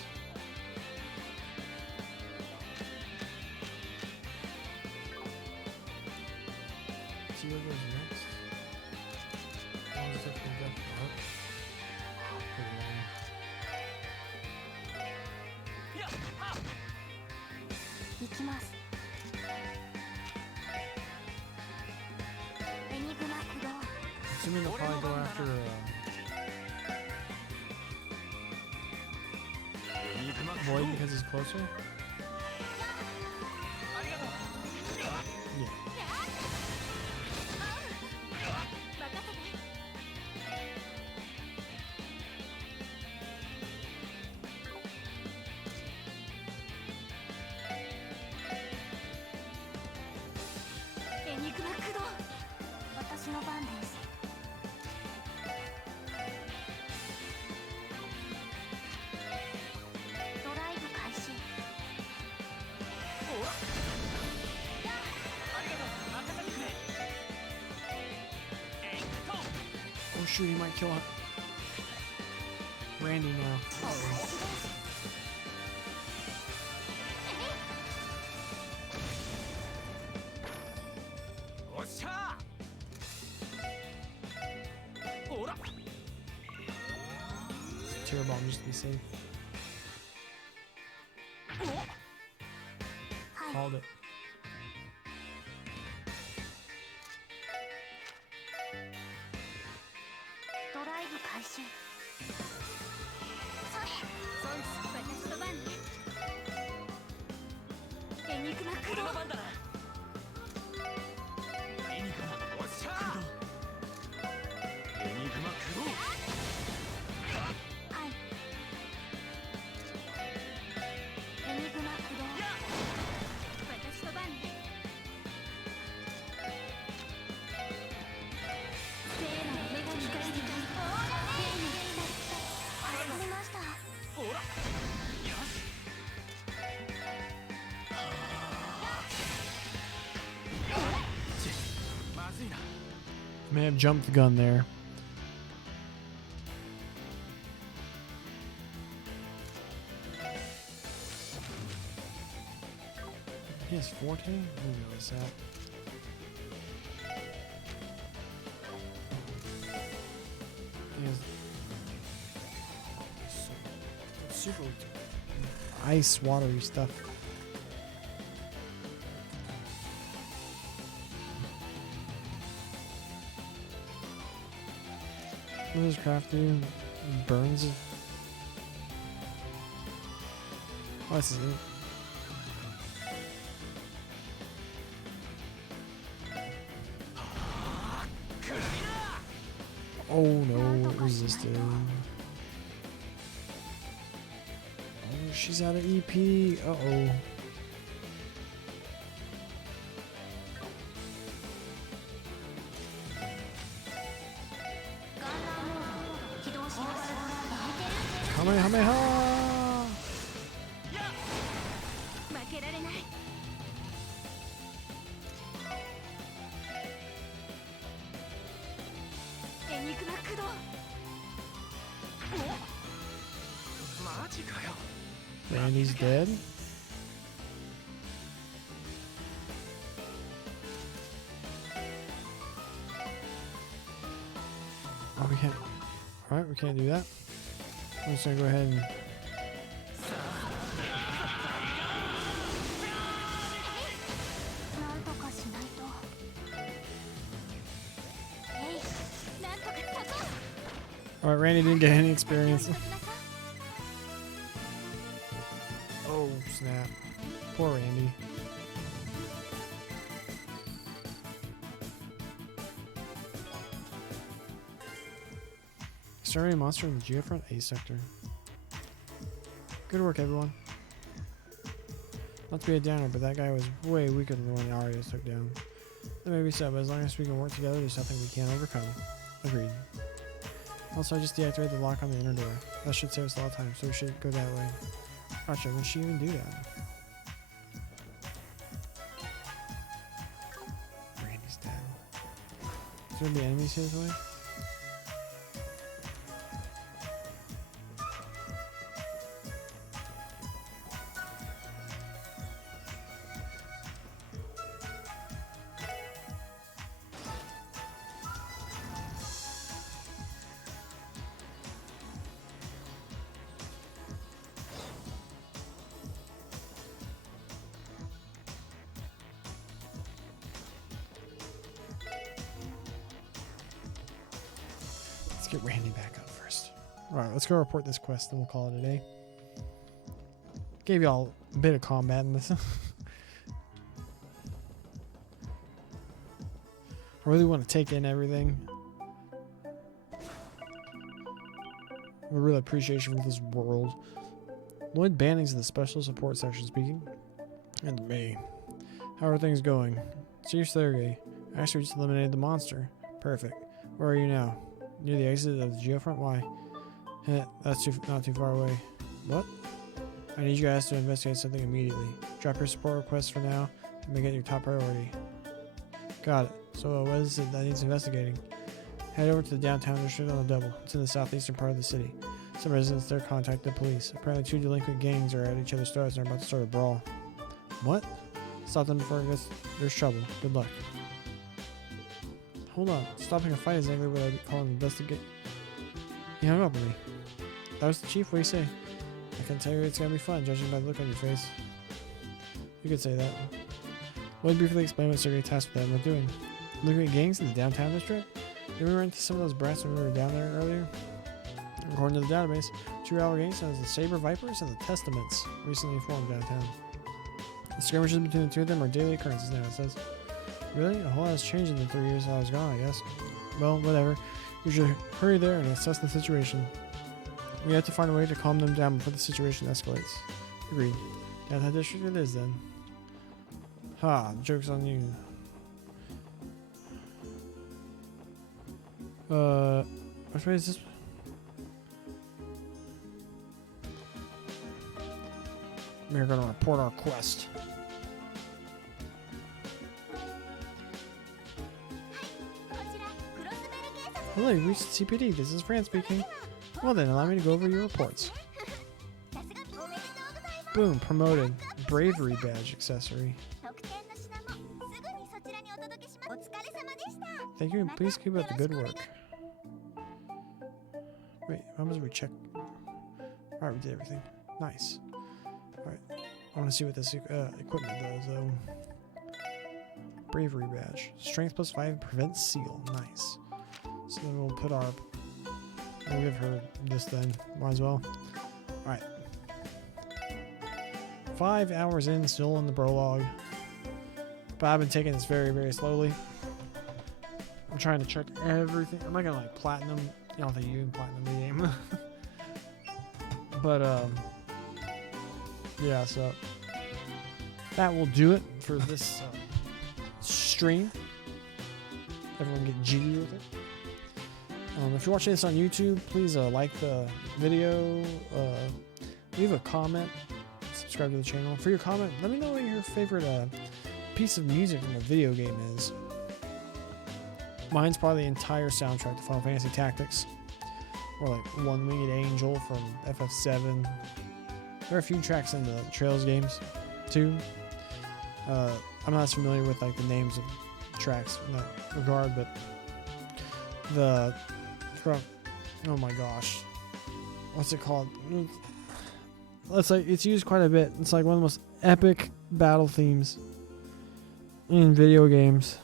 See what goes next? How long does it take to get up? Pretty long. 行きます。エニグマ駆動。 Assuming they'll probably go after Void because he's closer? Yeah. エニグマ駆動。私の番です。 ドライブ開始。 Oh shoot, he might kill Randy now. Uh-oh. Tear bomb just to be safe. Called it. 回収。それ私の番ね。エニグマ駆動。番だな。エニグマおっしゃ駆動。エニグマ駆動。はい。エニグマ駆動。私の番ね。聖なる女神から光。聖なる光。わかりました。ほら。よし。まずいな。 May have jumped the gun there. He has 14? Who knows that? He has super ice, watery stuff. What does craft do? Burns it? Oh, this is it. Oh no, it resisted. Oh, she's out of EP. Uh-oh. Kamehameha! 負けられない。エニグマ駆動。マジかよ。 Randy's dead? Oh, we can't. Alright, we can't do that. I'm just gonna go ahead and. なんとかしないと。えい、なんとか立とう。 Alright, Randy didn't get any experience. Oh, snap. Poor Randy. Starting a monster in the geofront A sector. Good work, everyone. Not to be a downer, but that guy was way weaker than the one Arya took down. That may be so, but as long as we can work together, there's nothing we can't overcome. Agreed. Also, I just deactivated the lock on the inner door. That should save us a lot of time, so we should go that way. Gotcha, when did she even do that? Randy's dead. Is there gonna be enemies here this way? Get Randy back up first. Alright, let's go report this quest, then we'll call it a day. Gave y'all a bit of combat in this. I really want to take in everything. A real appreciation for this world. Lloyd Banning's in the special support section speaking. And me. How are things going? Chief Sergey. Actually just eliminated the monster. Perfect. Where are you now? Near the exit of the geofront? Why? That's not too far away. What? I need you guys to investigate something immediately. Drop your support request for now and make it your top priority. Got it. So what is it that needs investigating? Head over to the downtown district on the double. It's in the southeastern part of the city. Some residents there contacted the police. Apparently 2 delinquent gangs are at each other's throats and are about to start a brawl. What? Stop them before there's trouble. Good luck. Hold on. Stopping a fight is exactly what I'd call an investigate. He hung up on me. That was the chief. What do you say? I can tell you it's gonna be fun, judging by the look on your face. You could say that. Lloyd briefly explained what Sergey tasked with them with doing. Looking at gangs in the downtown district? Did we run into some of those brats when we were down there earlier? According to the database, 2 allegations as the Saber Vipers and the Testaments recently formed downtown. The skirmishes between the two of them are daily occurrences now, it says. Really? A whole lot has changed in the 3 years I was gone, I guess. Well, whatever. We should hurry there and assess the situation. We have to find a way to calm them down before the situation escalates. Agreed. Downtown district it is then. Ha, joke's on you. Which way is this? We're gonna report our quest. Hello, you reached CPD. This is Fran speaking. Well then, allow me to go over your reports. Boom, promoted. Bravery badge accessory. Thank you, and please keep up the good work. Wait, how much did we check? Alright, we did everything. Nice. Alright, I want to see what this equipment does, though. Bravery badge. Strength +5 prevents seal. Nice. So then we'll put our... We'll give her this then. Might as well. Alright. 5 hours in, still in the prologue. But I've been taking this very, very slowly. I'm trying to check everything. I'm not gonna like platinum. I don't think you can platinum the game. But yeah, so that will do it for this stream. Everyone get jiggy with it. If you're watching this on YouTube, please like the video, leave a comment, subscribe to the channel. For your comment, let me know what your favorite piece of music from a video game is. Mine's probably the entire soundtrack to Final Fantasy Tactics, or like One Winged Angel from FF7. There are a few tracks in the Trails games too. I'm not as familiar with like the names of tracks in that regard, but oh my gosh, what's it called? It's used quite a bit. It's like one of the most epic battle themes in video games.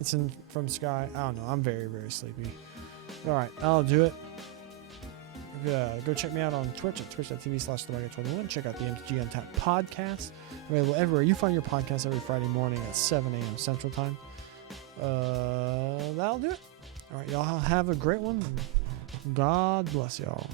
It's from Sky. I don't know. I'm very, very sleepy. Alright, I'll do it. Go check me out on Twitch at twitch.tv/TheMega21. Check out the MTG Untapped podcast. Available everywhere. You find your podcast every Friday morning at 7 a.m. Central Time. That'll do it. Alright, y'all have a great one. God bless y'all.